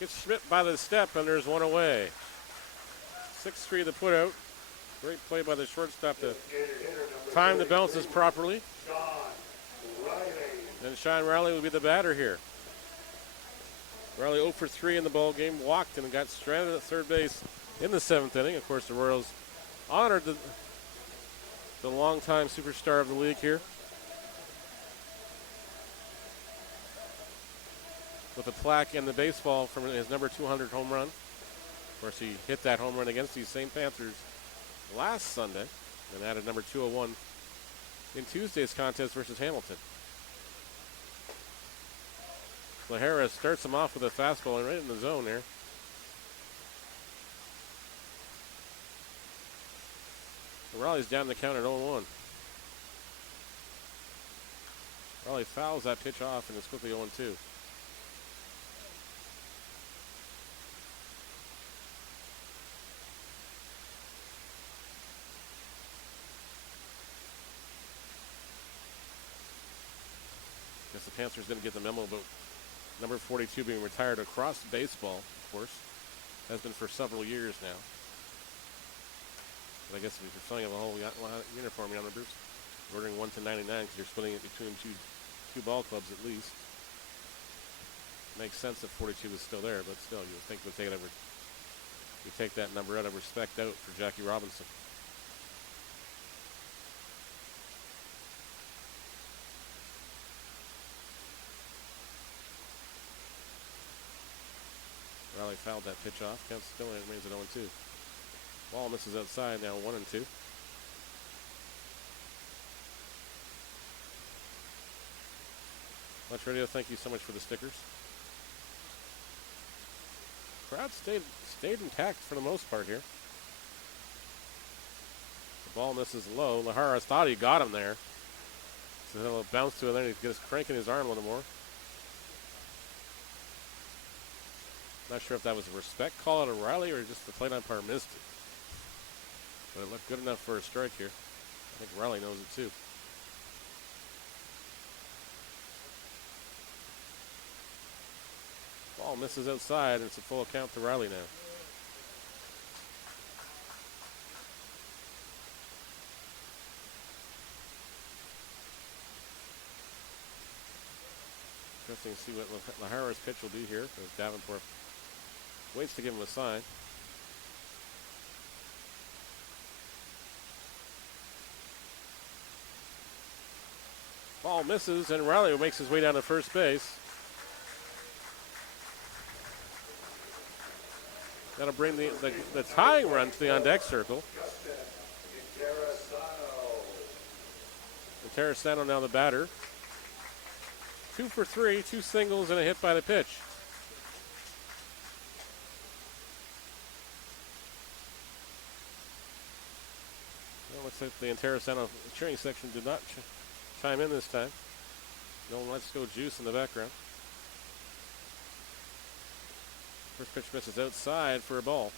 Gets Schmidt by the step, and there's one away. 6-3 the put out. Great play by the shortstop to time the bounces properly. And Sean Riley will be the batter here. Riley 0 for 3 in the ball game, walked and got stranded at third base in the 7th inning. Of course, the Royals honored the longtime superstar of the league here with a plaque and the baseball from his number 200 home run. Of course, he hit that home run against these same Panthers last Sunday and added number 201 in Tuesday's contest versus Hamilton. O'Hara starts him off with a fastball and right in the zone there. Raleigh's down the count at 0-1. Raleigh fouls that pitch off and it's quickly 0-2. Guess the Panthers didn't get the memo, but number 42 being retired across baseball, of course, has been for several years now. But I guess if you're filling up a whole uniform, numbers, ordering 1 to 99 because you're splitting it between two ball clubs at least. Makes sense that 42 is still there, but still, you would think we'd take that number out of respect out for Jackie Robinson. Riley fouled that pitch off. Count still remains at 0-2. Ball misses outside, now 1-2. Lunch Radio, thank you so much for the stickers. Crowd stayed intact for the most part here. The ball misses low. Lahara thought he got him there. So he'll bounce to it, then he's just cranking his arm a little more. Not sure if that was a respect call out of Riley or just the plate umpire missed it. But it looked good enough for a strike here. I think Riley knows it too. Ball misses outside, and it's a full count to Riley now. Interesting to see what Lahara's pitch will be here as Davenport waits to give him a sign. Ball misses, and Riley makes his way down to first base. That'll bring the tying run to the on-deck circle. Terrasano now the batter. 2 for 3, 2 singles, and a hit by the pitch. Well, looks like the Terrasano cheering section did not chime in this time. No Let's Go juice in the background. First pitch misses outside for a ball.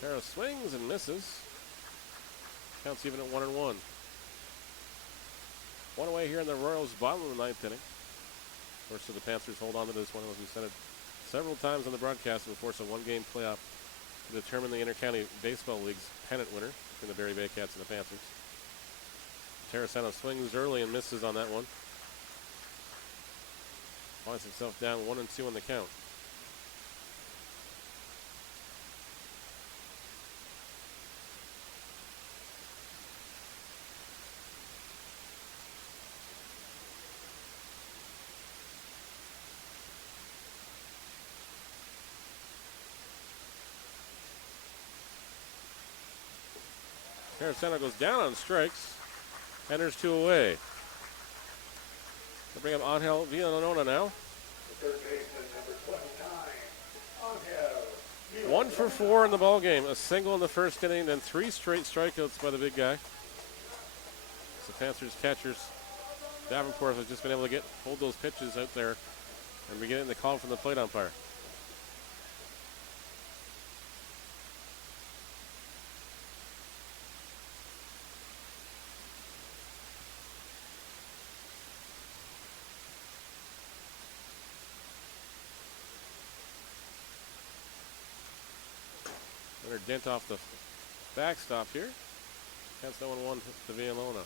Tara swings and misses. Counts even at 1-1. One away here in the Royals' bottom of the 9th inning. Of course, so the Panthers hold on to this one, as we said it several times on the broadcast. It will force a one-game playoff to determine the Intercounty Baseball League's pennant winner between the Barrie Baycats and the Panthers. Terrasano swings early and misses on that one. Finds himself down 1-2 on the count. Terracino goes down on strikes. And there's 2 away. They'll bring up Angel Villanona now. The third baseman, number 29, Angel. 1 for 4 in the ball game. A single in the first inning, then 3 straight strikeouts by the big guy. So Panthers catchers Davenport has just been able to hold those pitches out there and be getting the call from the plate umpire. Another dent off the backstop here. That's 0-1 to Villalona.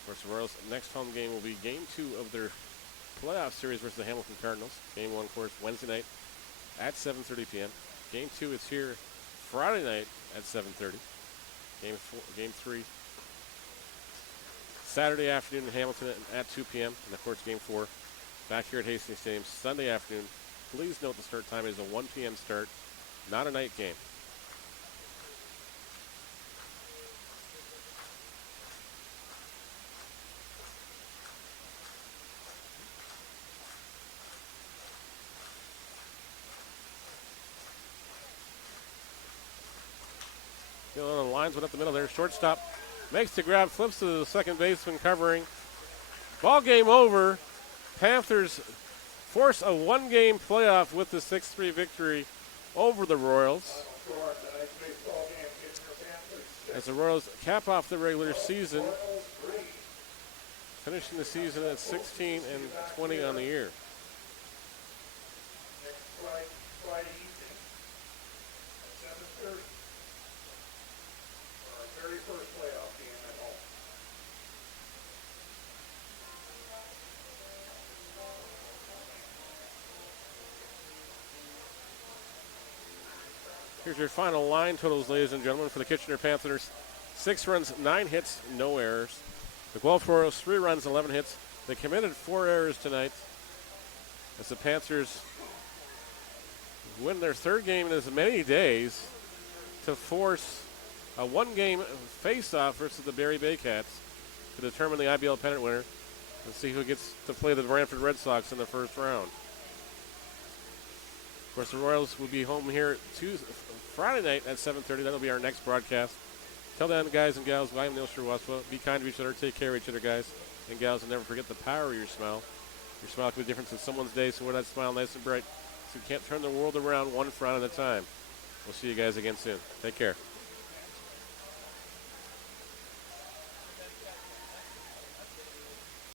Of course, the Royals' next home game will be Game 2 of their playoff series versus the Hamilton Cardinals. Game 1, of course, Wednesday night at 7:30 p.m. Game 2 is here Friday night at 7:30. Game 3 Saturday afternoon in Hamilton at 2 p.m. And, of course, Game 4 back here at Hastings Stadium Sunday afternoon. Please note the start time is a 1 p.m. start, not a night game. Villanona lines one up the middle there. Shortstop makes the grab, flips to the second baseman covering. Ball game over. Panthers force a one-game playoff with the 6-3 victory over the Royals. As the Royals cap off the regular season, finishing the season at 16-20 on the year. Friday evening at 7:30 for our very first playoff game at home. Here's your final line totals, ladies and gentlemen, for the Kitchener Panthers. 6 runs, 9 hits, no errors. The Guelph Royals, 3 runs, 11 hits. They committed 4 errors tonight as the Panthers win their third game in as many days to force a one-game face-off versus the Barrie Bay Cats to determine the IBL pennant winner and see who gets to play the Brantford Red Sox in the first round. Of course, the Royals will be home here Friday night at 7:30. That'll be our next broadcast. Till then, guys and gals, I am Neil Sherwaswa. Be kind to each other. Take care of each other, guys and gals, and never forget the power of your smile. Your smile can be different in someone's day, so wear that smile nice and bright so you can't turn the world around one frown at a time. We'll see you guys again soon. Take care.